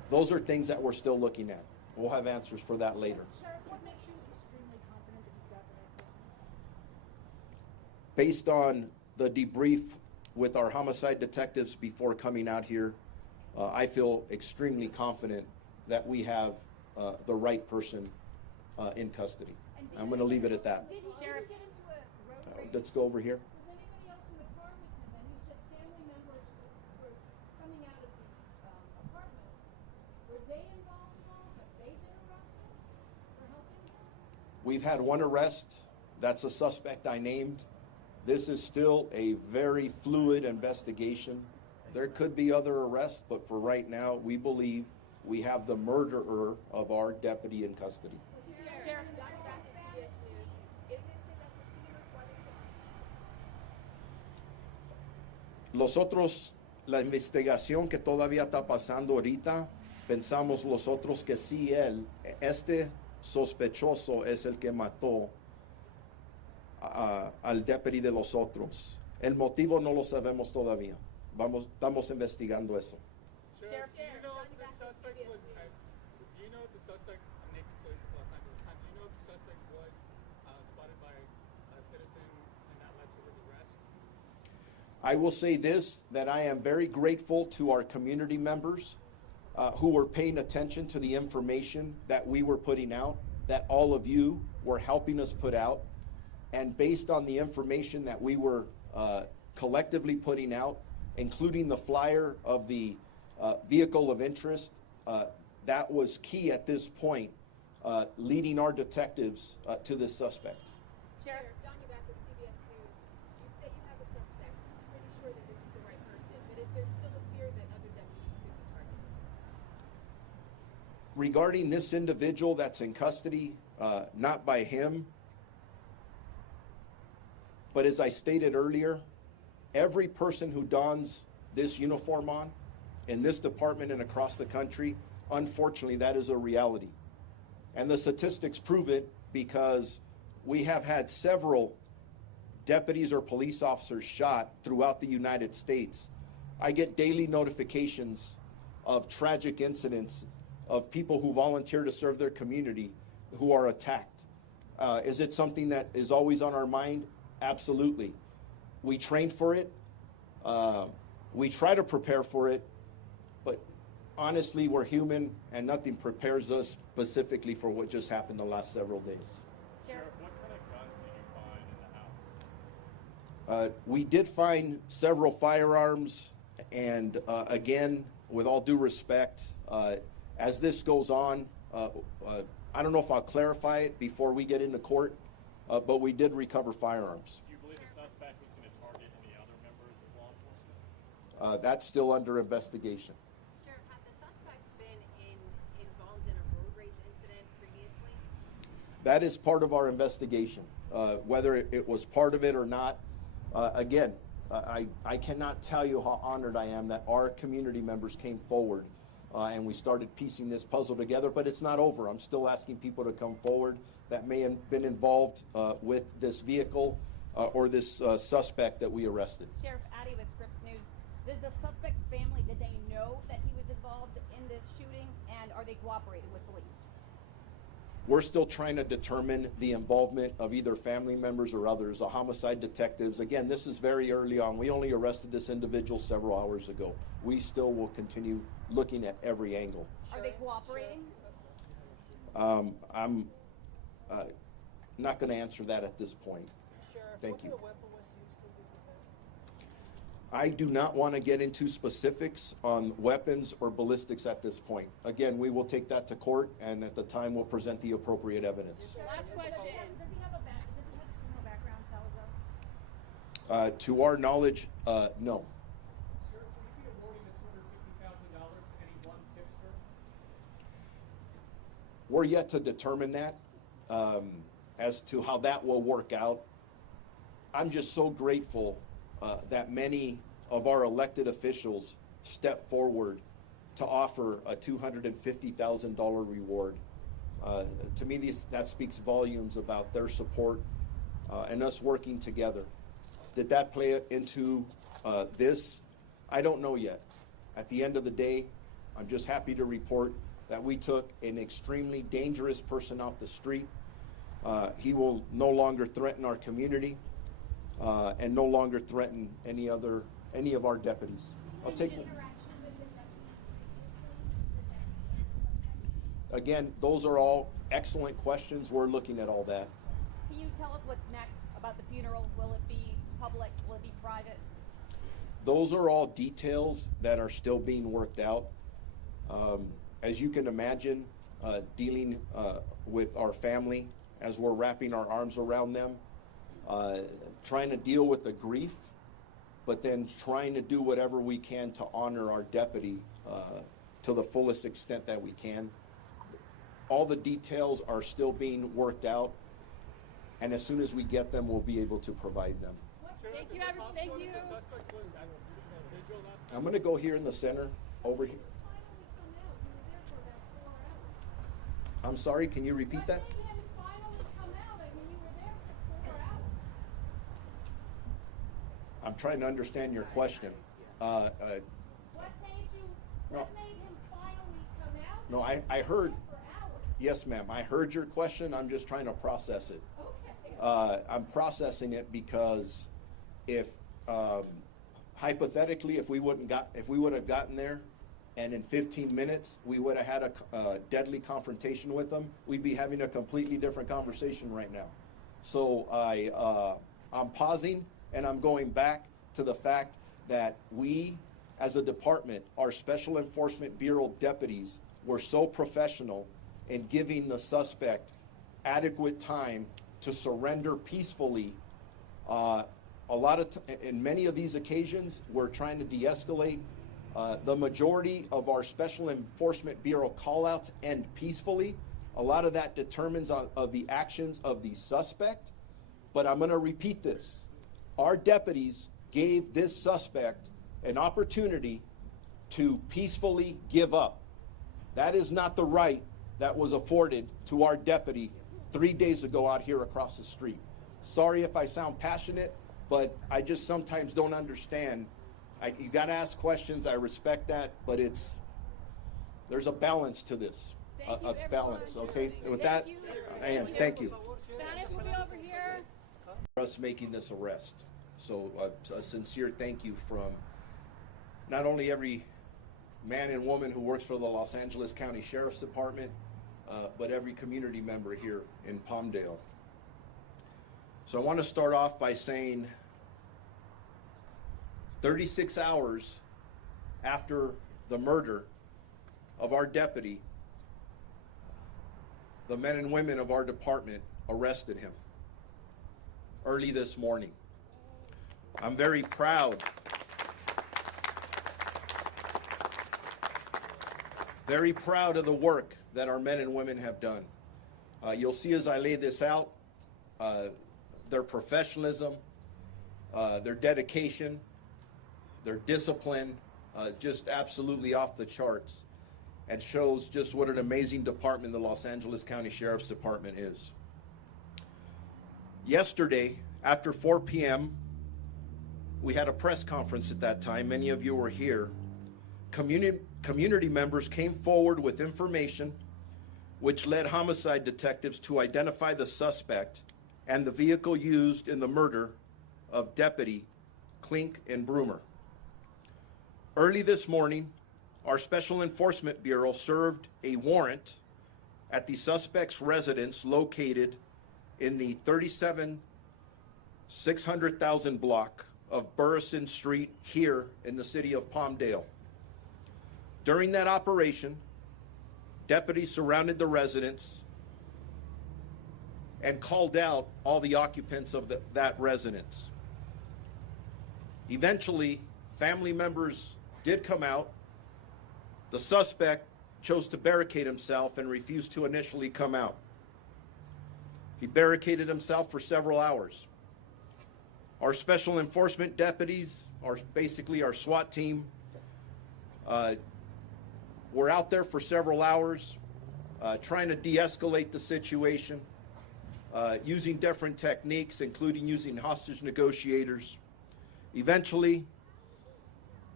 those are things that we're still looking at. We'll have answers for that later. Sheriff, what makes you extremely confident that you've got the right person? Based on the debrief with our homicide detectives before coming out here, I feel extremely confident that we have the right person in custody. I'm going to leave it at that. Did he Sheriff. get into a road rage? Let's go over here. Was anybody else in the car with him? And you said family members were coming out of the apartment. Were they involved at all? Have they been arrested for helping him? We've had one arrest. That's a suspect I named. This is still a very fluid investigation. There could be other arrests, but for right now, we believe we have the murderer of our deputy in custody. Sheriff. Nosotros, la investigación que todavía está pasando ahorita, pensamos nosotros que sí este sospechoso es el que mató al deputy de los otros. El motivo no lo sabemos todavía. Estamos investigando eso. Sheriff, do you know if the suspect was? Do you know if the suspect? I'm Nathan Solis from Los Angeles Times. Do you know if the suspect was spotted by a citizen and that led to his arrest? I will say this, that I am very grateful to our community members who were paying attention to the information that we were putting out, that all of you were helping us put out. And based on the information that we were collectively putting out, including the flyer of the vehicle of interest, that was key at this point, leading our detectives to this suspect. Sheriff, Don, you back with CBS News. You say you have a suspect. You're pretty sure that this is the right person, but is there still a fear that other deputies could be targeted? Regarding this individual that's in custody, not by him, but as I stated earlier, every person who dons this uniform on in this department and across the country, unfortunately, that is a reality. And the statistics prove it because we have had several deputies or police officers shot throughout the United States. I get daily notifications of tragic incidents of people who volunteer to serve their community who are attacked. Is it something that is always on our mind? Absolutely. We train for it. We try to prepare for it, but honestly, we're human and nothing prepares us specifically for what just happened the last several days. Sheriff, what kind of guns did you find in the house? We did find several firearms, and again, with all due respect, as this goes on, I don't know if I'll clarify it before we get into court, but we did recover firearms. Do you believe the suspect was going to target any other members of law enforcement? That's still under investigation. Sheriff, have the suspects been involved in a road rage incident previously? That is part of our investigation. Whether it was part of it or not, again, I cannot tell you how honored I am that our community members came forward and we started piecing this puzzle together, but it's not over. I'm still asking people to come forward that may have been involved with this vehicle or this suspect that we arrested. Sheriff Addy with Scripps News. Does the suspect's family, did they know that he was involved in this shooting, and are they cooperating with police? We're still trying to determine the involvement of either family members or others, the homicide detectives. Again, this is very early on. We only arrested this individual several hours ago. We still will continue looking at every angle. Are they cooperating? I'm not going to answer that at this point. Sheriff, Thank what you. kind of weapon was used in this event? I do not want to get into specifics on weapons or ballistics at this point. Again, we will take that to court, and at the time we'll present the appropriate evidence. Last question. Does he have a criminal background, Salazar? To our knowledge, no. Sheriff, will you be awarding the $250,000 to any one tipster? We're yet to determine that as to how that will work out. I'm just so grateful that many of our elected officials step forward to offer a $250,000 reward. To me, that speaks volumes about their support and us working together. Did that play into this? I don't know yet. At the end of the day, I'm just happy to report that we took an extremely dangerous person off the street. He will no longer threaten our community and no longer threaten any of our deputies. I'll take it. Again, those are all excellent questions. We're looking at all that. Can you tell us what's next about the funeral? Will it be public? Will it be private? Those are all details that are still being worked out. As you can imagine, dealing with our family as we're wrapping our arms around them, trying to deal with the grief, but then trying to do whatever we can to honor our deputy to the fullest extent that we can. All the details are still being worked out, and as soon as we get them, we'll be able to provide them. Thank you, thank you. I'm going to go here in the center, over here. I'm sorry, can you repeat that? I'm trying to understand your question. What made him finally come out? No, I heard. Yes, ma'am. I heard your question. I'm just trying to process it. Okay. I'm processing it because if hypothetically, if we would have gotten there, and in 15 minutes we would have had a deadly confrontation with them, we'd be having a completely different conversation right now. So I'm pausing and I'm going back to the fact that we, as a department, our Special Enforcement Bureau deputies were so professional in giving the suspect adequate time to surrender peacefully. In many of these occasions, we're trying to de-escalate. The majority of our Special Enforcement Bureau call-outs end peacefully. A lot of that determines of the actions of the suspect. But I'm going to repeat this. Our deputies gave this suspect an opportunity to peacefully give up. That is not the right that was afforded to our deputy 3 days ago out here across the street. Sorry if I sound passionate, but I just sometimes don't understand. You got to ask questions. I respect that, but there's a balance to this. A balance, okay? And with that, Ann, thank you. Spanish will be over here. For us making this arrest. So a sincere thank you from not only every man and woman who works for the Los Angeles County Sheriff's Department, but every community member here in Palmdale. So I want to start off by saying 36 hours after the murder of our deputy, the men and women of our department arrested him early this morning. I'm very proud. Very proud of the work that our men and women have done. You'll see as I lay this out, their professionalism, their dedication, their discipline, just absolutely off the charts, and shows just what an amazing department the Los Angeles County Sheriff's Department is. Yesterday, after 4 p.m., we had a press conference at that time. Many of you were here. Community members came forward with information which led homicide detectives to identify the suspect and the vehicle used in the murder of Deputy Clinkunbroomer. Early this morning, our Special Enforcement Bureau served a warrant at the suspect's residence located in the 37,600,000 block of Burrison Street here in the city of Palmdale. During that operation, deputies surrounded the residence and called out all the occupants of that residence. Eventually, family members did come out. The suspect chose to barricade himself and refused to initially come out. He barricaded himself for several hours. Our special enforcement deputies, basically our SWAT team, were out there for several hours trying to de-escalate the situation, using different techniques, including using hostage negotiators. Eventually,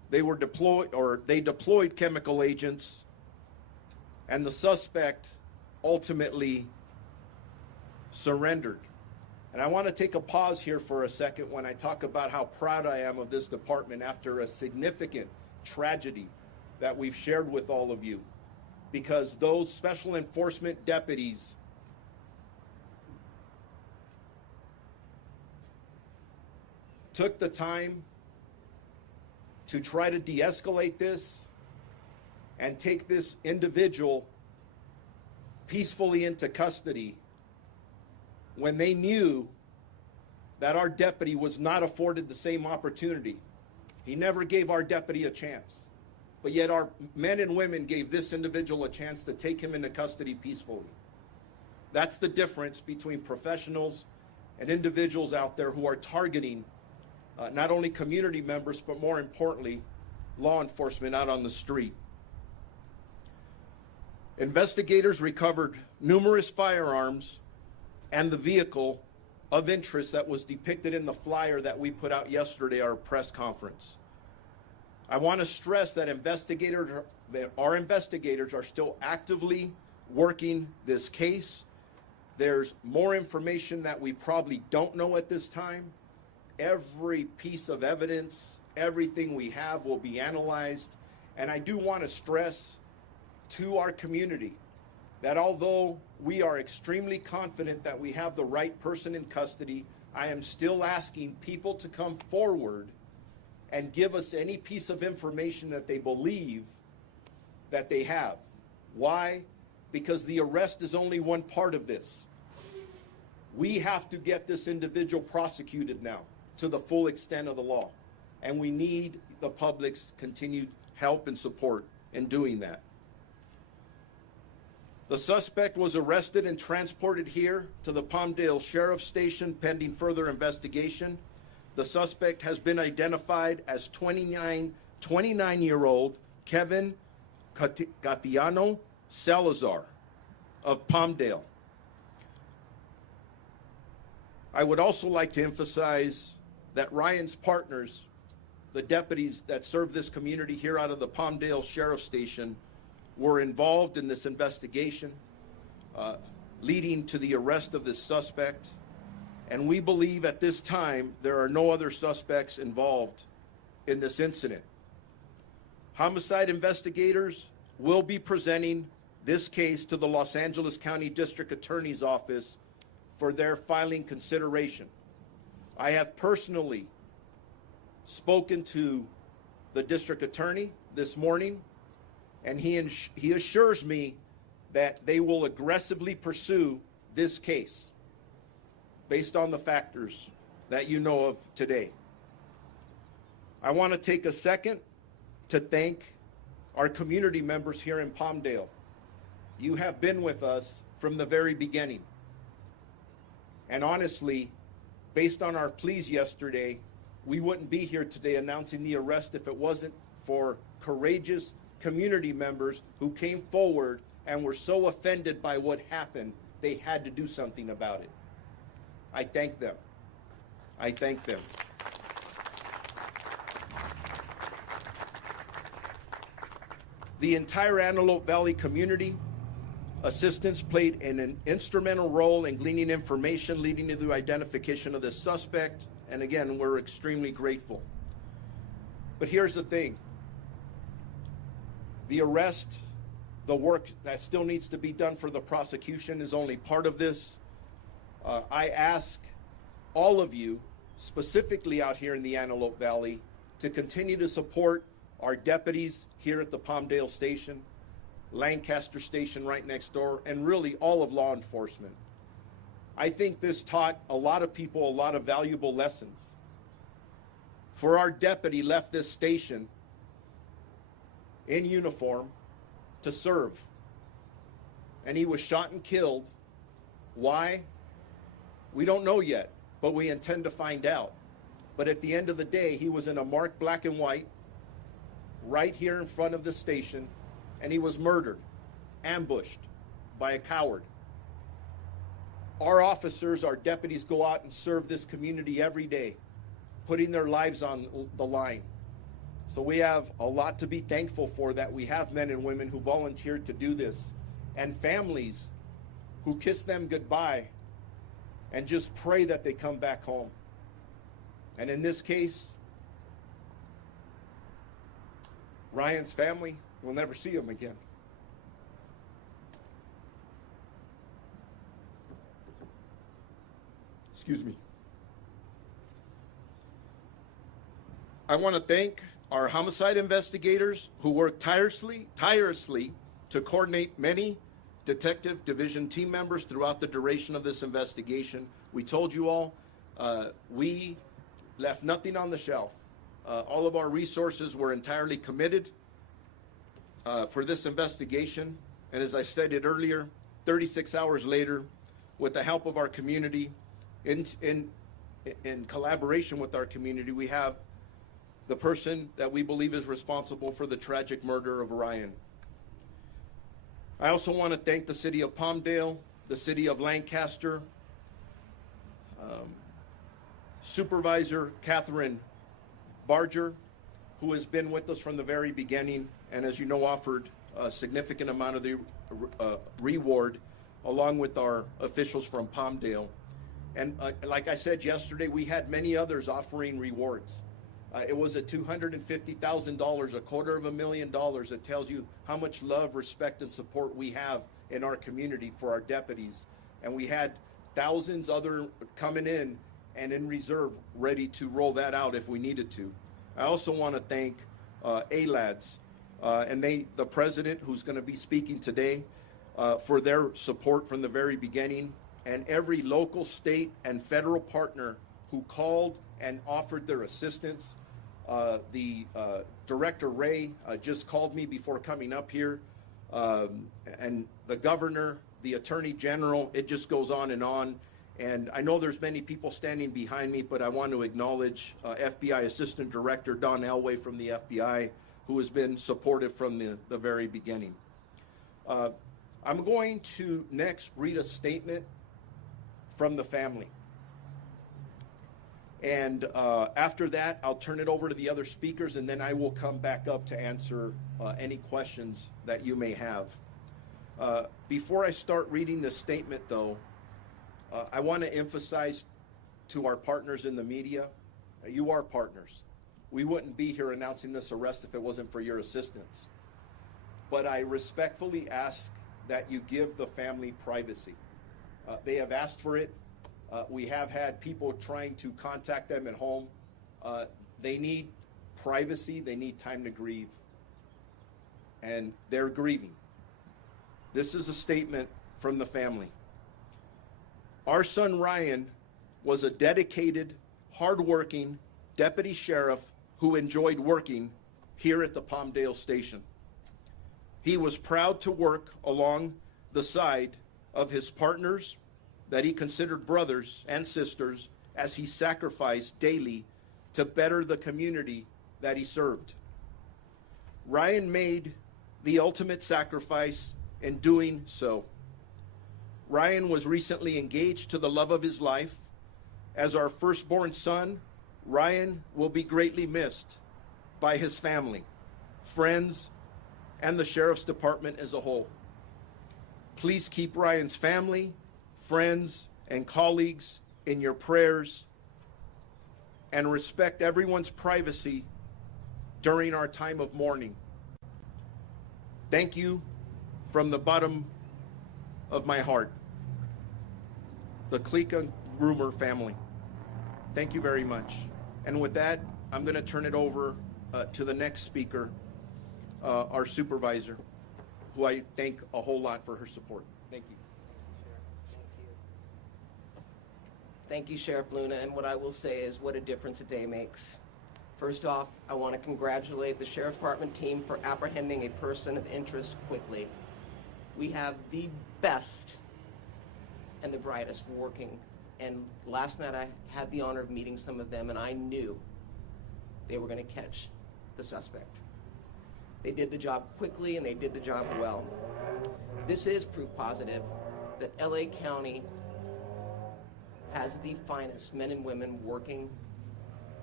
they deployed chemical agents, and the suspect ultimately surrendered. And I want to take a pause here for a second when I talk about how proud I am of this department after a significant tragedy that we've shared with all of you, because those special enforcement deputies took the time to try to de-escalate this and take this individual peacefully into custody when they knew that our deputy was not afforded the same opportunity. He never gave our deputy a chance, but yet our men and women gave this individual a chance to take him into custody peacefully. That's the difference between professionals and individuals out there who are targeting not only community members, but more importantly, law enforcement out on the street. Investigators recovered numerous firearms and the vehicle of interest that was depicted in the flyer that we put out yesterday, our press conference. I want to stress that our investigators are still actively working this case. There's more information that we probably don't know at this time. Every piece of evidence, everything we have will be analyzed. And I do want to stress to our community that although we are extremely confident that we have the right person in custody, I am still asking people to come forward and give us any piece of information that they believe that they have. Why? Because the arrest is only one part of this. We have to get this individual prosecuted now to the full extent of the law. And we need the public's continued help and support in doing that. The suspect was arrested and transported here to the Palmdale Sheriff's Station pending further investigation. The suspect has been identified as 29-year-old Kevin Salazar of Palmdale. I would also like to emphasize that Ryan's partners, the deputies that serve this community here out of the Palmdale Sheriff's Station, were involved in this investigation, leading to the arrest of this suspect. And we believe at this time there are no other suspects involved in this incident. Homicide investigators will be presenting this case to the Los Angeles County District Attorney's Office for their filing consideration. I have personally spoken to the district attorney this morning, and he assures me that they will aggressively pursue this case based on the factors that you know of today. I want to take a second to thank our community members here in Palmdale. You have been with us from the very beginning. And honestly, based on our pleas yesterday, we wouldn't be here today announcing the arrest if it wasn't for courageous community members who came forward and were so offended by what happened, they had to do something about it. I thank them. I thank them. The entire Antelope Valley community assistance played an instrumental role in gleaning information leading to the identification of this suspect. And again, we're extremely grateful. But here's the thing. The arrest, the work that still needs to be done for the prosecution is only part of this. I ask all of you, specifically out here in the Antelope Valley, to continue to support our deputies here at the Palmdale Station, Lancaster Station right next door, and really all of law enforcement. I think this taught a lot of people a lot of valuable lessons. For our deputy left this station in uniform to serve, and he was shot and killed. Why? We don't know yet, but we intend to find out. But at the end of the day, he was in a marked black and white right here in front of the station, and he was murdered, ambushed by a coward. Our officers, our deputies go out and serve this community every day, putting their lives on the line. So we have a lot to be thankful for, that we have men and women who volunteered to do this, and families who kiss them goodbye and just pray that they come back home. And in this case, Ryan's family will never see him again. Excuse me. I want to thank our homicide investigators who worked tirelessly to coordinate many detective division team members throughout the duration of this investigation. We told you all, we left nothing on the shelf. All of our resources were entirely committed for this investigation. And as I stated earlier, 36 hours later, with the help of our community, in collaboration with our community, we have the person that we believe is responsible for the tragic murder of Ryan. I also want to thank the city of Palmdale, the city of Lancaster, Supervisor Catherine Barger, who has been with us from the very beginning and, as you know, offered a significant amount of the reward, along with our officials from Palmdale. And like I said yesterday, we had many others offering rewards. It was at $250,000, $250,000. It tells you how much love, respect, and support we have in our community for our deputies. And we had thousands other coming in and in reserve, ready to roll that out if we needed to. I also want to thank ALADS and the president, who's going to be speaking today, for their support from the very beginning, and every local, state, and federal partner who called and offered their assistance. The Director Ray just called me before coming up here, and the governor, the attorney general, it just goes on. And I know there's many people standing behind me, but I want to acknowledge FBI Assistant Director Don Elway from the FBI, who has been supportive from the very beginning. I'm going to next read a statement from the family. And after that, I'll turn it over to the other speakers, and then I will come back up to answer any questions that you may have. Before I start reading this statement, though, I want to emphasize to our partners in the media, you are partners. We wouldn't be here announcing this arrest if it wasn't for your assistance. But I respectfully ask that you give the family privacy. They have asked for it. We have had people trying to contact them at home. They need privacy. They need time to grieve. And they're grieving. This is a statement from the family. Our son Ryan was a dedicated, hardworking deputy sheriff who enjoyed working here at the Palmdale station. He was proud to work along the side of his partners that he considered brothers and sisters, as he sacrificed daily to better the community that he served. Ryan made the ultimate sacrifice in doing so. Ryan was recently engaged to the love of his life. As our firstborn son, Ryan will be greatly missed by his family, friends, and the Sheriff's Department as a whole. Please keep Ryan's family, friends, and colleagues in your prayers, and respect everyone's privacy during our time of mourning. Thank you from the bottom of my heart, the Clinkunbroomer family. Thank you very much. And with that, I'm going to turn it over to the next speaker, our supervisor, who I thank a whole lot for her support. Thank you. Thank you, Sheriff Luna, and what I will say is what a difference a day makes. First off, I want to congratulate the Sheriff's Department team for apprehending a person of interest quickly. We have the best and the brightest working, and last night I had the honor of meeting some of them, and I knew they were going to catch the suspect. They did the job quickly, and they did the job well. This is proof positive that LA County has the finest men and women working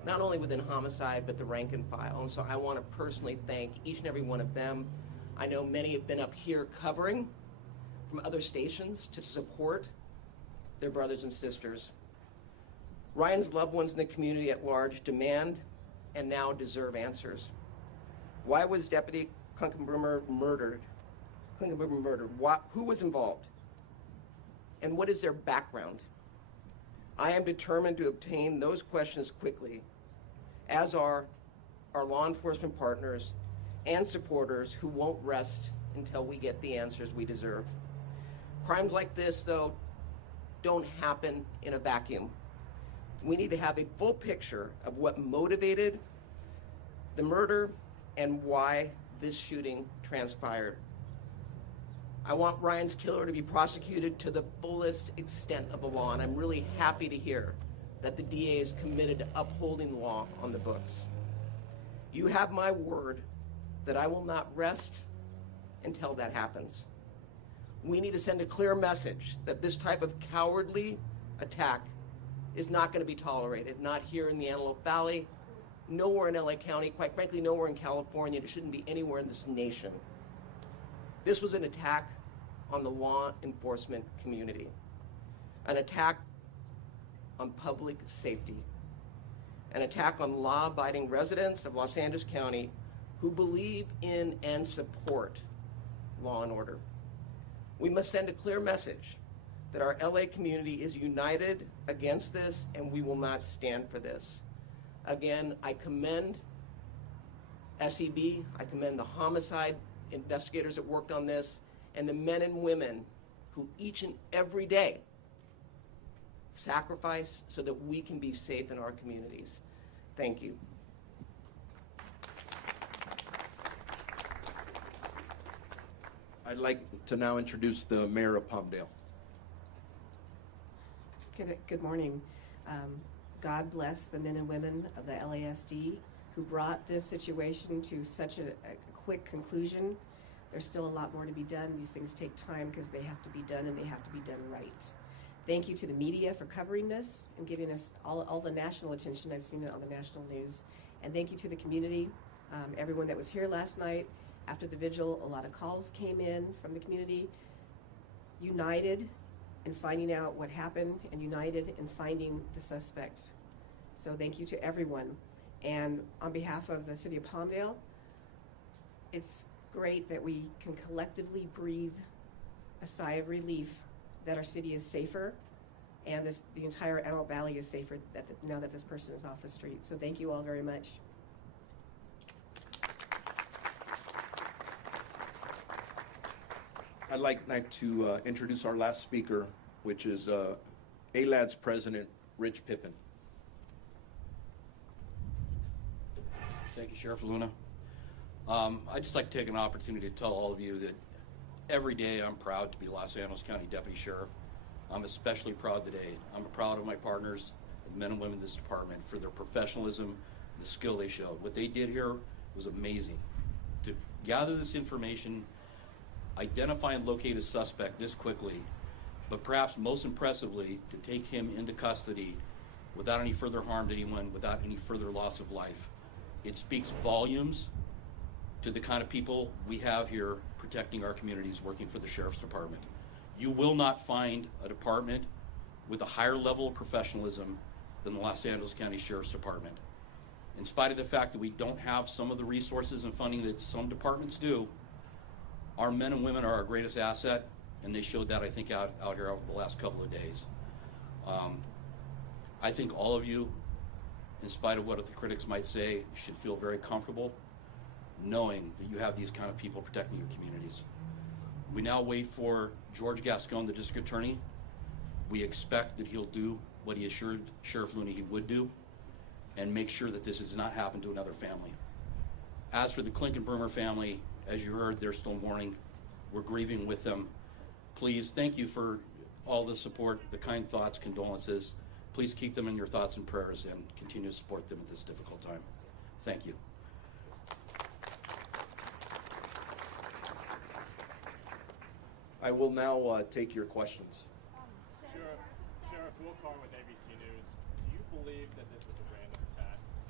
not only within homicide, but the rank and file. And so I want to personally thank each and every one of them. I know many have been up here covering from other stations to support their brothers and sisters. Ryan's loved ones in the community at large demand and now deserve answers. Why was Deputy Clinkunbroomer murdered? Who was involved? And what is their background? I am determined to obtain those questions quickly, as are our law enforcement partners and supporters who won't rest until we get the answers we deserve. Crimes like this, though, don't happen in a vacuum. We need to have a full picture of what motivated the murder and why this shooting transpired. I want Ryan's killer to be prosecuted to the fullest extent of the law, and I'm really happy to hear that the DA is committed to upholding the law on the books. You have my word that I will not rest until that happens. We need to send a clear message that this type of cowardly attack is not going to be tolerated, not here in the Antelope Valley, nowhere in LA County, quite frankly, nowhere in California, and it shouldn't be anywhere in this nation. This was an attack on the law enforcement community, an attack on public safety, an attack on law-abiding residents of Los Angeles County who believe in and support law and order. We must send a clear message that our LA community is united against this, and we will not stand for this. Again, I commend SEB, I commend the homicide investigators that worked on this, and the men and women who each and every day sacrifice so that we can be safe in our communities. Thank you. I'd like to now introduce the mayor of Palmdale. Good morning. God bless the men and women of the LASD who brought this situation to such a quick conclusion. There's still a lot more to be done. These things take time because they have to be done and they have to be done right. Thank you to the media for covering this and giving us all the national attention. I've seen it on the national news. And thank you to the community, everyone that was here last night. After the vigil, a lot of calls came in from the community, united in finding out what happened and united in finding the suspect. So thank you to everyone. And on behalf of the city of Palmdale, it's great that we can collectively breathe a sigh of relief that our city is safer and the entire Antelope Valley is safer now that this person is off the street. So thank you all very much. I'd like to introduce our last speaker, which is ALAD's president, Rich Pippin. Thank you, Sheriff Luna. I'd just like to take an opportunity to tell all of you that every day I'm proud to be Los Angeles County Deputy Sheriff. I'm especially proud today. I'm proud of my partners, the men and women in this department, for their professionalism, the skill they showed. What they did here was amazing. To gather this information, identify and locate a suspect this quickly, but perhaps most impressively, to take him into custody without any further harm to anyone, without any further loss of life. It speaks volumes to the kind of people we have here protecting our communities, working for the Sheriff's Department. You will not find a department with a higher level of professionalism than the Los Angeles County Sheriff's Department. In spite of the fact that we don't have some of the resources and funding that some departments do, our men and women are our greatest asset, and they showed that, I think, out here over the last couple of days. I think all of you, in spite of what the critics might say, should feel very comfortable knowing that you have these kind of people protecting your communities. We now wait for George Gascon, the district attorney. We expect that he'll do what he assured Sheriff Luna he would do and make sure that this does not happen to another family. As for the Clinkunbroomer family, as you heard, they're still mourning. We're grieving with them. Please, thank you for all the support, the kind thoughts, condolences. Please keep them in your thoughts and prayers and continue to support them at this difficult time. Thank you. I will now take your questions. Sheriff Will Carr with ABC News. Do you believe that this was a random attack?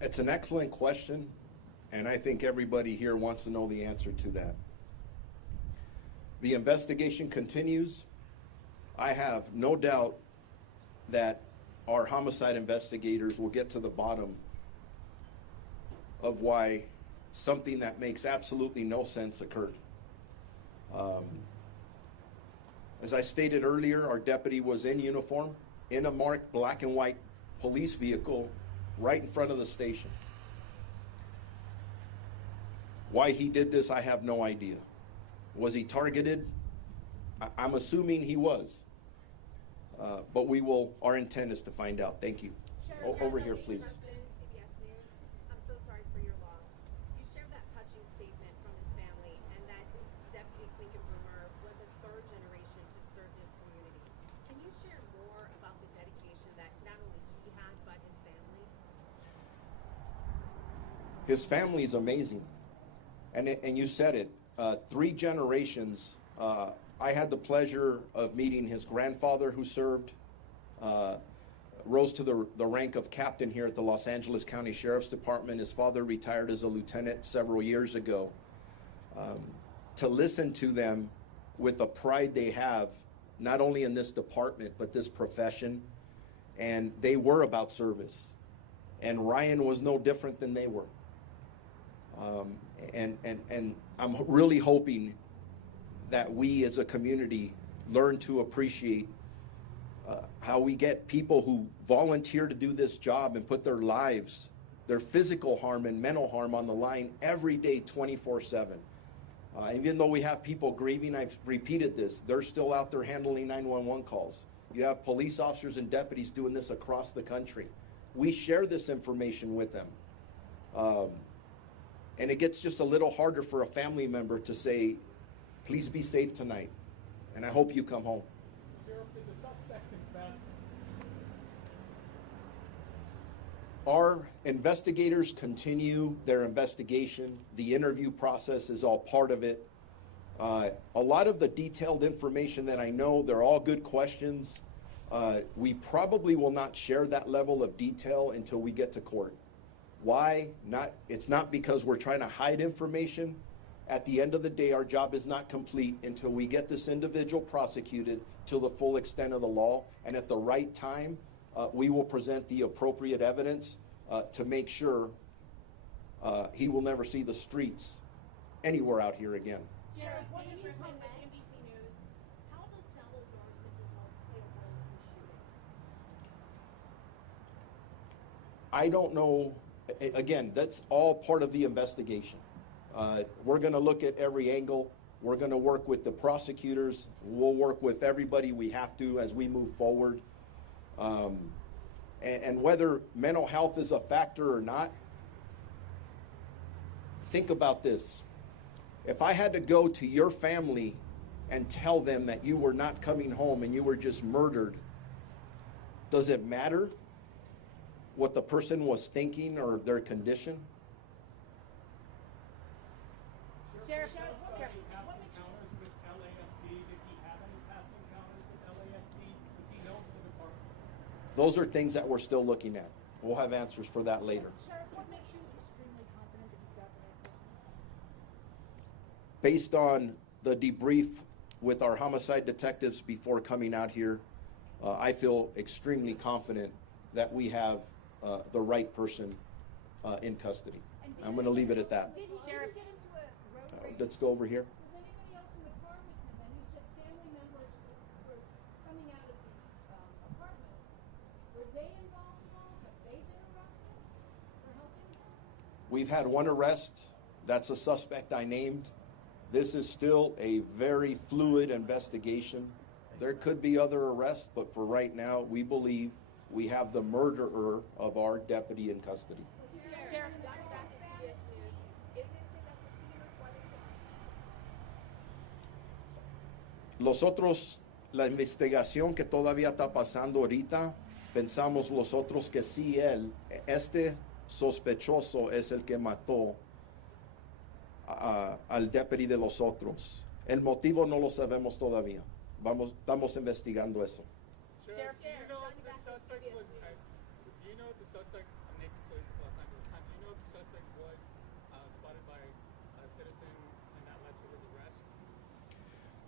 It's an excellent question, and I think everybody here wants to know the answer to that. The investigation continues. I have no doubt that our homicide investigators will get to the bottom of why something that makes absolutely no sense occurred. As I stated earlier, our deputy was in uniform, in a marked black and white police vehicle right in front of the station. Why he did this, I have no idea. Was he targeted? I'm assuming he was. But our intent is to find out. Thank you. Over here, please. CBS News. I'm so sorry for your loss. You shared that touching statement from his family and that Deputy Clinkunbroomer was a third generation to serve this community. Can you share more about the dedication that not only he had, but his family? His family is amazing. And you said it, 3 generations. I had the pleasure of meeting his grandfather who served, rose to the rank of captain here at the Los Angeles County Sheriff's Department. His father retired as a lieutenant several years ago. To listen to them with the pride they have, not only in this department, but this profession, and they were about service. And Ryan was no different than they were. And I'm really hoping that we as a community learn to appreciate how we get people who volunteer to do this job and put their lives, their physical harm and mental harm on the line every day, 24/7. Even though we have people grieving, I've repeated this, they're still out there handling 911 calls. You have police officers and deputies doing this across the country. We share this information with them. And it gets just a little harder for a family member to say, please be safe tonight, and I hope you come home. Sheriff, did the suspect confess? Our investigators continue their investigation. The interview process is all part of it. A lot of the detailed information that I know, they're all good questions. We probably will not share that level of detail until we get to court. Why? It's not because we're trying to hide information. At the end of the day, our job is not complete until we get this individual prosecuted to the full extent of the law. And at the right time, we will present the appropriate evidence to make sure he will never see the streets anywhere out here again. Sheriff, what did you come with NBC News? How does Salazar's mental health play a role in the shooting? I don't know. Again, that's all part of the investigation. We're going to look at every angle. We're going to work with the prosecutors. We'll work with everybody we have to as we move forward. And whether mental health is a factor or not, think about this. If I had to go to your family and tell them that you were not coming home and you were just murdered, does it matter what the person was thinking or their condition? Sheriff, past encounters with LASD, did he have any past encounters with LASD? Does he know the department? Those are things that we're still looking at. We'll have answers for that later. Sheriff, what makes you extremely confident that you got the right person? Based on the debrief with our homicide detectives before coming out here, I feel extremely confident that we have the right person in custody. I'm going to leave it at that. Did he get into a road rage? Let's go over here. Was anybody else in the car with him? And you said family members were coming out of the apartment. Were they involved at all? Have they been arrested for helping him? We've had one arrest. That's a suspect I named. This is still a very fluid investigation. There could be other arrests, but for right now, we believe we have the murderer of our deputy in custody. Sheriff, Los otros, la investigación que todavía está pasando ahorita, pensamos los otros que sí este sospechoso es el que mató al deputy de los otros. El motivo no lo sabemos todavía. Estamos investigando eso. Sheriff, do you know if the suspect was, I'm naming so he's from Los Angeles,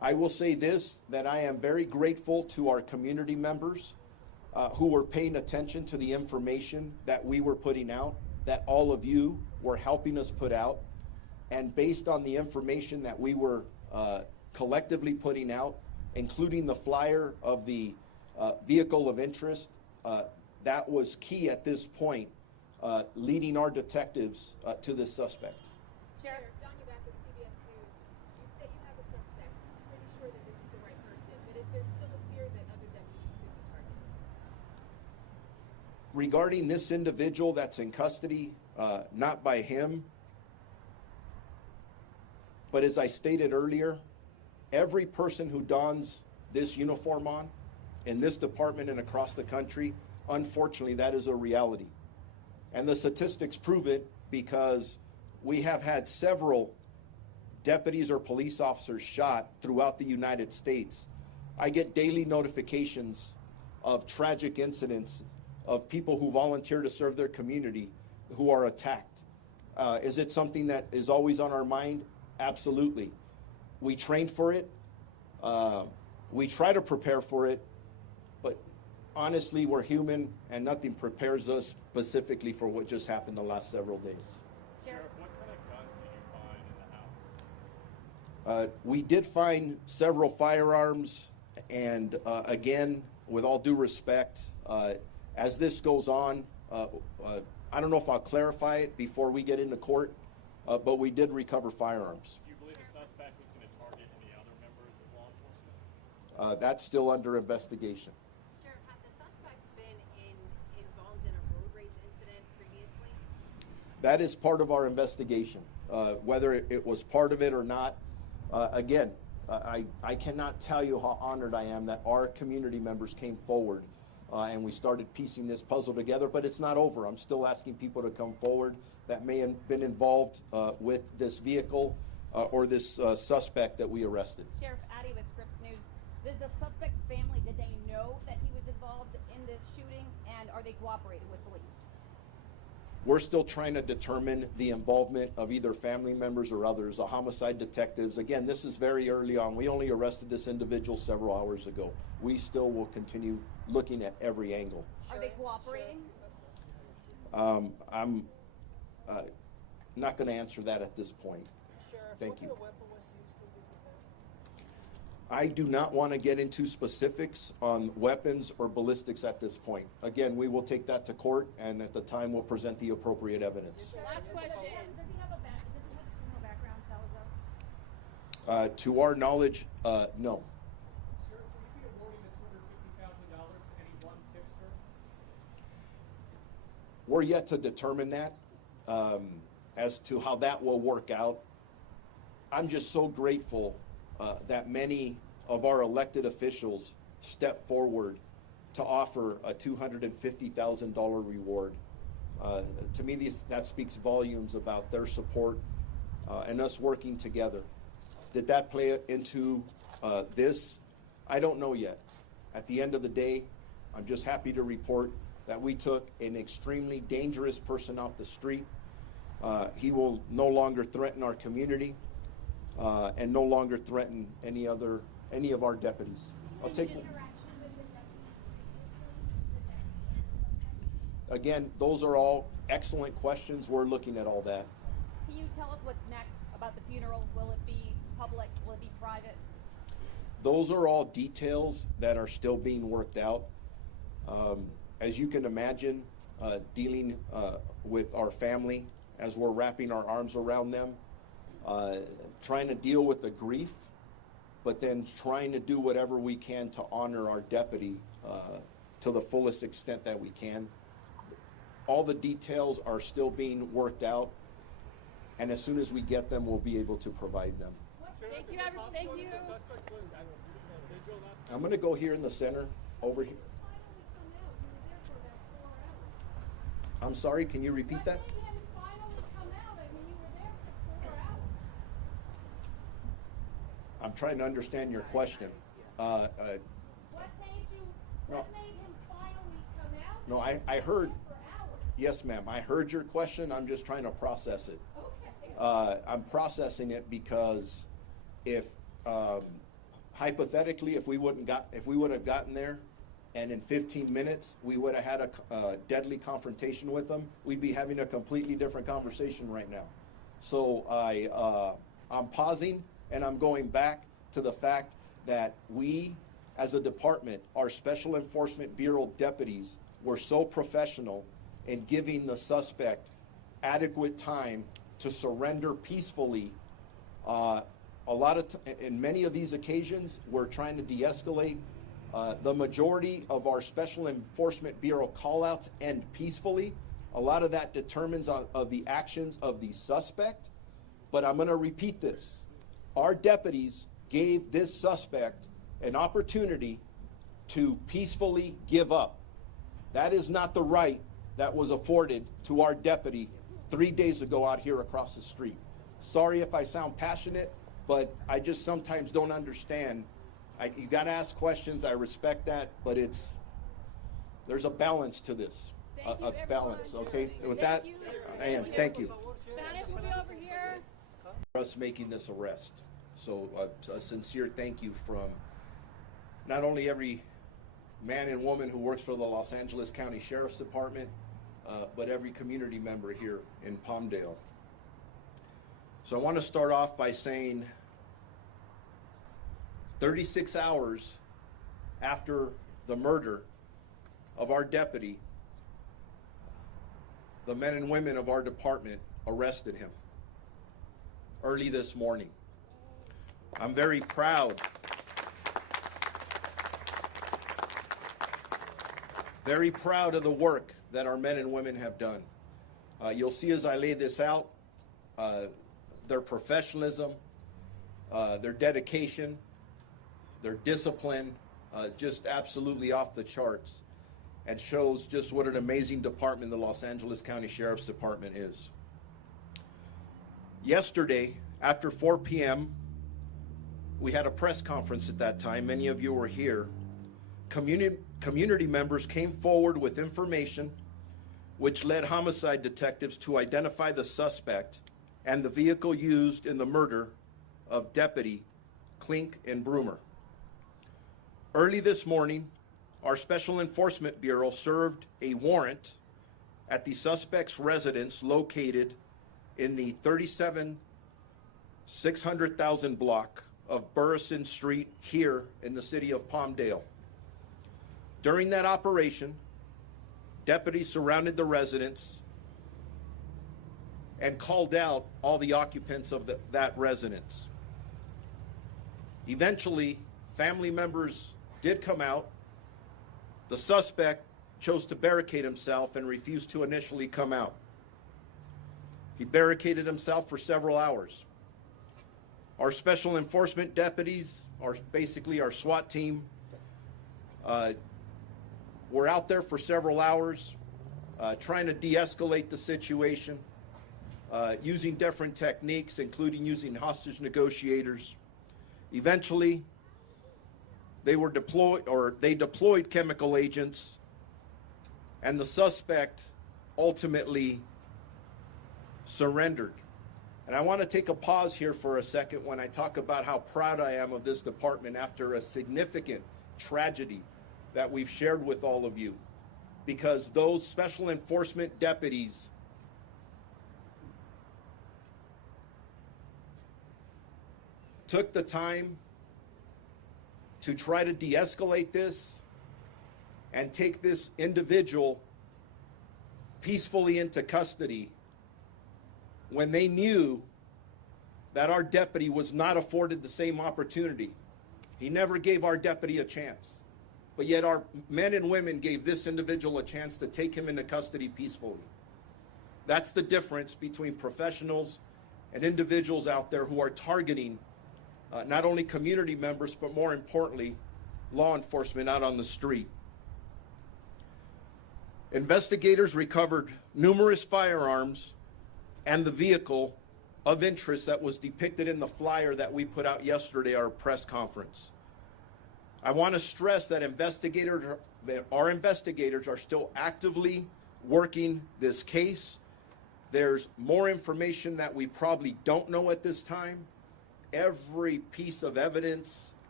I will say this, that I am very grateful to our community members who were paying attention to the information that we were putting out, that all of you were helping us put out. And based on the information that we were collectively putting out, including the flyer of the vehicle of interest, that was key at this point, leading our detectives to this suspect. Sheriff, Don, you're back with CBS News. You say you have a suspect. You're pretty sure that this is the right person, but is there still a fear that other deputies could be targeted? Regarding this individual that's in custody, not by him, but as I stated earlier, every person who dons this uniform on in this department and across the country, unfortunately, that is a reality. And the statistics prove it, because we have had several deputies or police officers shot throughout the United States. I get daily notifications of tragic incidents of people who volunteer to serve their community who are attacked. Is it something that is always on our mind? Absolutely. We train for it. We try to prepare for it, but honestly, we're human, and nothing prepares us specifically for what just happened the last several days. Sheriff, what kind of guns did you find in the house? We did find several firearms, and again, with all due respect, as this goes on, I don't know if I'll clarify it before we get into court, but we did recover firearms. Do you believe the suspect was going to target any other members of law enforcement? That's still under investigation. Sheriff, have the suspects been involved in a road rage incident previously? That is part of our investigation. Whether it was part of it or not, again, I cannot tell you how honored I am that our community members came forward and we started piecing this puzzle together, but it's not over. I'm still asking people to come forward that may have been involved with this vehicle or this suspect that we arrested. Sheriff Addy with Scripps News. Does the suspect's family, did they know that he was involved in this shooting, and are they cooperating with police? We're still trying to determine the involvement of either family members or others, the homicide detectives. Again, this is very early on. We only arrested this individual several hours ago. We still will continue looking at every angle. Are they cooperating? I'm not going to answer that at this point. Sheriff, Thank you. what kind of weapon was used to visit them? I do not want to get into specifics on weapons or ballistics at this point. Again, we will take that to court, and at the time we'll present the appropriate evidence. Last question. Does he have a criminal background, Salazar? To our knowledge, no. Sheriff, will you be awarding the $250,000 to any one tipster? We're yet to determine that as to how that will work out. I'm just so grateful that many of our elected officials step forward to offer a $250,000 reward. To me, that speaks volumes about their support and us working together. Did that play into this? I don't know yet. At the end of the day, I'm just happy to report that we took an extremely dangerous person off the street. He will no longer threaten our community and no longer threaten any of our deputies. I'll take. Again, those are all excellent questions. We're looking at all that. Can you tell us what's next about the funeral? Will it be public? Will it be private? Those are all details that are still being worked out. As you can imagine, dealing with our family as we're wrapping our arms around them, trying to deal with the grief, but then trying to do whatever we can to honor our deputy to the fullest extent that we can. All the details are still being worked out, and as soon as we get them, we'll be able to provide them. Thank you, Is it everyone. possible Thank that you. the suspect was at the vigil last I'm going to go here in the center, over here. I'm sorry, can you repeat that? What made him finally come out? I mean, you were there for 4 hours. I'm trying to understand your question. What made No. him finally come out? No, I heard, For hours. yes ma'am, I heard your question. I'm just trying to process it. Okay. I'm processing it because if hypothetically, if we would have gotten there, and in 15 minutes we would have had a deadly confrontation with them, we'd be having a completely different conversation right now. So I'm pausing and I'm going back to the fact that we, as a department, our Special Enforcement Bureau deputies were so professional in giving the suspect adequate time to surrender peacefully. In many of these occasions, we're trying to de-escalate. The majority of our Special Enforcement Bureau callouts end peacefully. A lot of that determines of the actions of the suspect. But I'm going to repeat this. Our deputies gave this suspect an opportunity to peacefully give up. That is not the right that was afforded to our deputy 3 days ago out here across the street. Sorry if I sound passionate, but I just sometimes don't understand. You got to ask questions. I respect that, but there's a balance to this. A balance, okay? With that, I am. Thank you. Spanish will be over here. For us making this arrest. So a sincere thank you from not only every man and woman who works for the Los Angeles County Sheriff's Department, but every community member here in Palmdale. So I want to start off by saying 36 hours after the murder of our deputy, the men and women of our department arrested him early this morning. I'm very proud. Very proud of the work that our men and women have done. You'll see as I lay this out, their professionalism, their dedication, their discipline, just absolutely off the charts, and shows just what an amazing department the Los Angeles County Sheriff's Department is. Yesterday, after 4 p.m., we had a press conference at that time. Many of you were here. Community members came forward with information which led homicide detectives to identify the suspect and the vehicle used in the murder of Deputy Clinkunbroomer. Early this morning, our Special Enforcement Bureau served a warrant at the suspect's residence located in the 37,600,000 block of Burrison Street here in the city of Palmdale. During that operation, deputies surrounded the residence and called out all the occupants of that residence. Eventually, family members did come out. The suspect chose to barricade himself and refused to initially come out. He barricaded himself for several hours. Our special enforcement deputies, basically our SWAT team, were out there for several hours trying to de-escalate the situation, using different techniques, including using hostage negotiators. Eventually, they deployed chemical agents, and the suspect ultimately surrendered. And I want to take a pause here for a second when I talk about how proud I am of this department after a significant tragedy that we've shared with all of you, because those special enforcement deputies took the time to try to de-escalate this and take this individual peacefully into custody when they knew that our deputy was not afforded the same opportunity. He never gave our deputy a chance. But yet our men and women gave this individual a chance to take him into custody peacefully. That's the difference between professionals and individuals out there who are targeting not only community members, but more importantly, law enforcement out on the street. Investigators recovered numerous firearms and the vehicle of interest that was depicted in the flyer that we put out yesterday at our press conference. I want to stress that our investigators are still actively working this case. There's more information that we probably don't know at this time. Every piece of evidence,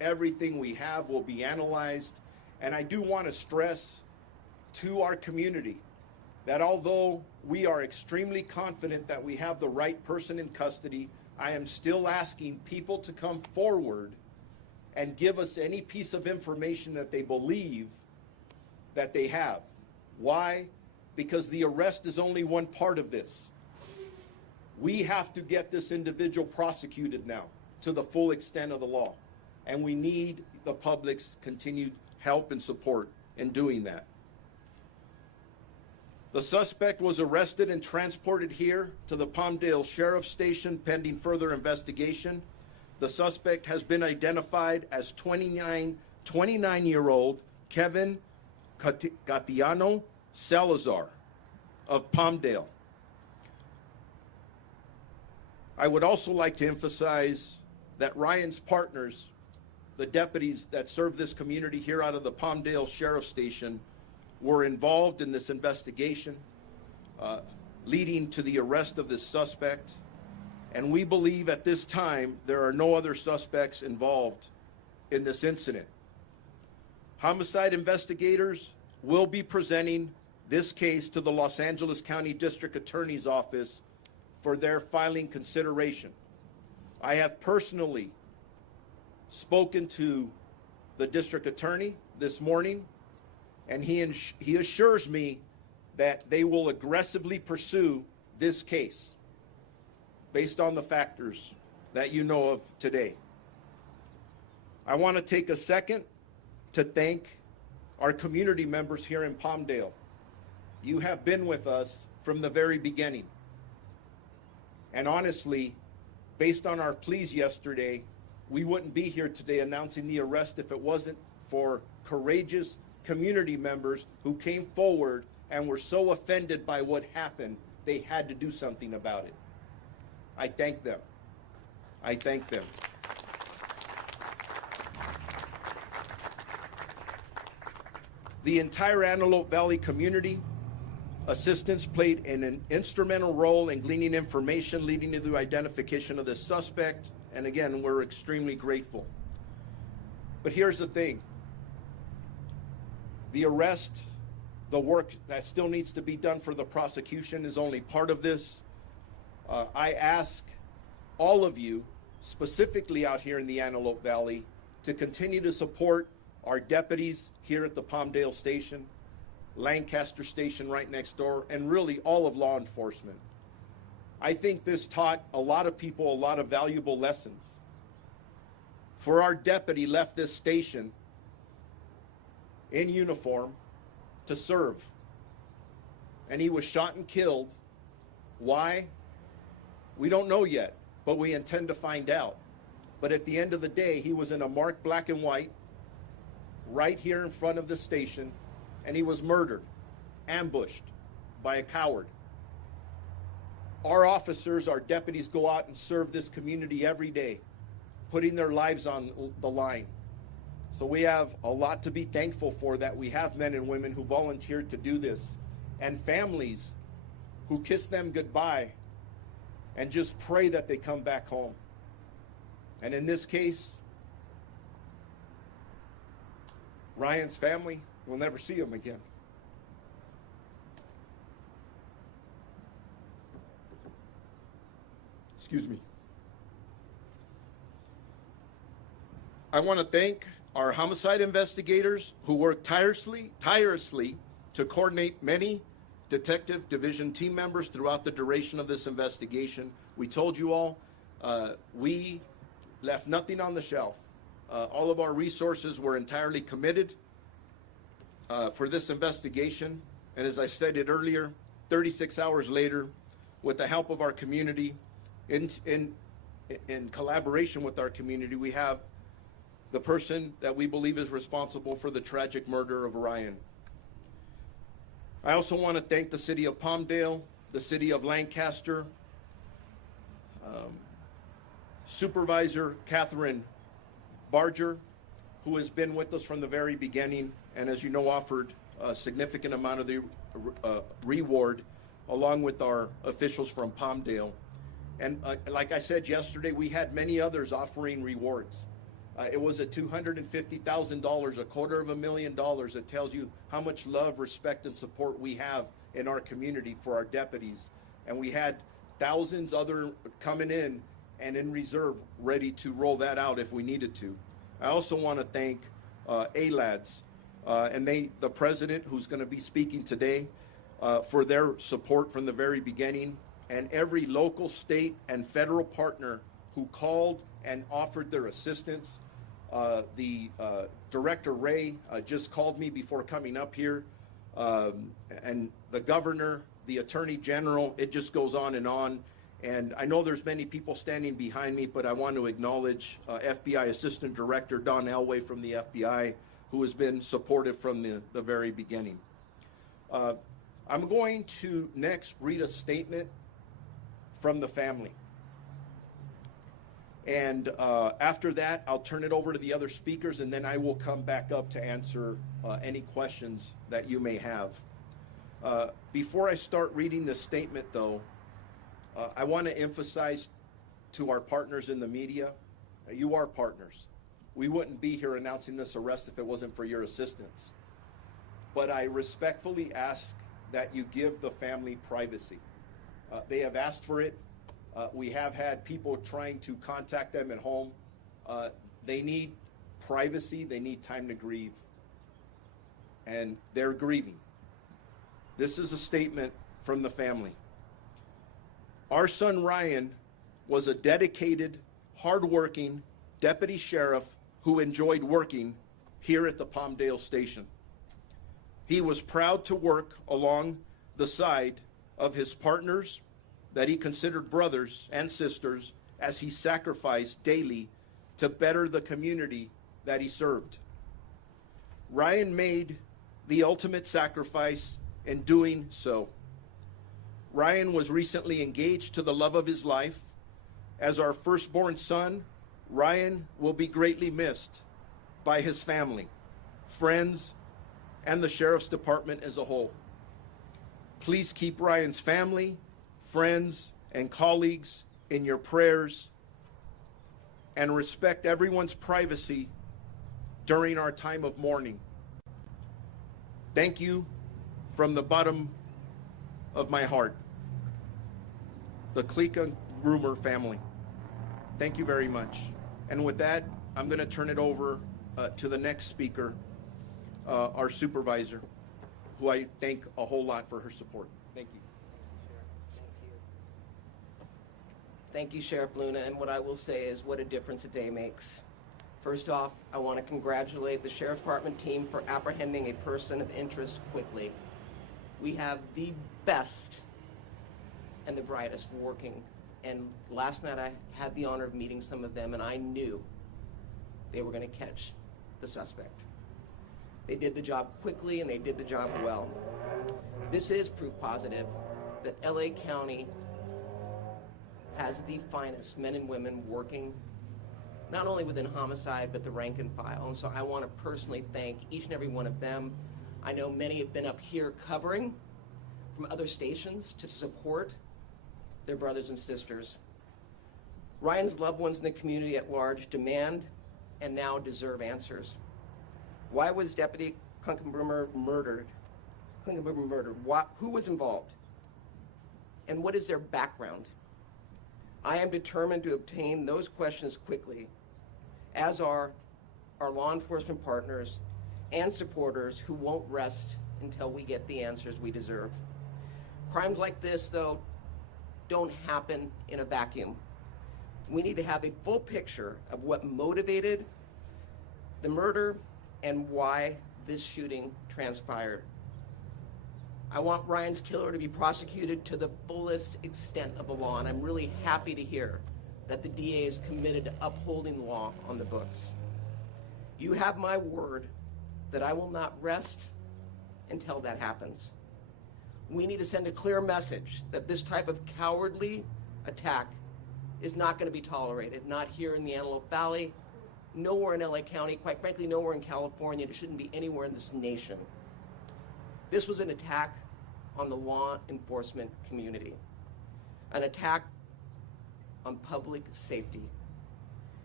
Everything we have will be analyzed. And I do want to stress to our community that although we are extremely confident that we have the right person in custody, I am still asking people to come forward and give us any piece of information that they believe that they have. Why? Because the arrest is only one part of this. We have to get this individual prosecuted now to the full extent of the law. And we need the public's continued help and support in doing that. The suspect was arrested and transported here to the Palmdale Sheriff's Station pending further investigation. The suspect has been identified as 29-year-old Kevin Salazar of Palmdale. I would also like to emphasize that Ryan's partners, the deputies that serve this community here out of the Palmdale Sheriff's Station, were involved in this investigation leading to the arrest of this suspect. And we believe at this time there are no other suspects involved in this incident. Homicide investigators will be presenting this case to the Los Angeles County District Attorney's Office for their filing consideration. I have personally spoken to the district attorney this morning, and he assures me that they will aggressively pursue this case based on the factors that you know of today. I want to take a second to thank our community members here in Palmdale. You have been with us from the very beginning. And honestly, based on our pleas yesterday, we wouldn't be here today announcing the arrest if it wasn't for courageous community members who came forward and were so offended by what happened, they had to do something about it. I thank them. I thank them. The entire Antelope Valley community assistance played an instrumental role in gleaning information leading to the identification of this suspect, and again, we're extremely grateful. But here's the thing. The arrest, the work that still needs to be done for the prosecution is only part of this. I ask all of you, specifically out here in the Antelope Valley, to continue to support our deputies here at the Palmdale Station, Lancaster Station right next door, and really all of law enforcement. I think this taught a lot of people a lot of valuable lessons. For our deputy left this station in uniform to serve, and he was shot and killed. Why? We don't know yet, but we intend to find out. But at the end of the day, he was in a marked black and white right here in front of the station, and he was murdered, ambushed by a coward. Our officers, our deputies go out and serve this community every day, putting their lives on the line. So we have a lot to be thankful for, that we have men and women who volunteered to do this, and families who kiss them goodbye and just pray that they come back home. And in this case, Ryan's family will never see him again. Excuse me. I want to thank our homicide investigators who worked tirelessly to coordinate many detective division team members throughout the duration of this investigation. We told you all, we left nothing on the shelf. All of our resources were entirely committed for this investigation. And as I stated earlier, 36 hours later, with the help of our community, in collaboration with our community, we have the person that we believe is responsible for the tragic murder of Ryan. I also want to thank the city of Palmdale, the city of Lancaster, Supervisor Catherine Barger, who has been with us from the very beginning, and as you know, offered a significant amount of the reward, along with our officials from Palmdale. And like I said yesterday, we had many others offering rewards. It was at $250,000, $250,000. It tells you how much love, respect, and support we have in our community for our deputies. And we had thousands other coming in and in reserve, ready to roll that out if we needed to. I also want to thank ALADS and the president, who's going to be speaking today, for their support from the very beginning, and every local, state, and federal partner who called and offered their assistance. The Director Ray just called me before coming up here, and the governor, the attorney general, it just goes on. And I know there's many people standing behind me, but I want to acknowledge FBI Assistant Director Don Elway from the FBI, who has been supportive from the very beginning. I'm going to next read a statement from the family. And after that, I'll turn it over to the other speakers, and then I will come back up to answer any questions that you may have. Before I start reading this statement, though, I want to emphasize to our partners in the media, you are partners. We wouldn't be here announcing this arrest if it wasn't for your assistance. But I respectfully ask that you give the family privacy. They have asked for it. We have had people trying to contact them at home. They need privacy. They need time to grieve. And they're grieving. This is a statement from the family. Our son Ryan was a dedicated, hardworking deputy sheriff who enjoyed working here at the Palmdale station. He was proud to work along the side of his partners that he considered brothers and sisters as he sacrificed daily to better the community that he served. Ryan made the ultimate sacrifice in doing so. Ryan was recently engaged to the love of his life. As our firstborn son, Ryan will be greatly missed by his family, friends, and the Sheriff's Department as a whole. Please keep Ryan's family, friends, and colleagues in your prayers, and respect everyone's privacy during our time of mourning. Thank you from the bottom of my heart. The Clinkunbroomer family. Thank you very much. And with that, I'm going to turn it over to the next speaker, our supervisor, who I thank a whole lot for her support. Thank you. Thank you, Sheriff Luna, and what I will say is what a difference a day makes. First off, I want to congratulate the Sheriff's Department team for apprehending a person of interest quickly. We have the best and the brightest working, and last night I had the honor of meeting some of them, and I knew they were going to catch the suspect. They did the job quickly, and they did the job well. This is proof positive that LA County has the finest men and women working not only within homicide, but the rank and file. And so I want to personally thank each and every one of them. I know many have been up here covering from other stations to support their brothers and sisters. Ryan's loved ones in the community at large demand and now deserve answers. Why was Deputy Clinkunbroomer murdered? Who was involved? And what is their background? I am determined to obtain those questions quickly, as are our law enforcement partners and supporters who won't rest until we get the answers we deserve. Crimes like this, though, don't happen in a vacuum. We need to have a full picture of what motivated the murder and why this shooting transpired. I want Ryan's killer to be prosecuted to the fullest extent of the law, and I'm really happy to hear that the DA is committed to upholding law on the books. You have my word that I will not rest until that happens. We need to send a clear message that this type of cowardly attack is not going to be tolerated, not here in the Antelope Valley, nowhere in LA County, quite frankly, nowhere in California. It shouldn't be anywhere in this nation. This was an attack on the law enforcement community, an attack on public safety.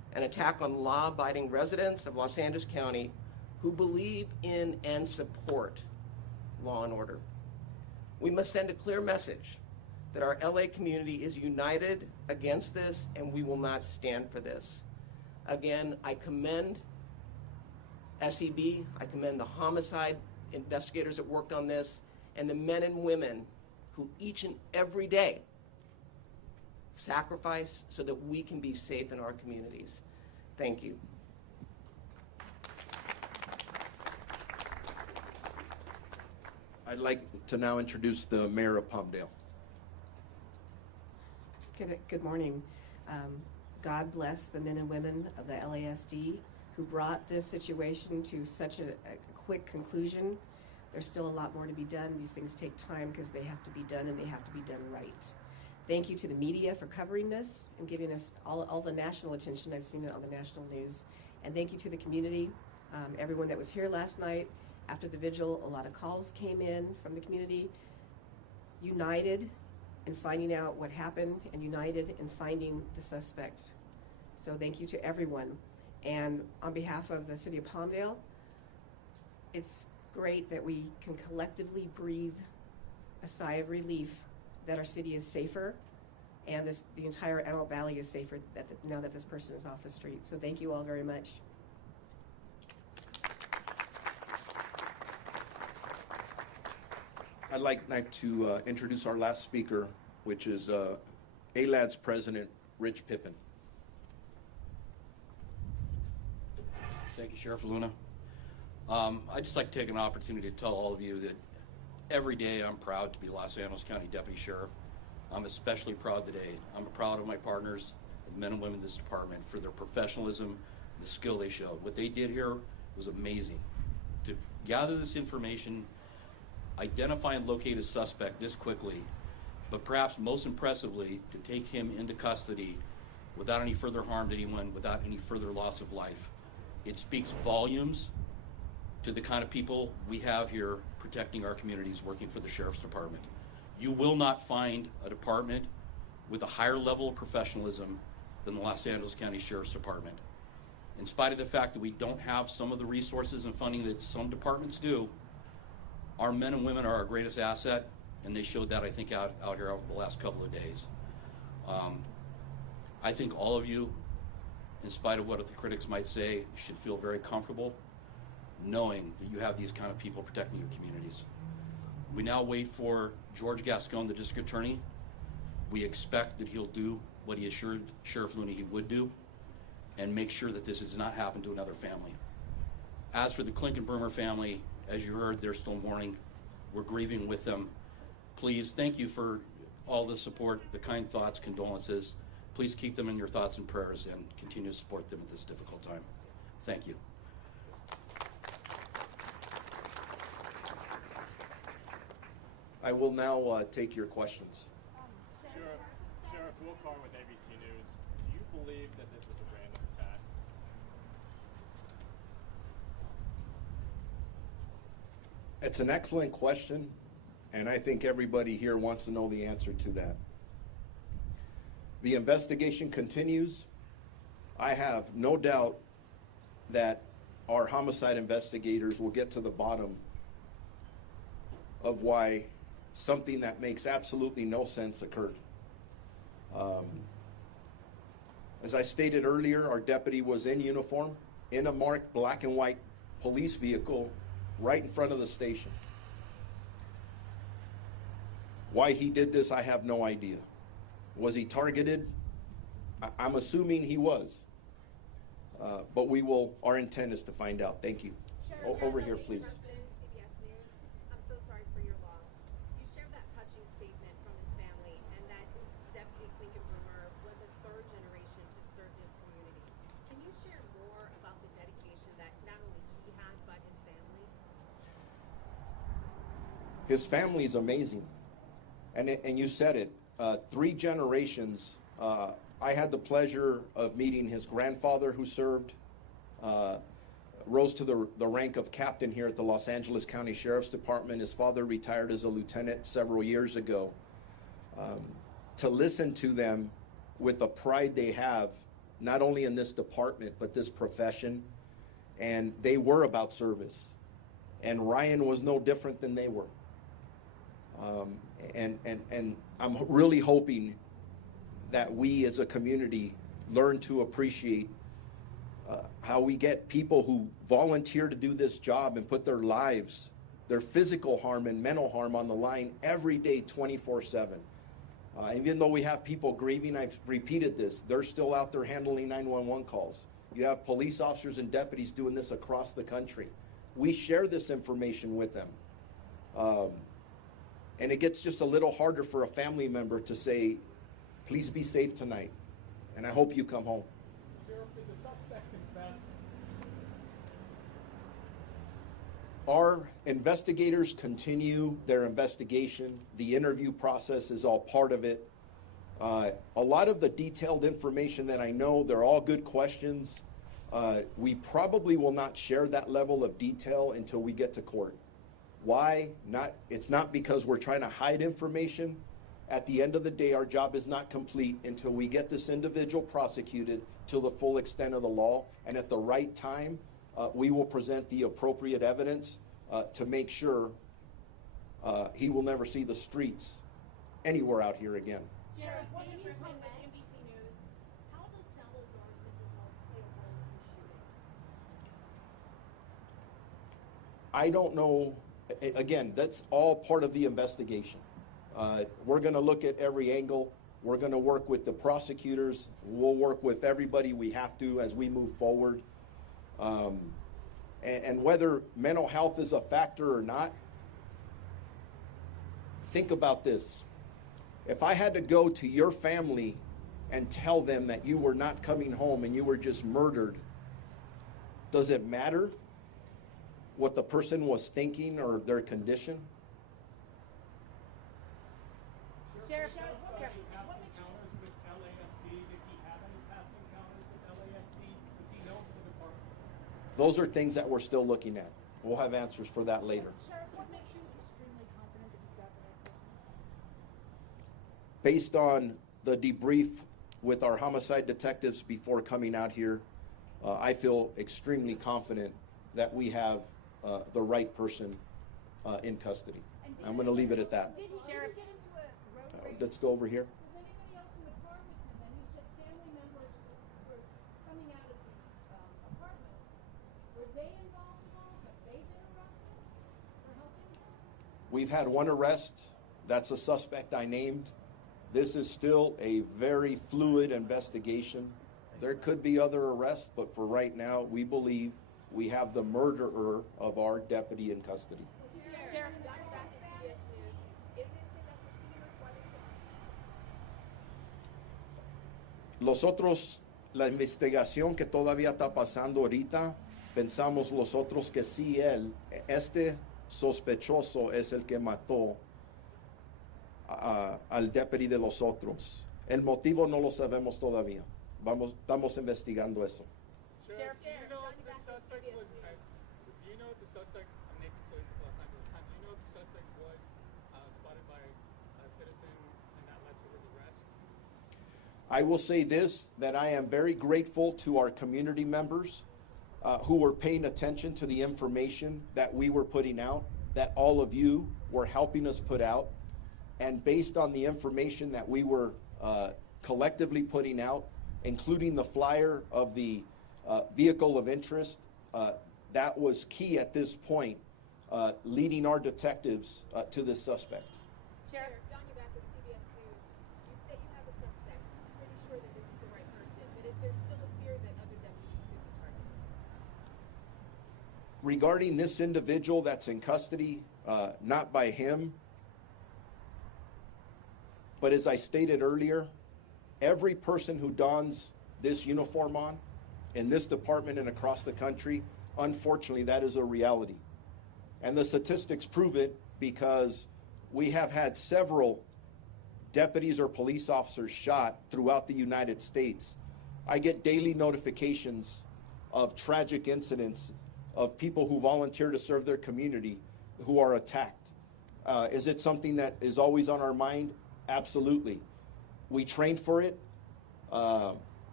an attack on law-abiding residents of Los Angeles County who believe in and support law and order. We must send a clear message that our LA community is united against this, and we will not stand for this. Again, I commend SEB, I commend the homicide investigators that worked on this, and the men and women who each and every day sacrifice so that we can be safe in our communities. Thank you. I'd like to now introduce the mayor of Palmdale. Good morning. God bless the men and women of the LASD who brought this situation to such a quick conclusion. There's still a lot more to be done. These things take time because they have to be done and they have to be done right. Thank you to the media for covering this and giving us all the national attention. I've seen it on the national news. And thank you to the community, everyone that was here last night. After the vigil, a lot of calls came in from the community, united in finding out what happened and united in finding the suspect. So thank you to everyone. And on behalf of the city of Palmdale, it's great that we can collectively breathe a sigh of relief that our city is safer and the entire Antelope Valley is safer now that this person is off the street. So thank you all very much. I'd like now to introduce our last speaker, which is ALAD's president, Rich Pippin. Thank you, Sheriff Luna. I'd just like to take an opportunity to tell all of you that every day I'm proud to be Los Angeles County Deputy Sheriff. I'm especially proud today. I'm proud of my partners, the men and women in this department, for their professionalism, the skill they showed. What they did here was amazing. To gather this information, identify and locate a suspect this quickly, but perhaps most impressively, to take him into custody without any further harm to anyone, without any further loss of life. It speaks volumes to the kind of people we have here protecting our communities, working for the Sheriff's Department. You will not find a department with a higher level of professionalism than the Los Angeles County Sheriff's Department. In spite of the fact that we don't have some of the resources and funding that some departments do, our men and women are our greatest asset, and they showed that, I think, out here over the last couple of days. I think all of you, in spite of what the critics might say, should feel very comfortable knowing that you have these kind of people protecting your communities. We now wait for George Gascon, the district attorney. We expect that he'll do what he assured Sheriff Looney he would do and make sure that this does not happen to another family. As for the Clinkunbroomer family, as you heard, they're still mourning. We're grieving with them. Please, thank you for all the support, the kind thoughts, condolences. Please keep them in your thoughts and prayers and continue to support them at this difficult time. Thank you. I will now take your questions. Sheriff Will Carr with ABC News. Do you believe that this was a random attack? It's an excellent question, and I think everybody here wants to know the answer to that. The investigation continues. I have no doubt that our homicide investigators will get to the bottom of why something that makes absolutely no sense occurred. As I stated earlier, our deputy was in uniform, in a marked black and white police vehicle right in front of the station. Why he did this, I have no idea. Was he targeted? I'm assuming he was. But our intent is to find out. Thank you. Over here, please. CBS News. I'm so sorry for your loss. You shared that touching statement from his family and that Deputy Clinkunbroomer was a third generation to serve this community. Can you share more about the dedication that not only he had, but his family? His family is amazing. And you said it, 3 generations. I had the pleasure of meeting his grandfather who served, rose to the rank of captain here at the Los Angeles County Sheriff's Department. His father retired as a lieutenant several years ago. To listen to them with the pride they have not only in this department, but this profession. And they were about service. And Ryan was no different than they were. And I'm really hoping that we as a community learn to appreciate how we get people who volunteer to do this job and put their lives, their physical harm and mental harm on the line every day, 24/7. Even though we have people grieving, I've repeated this, they're still out there handling 911 calls. You have police officers and deputies doing this across the country. We share this information with them. And it gets just a little harder for a family member to say, please be safe tonight, and I hope you come home. Sheriff, did the suspect confess? Our investigators continue their investigation. The interview process is all part of it. A lot of the detailed information that I know, they're all good questions. We probably will not share that level of detail until we get to court. Why? It's not because we're trying to hide information. At the end of the day, our job is not complete until we get this individual prosecuted to the full extent of the law. And at the right time, we will present the appropriate evidence to make sure he will never see the streets anywhere out here again. Sheriff, when you come with NBC News, how does Salazar's mental health play a role in the shooting? I don't know. Again, that's all part of the investigation. We're going to look at every angle. We're going to work with the prosecutors. We'll work with everybody we have to as we move forward. And whether mental health is a factor or not, think about this. If I had to go to your family and tell them that you were not coming home and you were just murdered, does it matter what the person was thinking or their condition? Sheriff, past encounters with LASD, did he have any past encounters with LASD? Was he known to the department? Those are things that we're still looking at. We'll have answers for that later. Sheriff, what makes you extremely confident that you got the right person? Based on the debrief with our homicide detectives before coming out here, I feel extremely confident that we have the right person in custody. I'm going to leave it at that. Did he get into a road rage? Let's go over here. Was anybody else in the car with him? And you said family members were coming out of the apartment. Were they involved at all? Have they been arrested for helping him? We've had one arrest. That's a suspect I named. This is still a very fluid investigation. There could be other arrests, but for right now, we believe we have the murderer of our deputy in custody. Sheriff, Los otros, la investigación que todavía está pasando ahorita, pensamos los otros que sí este sospechoso es el que mató al deputy de los otros. El motivo no lo sabemos todavía. Estamos investigando eso. Sheriff, do you know if the suspect was, do you know if the suspect, I'm making soy for Los Angeles Times, do you know if the suspect was spotted by a citizen and that led to his arrest? I will say this, that I am very grateful to our community members who were paying attention to the information that we were putting out, that all of you were helping us put out. And based on the information that we were collectively putting out, including the flyer of the vehicle of interest, that was key at this point, leading our detectives to this suspect. Sheriff, Don, you're back with CBS News. You say you have a suspect. You're pretty sure that this is the right person, but is there still a fear that other deputies could be targeted? Regarding this individual that's in custody, not by him, but as I stated earlier, every person who dons this uniform on in this department and across the country, unfortunately, that is a reality. And the statistics prove it because we have had several deputies or police officers shot throughout the United States. I get daily notifications of tragic incidents of people who volunteer to serve their community who are attacked. Is it something that is always on our mind? Absolutely. We trained for it.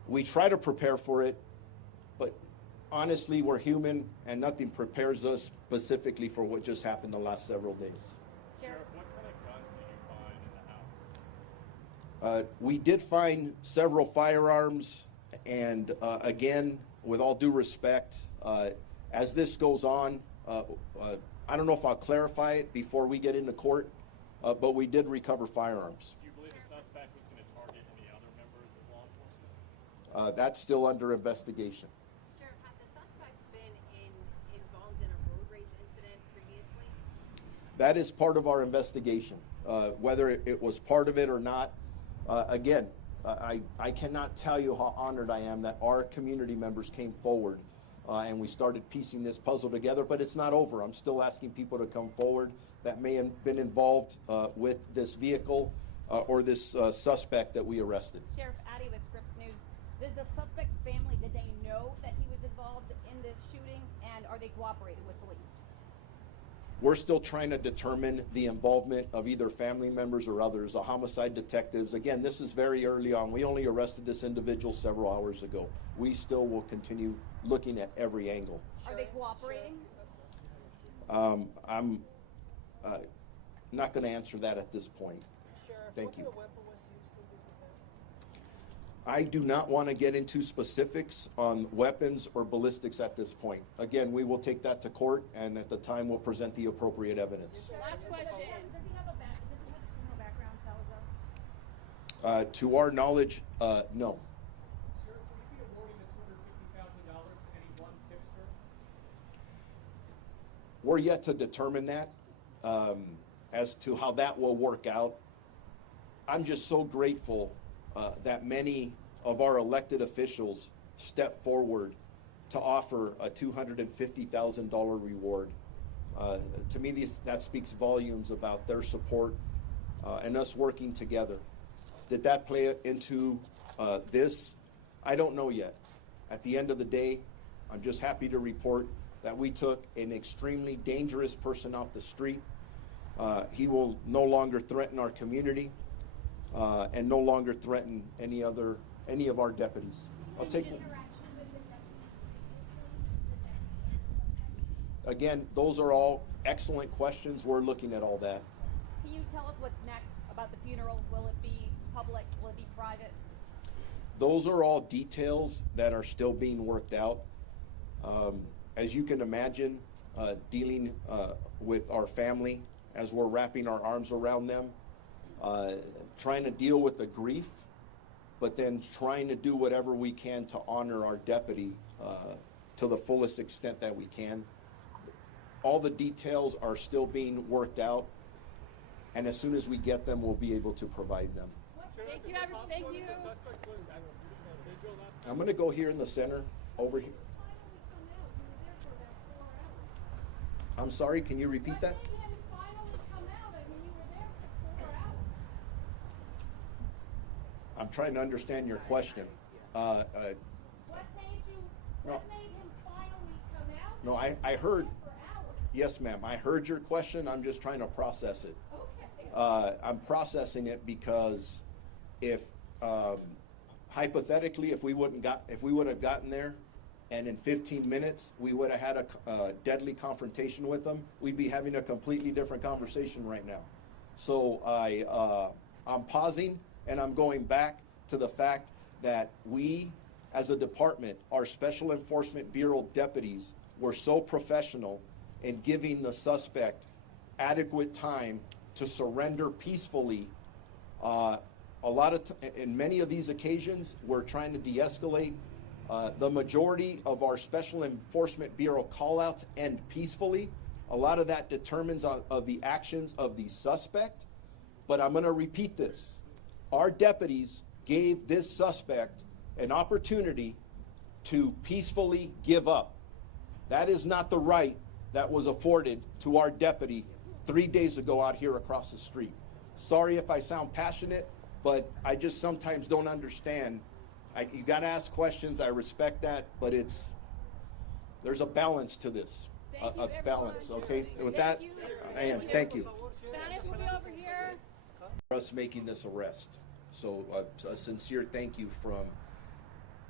We try to prepare for it, but honestly, we're human, and nothing prepares us specifically for what just happened the last several days. Sheriff, what kind of guns did you find in the house? We did find several firearms, and again, with all due respect, as this goes on, I don't know if I'll clarify it before we get into court, but we did recover firearms. Do you believe the suspect was going to target any other members of law enforcement? That's still under investigation. Sheriff, have the suspects been involved in a road rage incident previously? That is part of our investigation. Whether it was part of it or not, again, I cannot tell you how honored I am that our community members came forward and we started piecing this puzzle together, but it's not over. I'm still asking people to come forward that may have been involved with this vehicle or this suspect that we arrested. Sheriff Addy with Scripps News. Does the suspect's family, did they know that he was involved in this shooting, and are they cooperating with police? We're still trying to determine the involvement of either family members or others, the homicide detectives. Again, this is very early on. We only arrested this individual several hours ago. We still will continue looking at every angle. Are they cooperating? I'm not going to answer that at this point. Sheriff, Thank you. what kind of weapon was used to visit that? I do not want to get into specifics on weapons or ballistics at this point. Again, we will take that to court, and at the time we'll present the appropriate evidence. Last question. Does he have a criminal background, Salazar? To our knowledge, no. Sheriff, will you be awarding the $250,000 to any one tipster? We're yet to determine that as to how that will work out. I'm just so grateful that many of our elected officials step forward to offer a $250,000 reward. To me, that speaks volumes about their support and us working together. Did that play into this? I don't know yet. At the end of the day, I'm just happy to report that we took an extremely dangerous person off the street. He will no longer threaten our community and no longer threaten any of our deputies. I'll take them. Again, those are all excellent questions. We're looking at all that. Can you tell us what's next about the funeral? Will it be public? Will it be private? Those are all details that are still being worked out. As you can imagine, dealing with our family as we're wrapping our arms around them, trying to deal with the grief, but then trying to do whatever we can to honor our deputy to the fullest extent that we can. All the details are still being worked out, and as soon as we get them, we'll be able to provide them. Thank you, Is it everyone. Thank possible you. that the suspect was at the vigil last I'm going to go here in the center, over here. I'm sorry, can you repeat that? What made him finally come out? I mean, you were there for 4 hours. I'm trying to understand your question. What made No. him finally come out? No, I You were heard, there for hours. yes ma'am, I heard your question, I'm just trying to process it. Okay. I'm processing it because if, hypothetically, if we would have gotten there and in 15 minutes we would have had a deadly confrontation with them, we'd be having a completely different conversation right now. So I'm pausing and I'm going back to the fact that we, as a department, our Special Enforcement Bureau deputies were so professional in giving the suspect adequate time to surrender peacefully. In many of these occasions, we're trying to de-escalate. The majority of our Special Enforcement Bureau callouts end peacefully. A lot of that determines of the actions of the suspect. But I'm going to repeat this. Our deputies gave this suspect an opportunity to peacefully give up. That is not the right that was afforded to our deputy 3 days ago out here across the street. Sorry if I sound passionate, but I just sometimes don't understand. You got to ask questions. I respect that, but there's a balance to this. Thank you, A balance, okay? With that, I am. Thank you. Spanish will be over here. For us making this arrest. So a sincere thank you from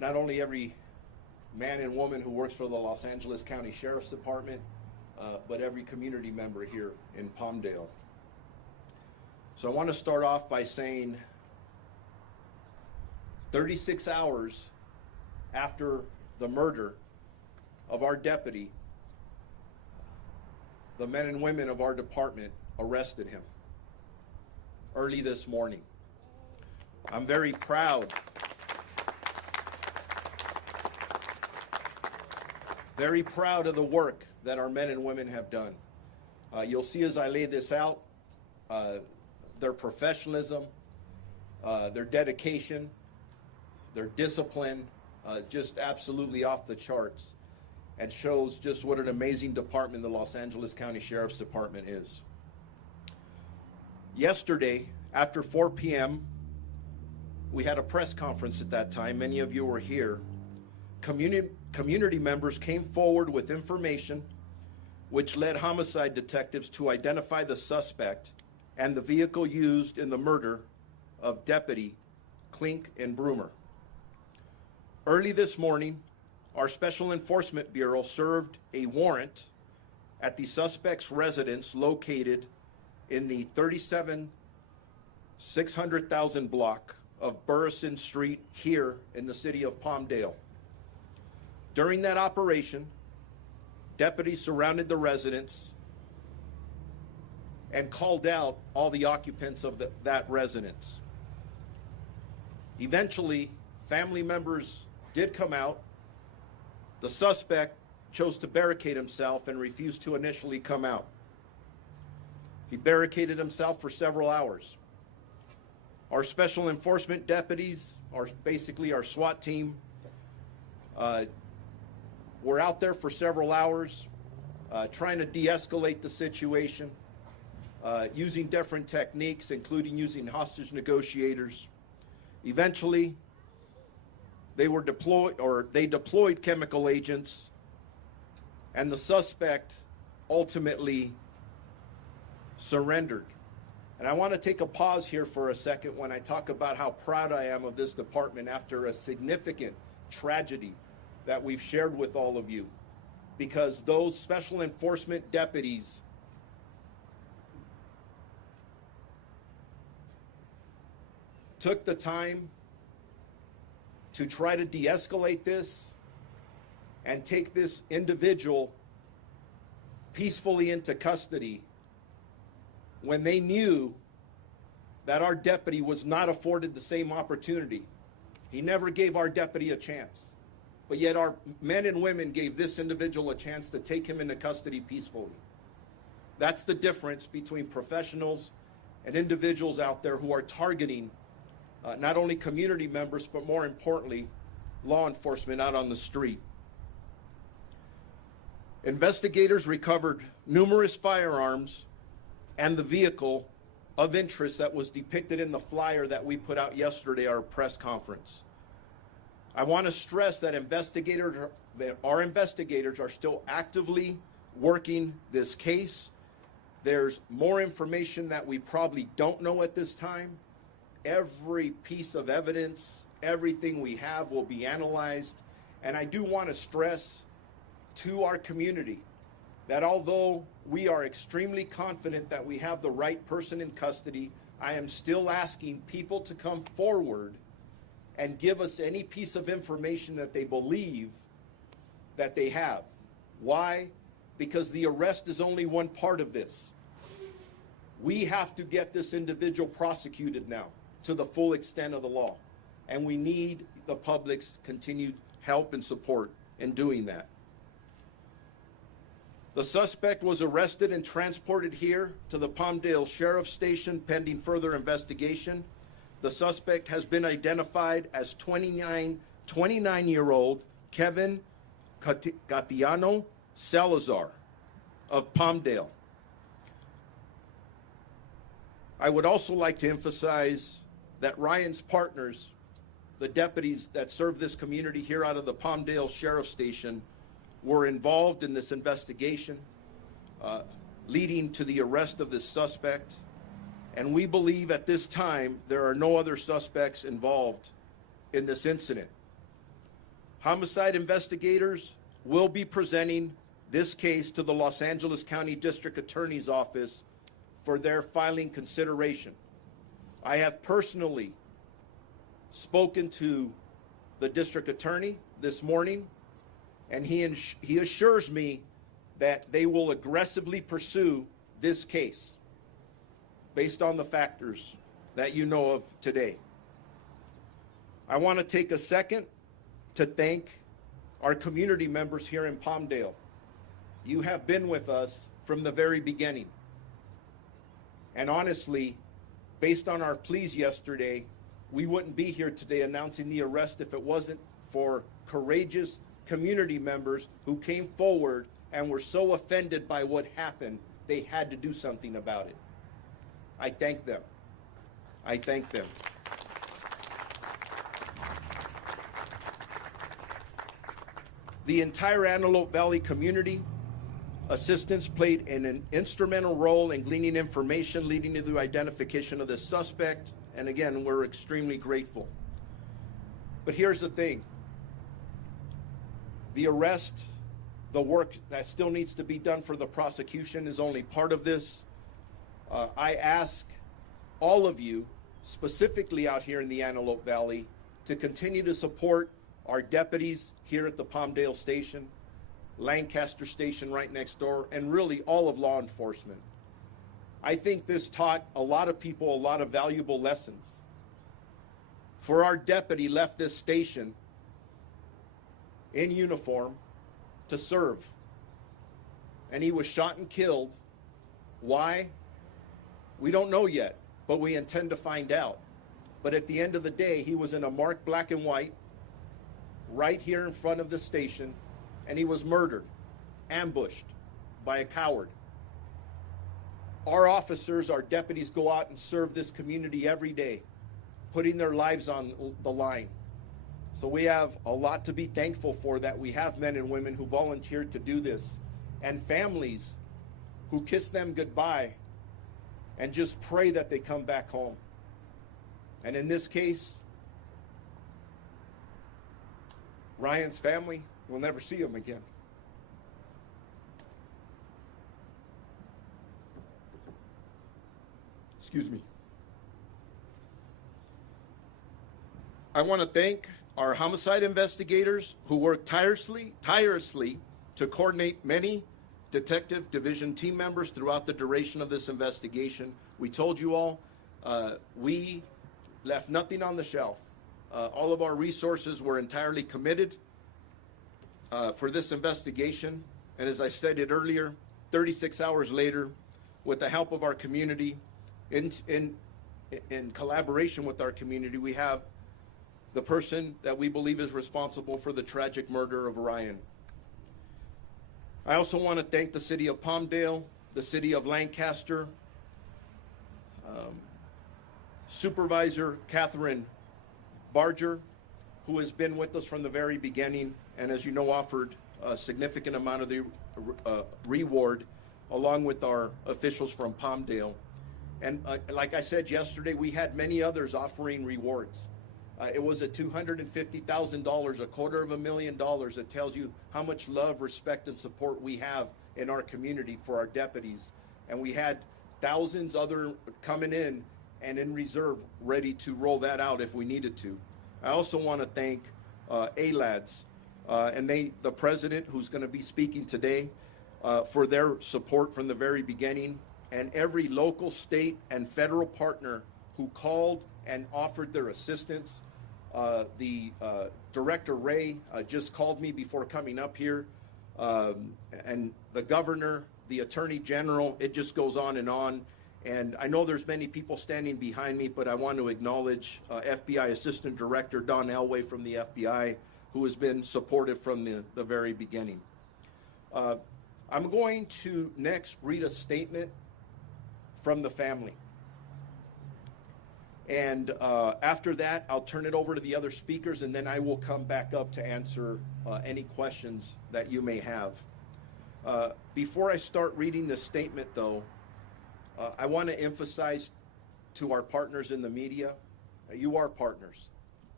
not only every man and woman who works for the Los Angeles County Sheriff's Department, but every community member here in Palmdale. So I want to start off by saying 36 hours after the murder of our deputy, the men and women of our department arrested him early this morning. I'm very proud. Very proud of the work that our men and women have done. You'll see as I lay this out, their professionalism, their dedication, their discipline, just absolutely off the charts, and shows just what an amazing department the Los Angeles County Sheriff's Department is. Yesterday, after 4 p.m., we had a press conference at that time. Many of you were here. Community members came forward with information which led homicide detectives to identify the suspect and the vehicle used in the murder of Deputy Clinkunbroomer. Early this morning, our Special Enforcement Bureau served a warrant at the suspect's residence located in the 37,600,000 block of Burrison Street here in the city of Palmdale. During that operation, deputies surrounded the residence and called out all the occupants of that residence. Eventually, family members did come out. The suspect chose to barricade himself and refused to initially come out. He barricaded himself for several hours. Our special enforcement deputies, basically our SWAT team, were out there for several hours trying to de-escalate the situation, using different techniques, including using hostage negotiators. Eventually, they deployed chemical agents, and the suspect ultimately surrendered. And I want to take a pause here for a second when I talk about how proud I am of this department after a significant tragedy that we've shared with all of you, because those special enforcement deputies took the time to try to de-escalate this and take this individual peacefully into custody when they knew that our deputy was not afforded the same opportunity. He never gave our deputy a chance. But yet our men and women gave this individual a chance to take him into custody peacefully. That's the difference between professionals and individuals out there who are targeting not only community members, but more importantly, law enforcement out on the street. Investigators recovered numerous firearms and the vehicle of interest that was depicted in the flyer that we put out yesterday at our press conference. I want to stress that our investigators are still actively working this case. There's more information that we probably don't know at this time. Every piece of evidence, everything we have will be analyzed. And I do want to stress to our community that although we are extremely confident that we have the right person in custody, I am still asking people to come forward and give us any piece of information that they believe that they have. Why? Because the arrest is only one part of this. We have to get this individual prosecuted now to the full extent of the law. And we need the public's continued help and support in doing that. The suspect was arrested and transported here to the Palmdale Sheriff's Station pending further investigation. The suspect has been identified as 29-year-old Kevin Salazar of Palmdale. I would also like to emphasize that Ryan's partners, the deputies that serve this community here out of the Palmdale Sheriff's Station, were involved in this investigation, leading to the arrest of this suspect. And we believe at this time there are no other suspects involved in this incident. Homicide investigators will be presenting this case to the Los Angeles County District Attorney's Office for their filing consideration. I have personally spoken to the district attorney this morning, and he assures me that they will aggressively pursue this case based on the factors that you know of today. I want to take a second to thank our community members here in Palmdale. You have been with us from the very beginning. And honestly, based on our pleas yesterday, we wouldn't be here today announcing the arrest if it wasn't for courageous community members who came forward and were so offended by what happened, they had to do something about it. I thank them. I thank them. The entire Antelope Valley community assistance played an instrumental role in gleaning information leading to the identification of this suspect, and again, we're extremely grateful. But here's the thing. The arrest, the work that still needs to be done for the prosecution is only part of this. I ask all of you, specifically out here in the Antelope Valley, to continue to support our deputies here at the Palmdale station, Lancaster station right next door, and really all of law enforcement. I think this taught a lot of people a lot of valuable lessons. For our deputy left this station in uniform to serve, and he was shot and killed. Why? We don't know yet, but we intend to find out. But at the end of the day, he was in a marked black and white right here in front of the station, and he was murdered, ambushed by a coward. Our officers, our deputies, go out and serve this community every day, putting their lives on the line. So we have a lot to be thankful for, that we have men and women who volunteered to do this, and families who kiss them goodbye and just pray that they come back home. And in this case, Ryan's family will never see him again. Excuse me. I want to thank our homicide investigators who worked tirelessly to coordinate many detective division team members throughout the duration of this investigation. We told you all, we left nothing on the shelf. All of our resources were entirely committed for this investigation. And as I stated earlier, 36 hours later, with the help of our community, in collaboration with our community, we have the person that we believe is responsible for the tragic murder of Ryan. I also want to thank the city of Palmdale, the city of Lancaster, Supervisor Catherine Barger, who has been with us from the very beginning, and as you know, offered a significant amount of the reward, along with our officials from Palmdale. And like I said yesterday, we had many others offering rewards. It was at $250,000, $250,000. It tells you how much love, respect, and support we have in our community for our deputies. And we had thousands other coming in and in reserve, ready to roll that out if we needed to. I also want to thank ALADS and the president, who's going to be speaking today, for their support from the very beginning, and every local, state, and federal partner who called and offered their assistance. The Director Ray just called me before coming up here, and the governor, the attorney general, it just goes on. And I know there's many people standing behind me, but I want to acknowledge FBI Assistant Director Don Elway from the FBI, who has been supportive from the very beginning. I'm going to next read a statement from the family. And after that, I'll turn it over to the other speakers, and then I will come back up to answer any questions that you may have. Before I start reading the statement, though, I want to emphasize to our partners in the media, you are partners.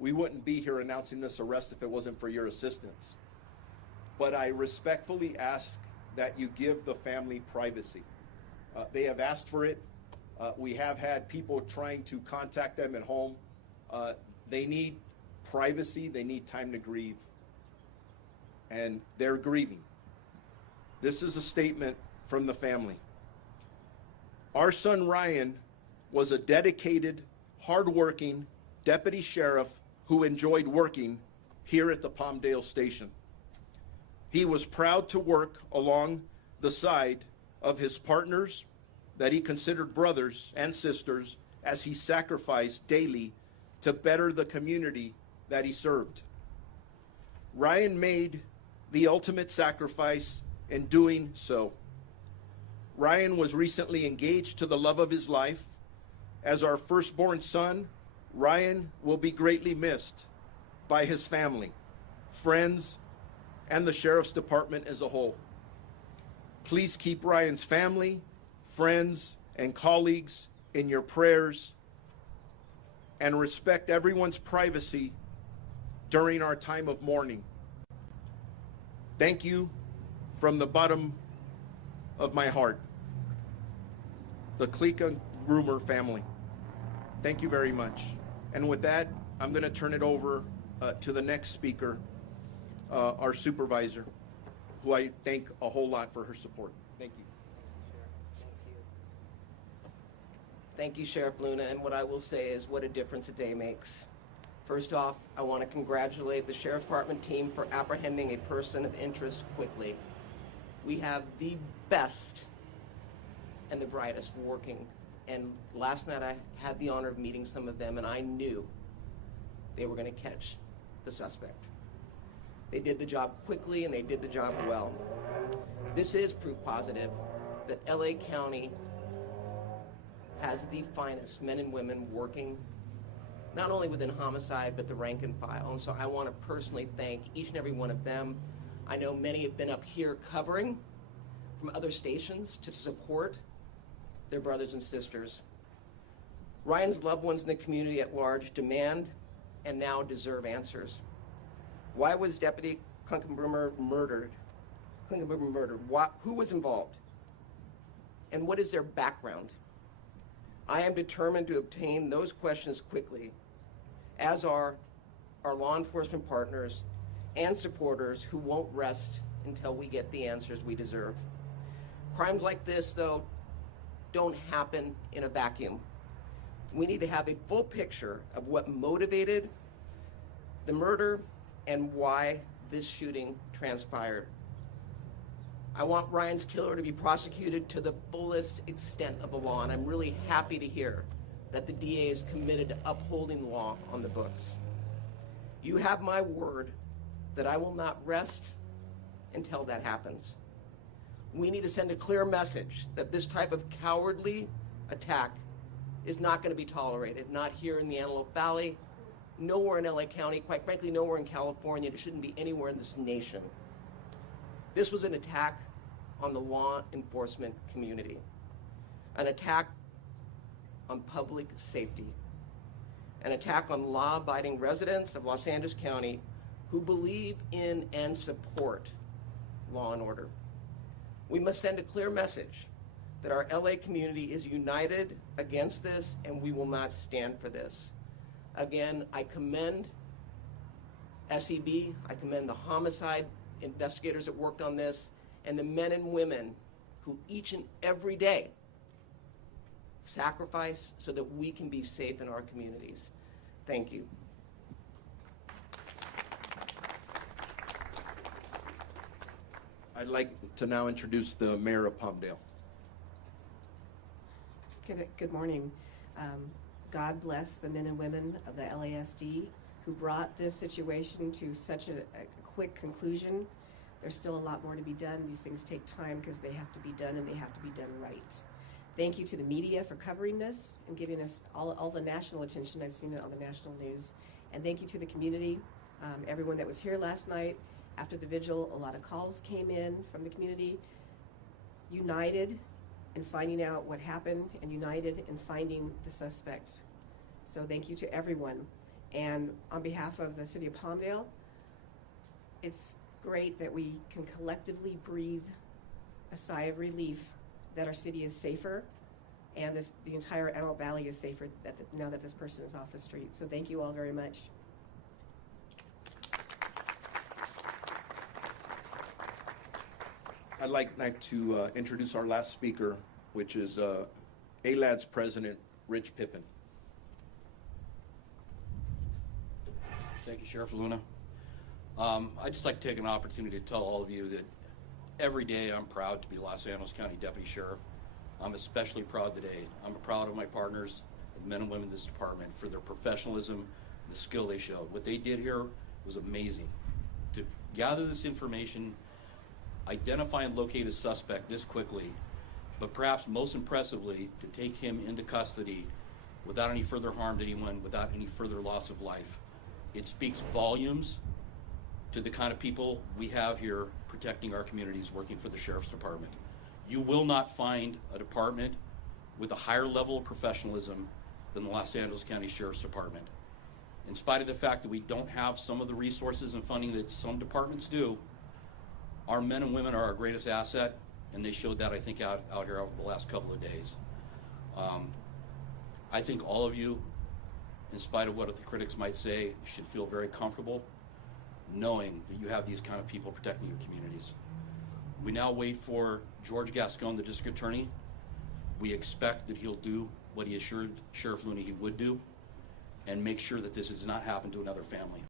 We wouldn't be here announcing this arrest if it wasn't for your assistance. But I respectfully ask that you give the family privacy. They have asked for it. We have had people trying to contact them at home. They need privacy. They need time to grieve. And they're grieving. This is a statement from the family. Our son Ryan was a dedicated, hardworking deputy sheriff who enjoyed working here at the Palmdale station. He was proud to work along the side of his partners that he considered brothers and sisters as he sacrificed daily to better the community that he served. Ryan made the ultimate sacrifice in doing so. Ryan was recently engaged to the love of his life. As our firstborn son, Ryan will be greatly missed by his family, friends, and the Sheriff's Department as a whole. Please keep Ryan's family, friends, and colleagues in your prayers and respect everyone's privacy during our time of mourning. Thank you from the bottom of my heart, the Clinkunbroomer family. Thank you very much. And with that, I'm going to turn it over to the next speaker, our supervisor, who I thank a whole lot for her support. Thank you. Thank you, Sheriff Luna, and what I will say is what a difference a day makes. First off, I want to congratulate the Sheriff's Department team for apprehending a person of interest quickly. We have the best and the brightest working, and last night I had the honor of meeting some of them, and I knew they were going to catch the suspect. They did the job quickly, and they did the job well. This is proof positive that LA County has the finest men and women working not only within homicide, but the rank and file. And so I want to personally thank each and every one of them. I know many have been up here covering from other stations to support their brothers and sisters. Ryan's loved ones in the community at large demand and now deserve answers. Why was Deputy Clinkunbroomer murdered? Who was involved? And what is their background? I am determined to obtain those questions quickly, as are our law enforcement partners and supporters who won't rest until we get the answers we deserve. Crimes like this, though, don't happen in a vacuum. We need to have a full picture of what motivated the murder and why this shooting transpired. I want Ryan's killer to be prosecuted to the fullest extent of the law, and I'm really happy to hear that the DA is committed to upholding law on the books. You have my word that I will not rest until that happens. We need to send a clear message that this type of cowardly attack is not going to be tolerated, not here in the Antelope Valley, nowhere in LA County, quite frankly, nowhere in California. It shouldn't be anywhere in this nation. This was an attack on the law enforcement community, an attack on public safety, an attack on law-abiding residents of Los Angeles County who believe in and support law and order. We must send a clear message that our LA community is united against this, and we will not stand for this. Again, I commend SEB, I commend the homicide investigators that worked on this, and the men and women who each and every day sacrifice so that we can be safe in our communities. Thank you. I'd like to now introduce the mayor of Palmdale. Good morning. God bless the men and women of the LASD who brought this situation to such a quick conclusion. There's still a lot more to be done. These things take time because they have to be done, and they have to be done right. Thank you to the media for covering this and giving us all the national attention. I've seen it on the national news. And thank you to the community, everyone that was here last night. After the vigil, a lot of calls came in from the community, united in finding out what happened and united in finding the suspect. So thank you to everyone. And on behalf of the city of Palmdale, it's great that we can collectively breathe a sigh of relief that our city is safer and the entire Antelope Valley is safer now that this person is off the street. So thank you all very much. I'd like to introduce our last speaker, which is ALAD's president, Rich Pippin. Thank you, Sheriff Luna. I'd just like to take an opportunity to tell all of you that every day I'm proud to be Los Angeles County Deputy Sheriff. I'm especially proud today. I'm proud of my partners, the men and women in this department, for their professionalism, the skill they showed. What they did here was amazing. To gather this information, identify and locate a suspect this quickly, but perhaps most impressively, to take him into custody without any further harm to anyone, without any further loss of life. It speaks volumes to the kind of people we have here protecting our communities, working for the Sheriff's Department. You will not find a department with a higher level of professionalism than the Los Angeles County Sheriff's Department. In spite of the fact that we don't have some of the resources and funding that some departments do, our men and women are our greatest asset, and they showed that, I think, out here over the last couple of days. I think all of you, in spite of what the critics might say, should feel very comfortable knowing that you have these kind of people protecting your communities. We now wait for George Gascon, the district attorney. We expect that he'll do what he assured Sheriff Looney he would do and make sure that this does not happen to another family.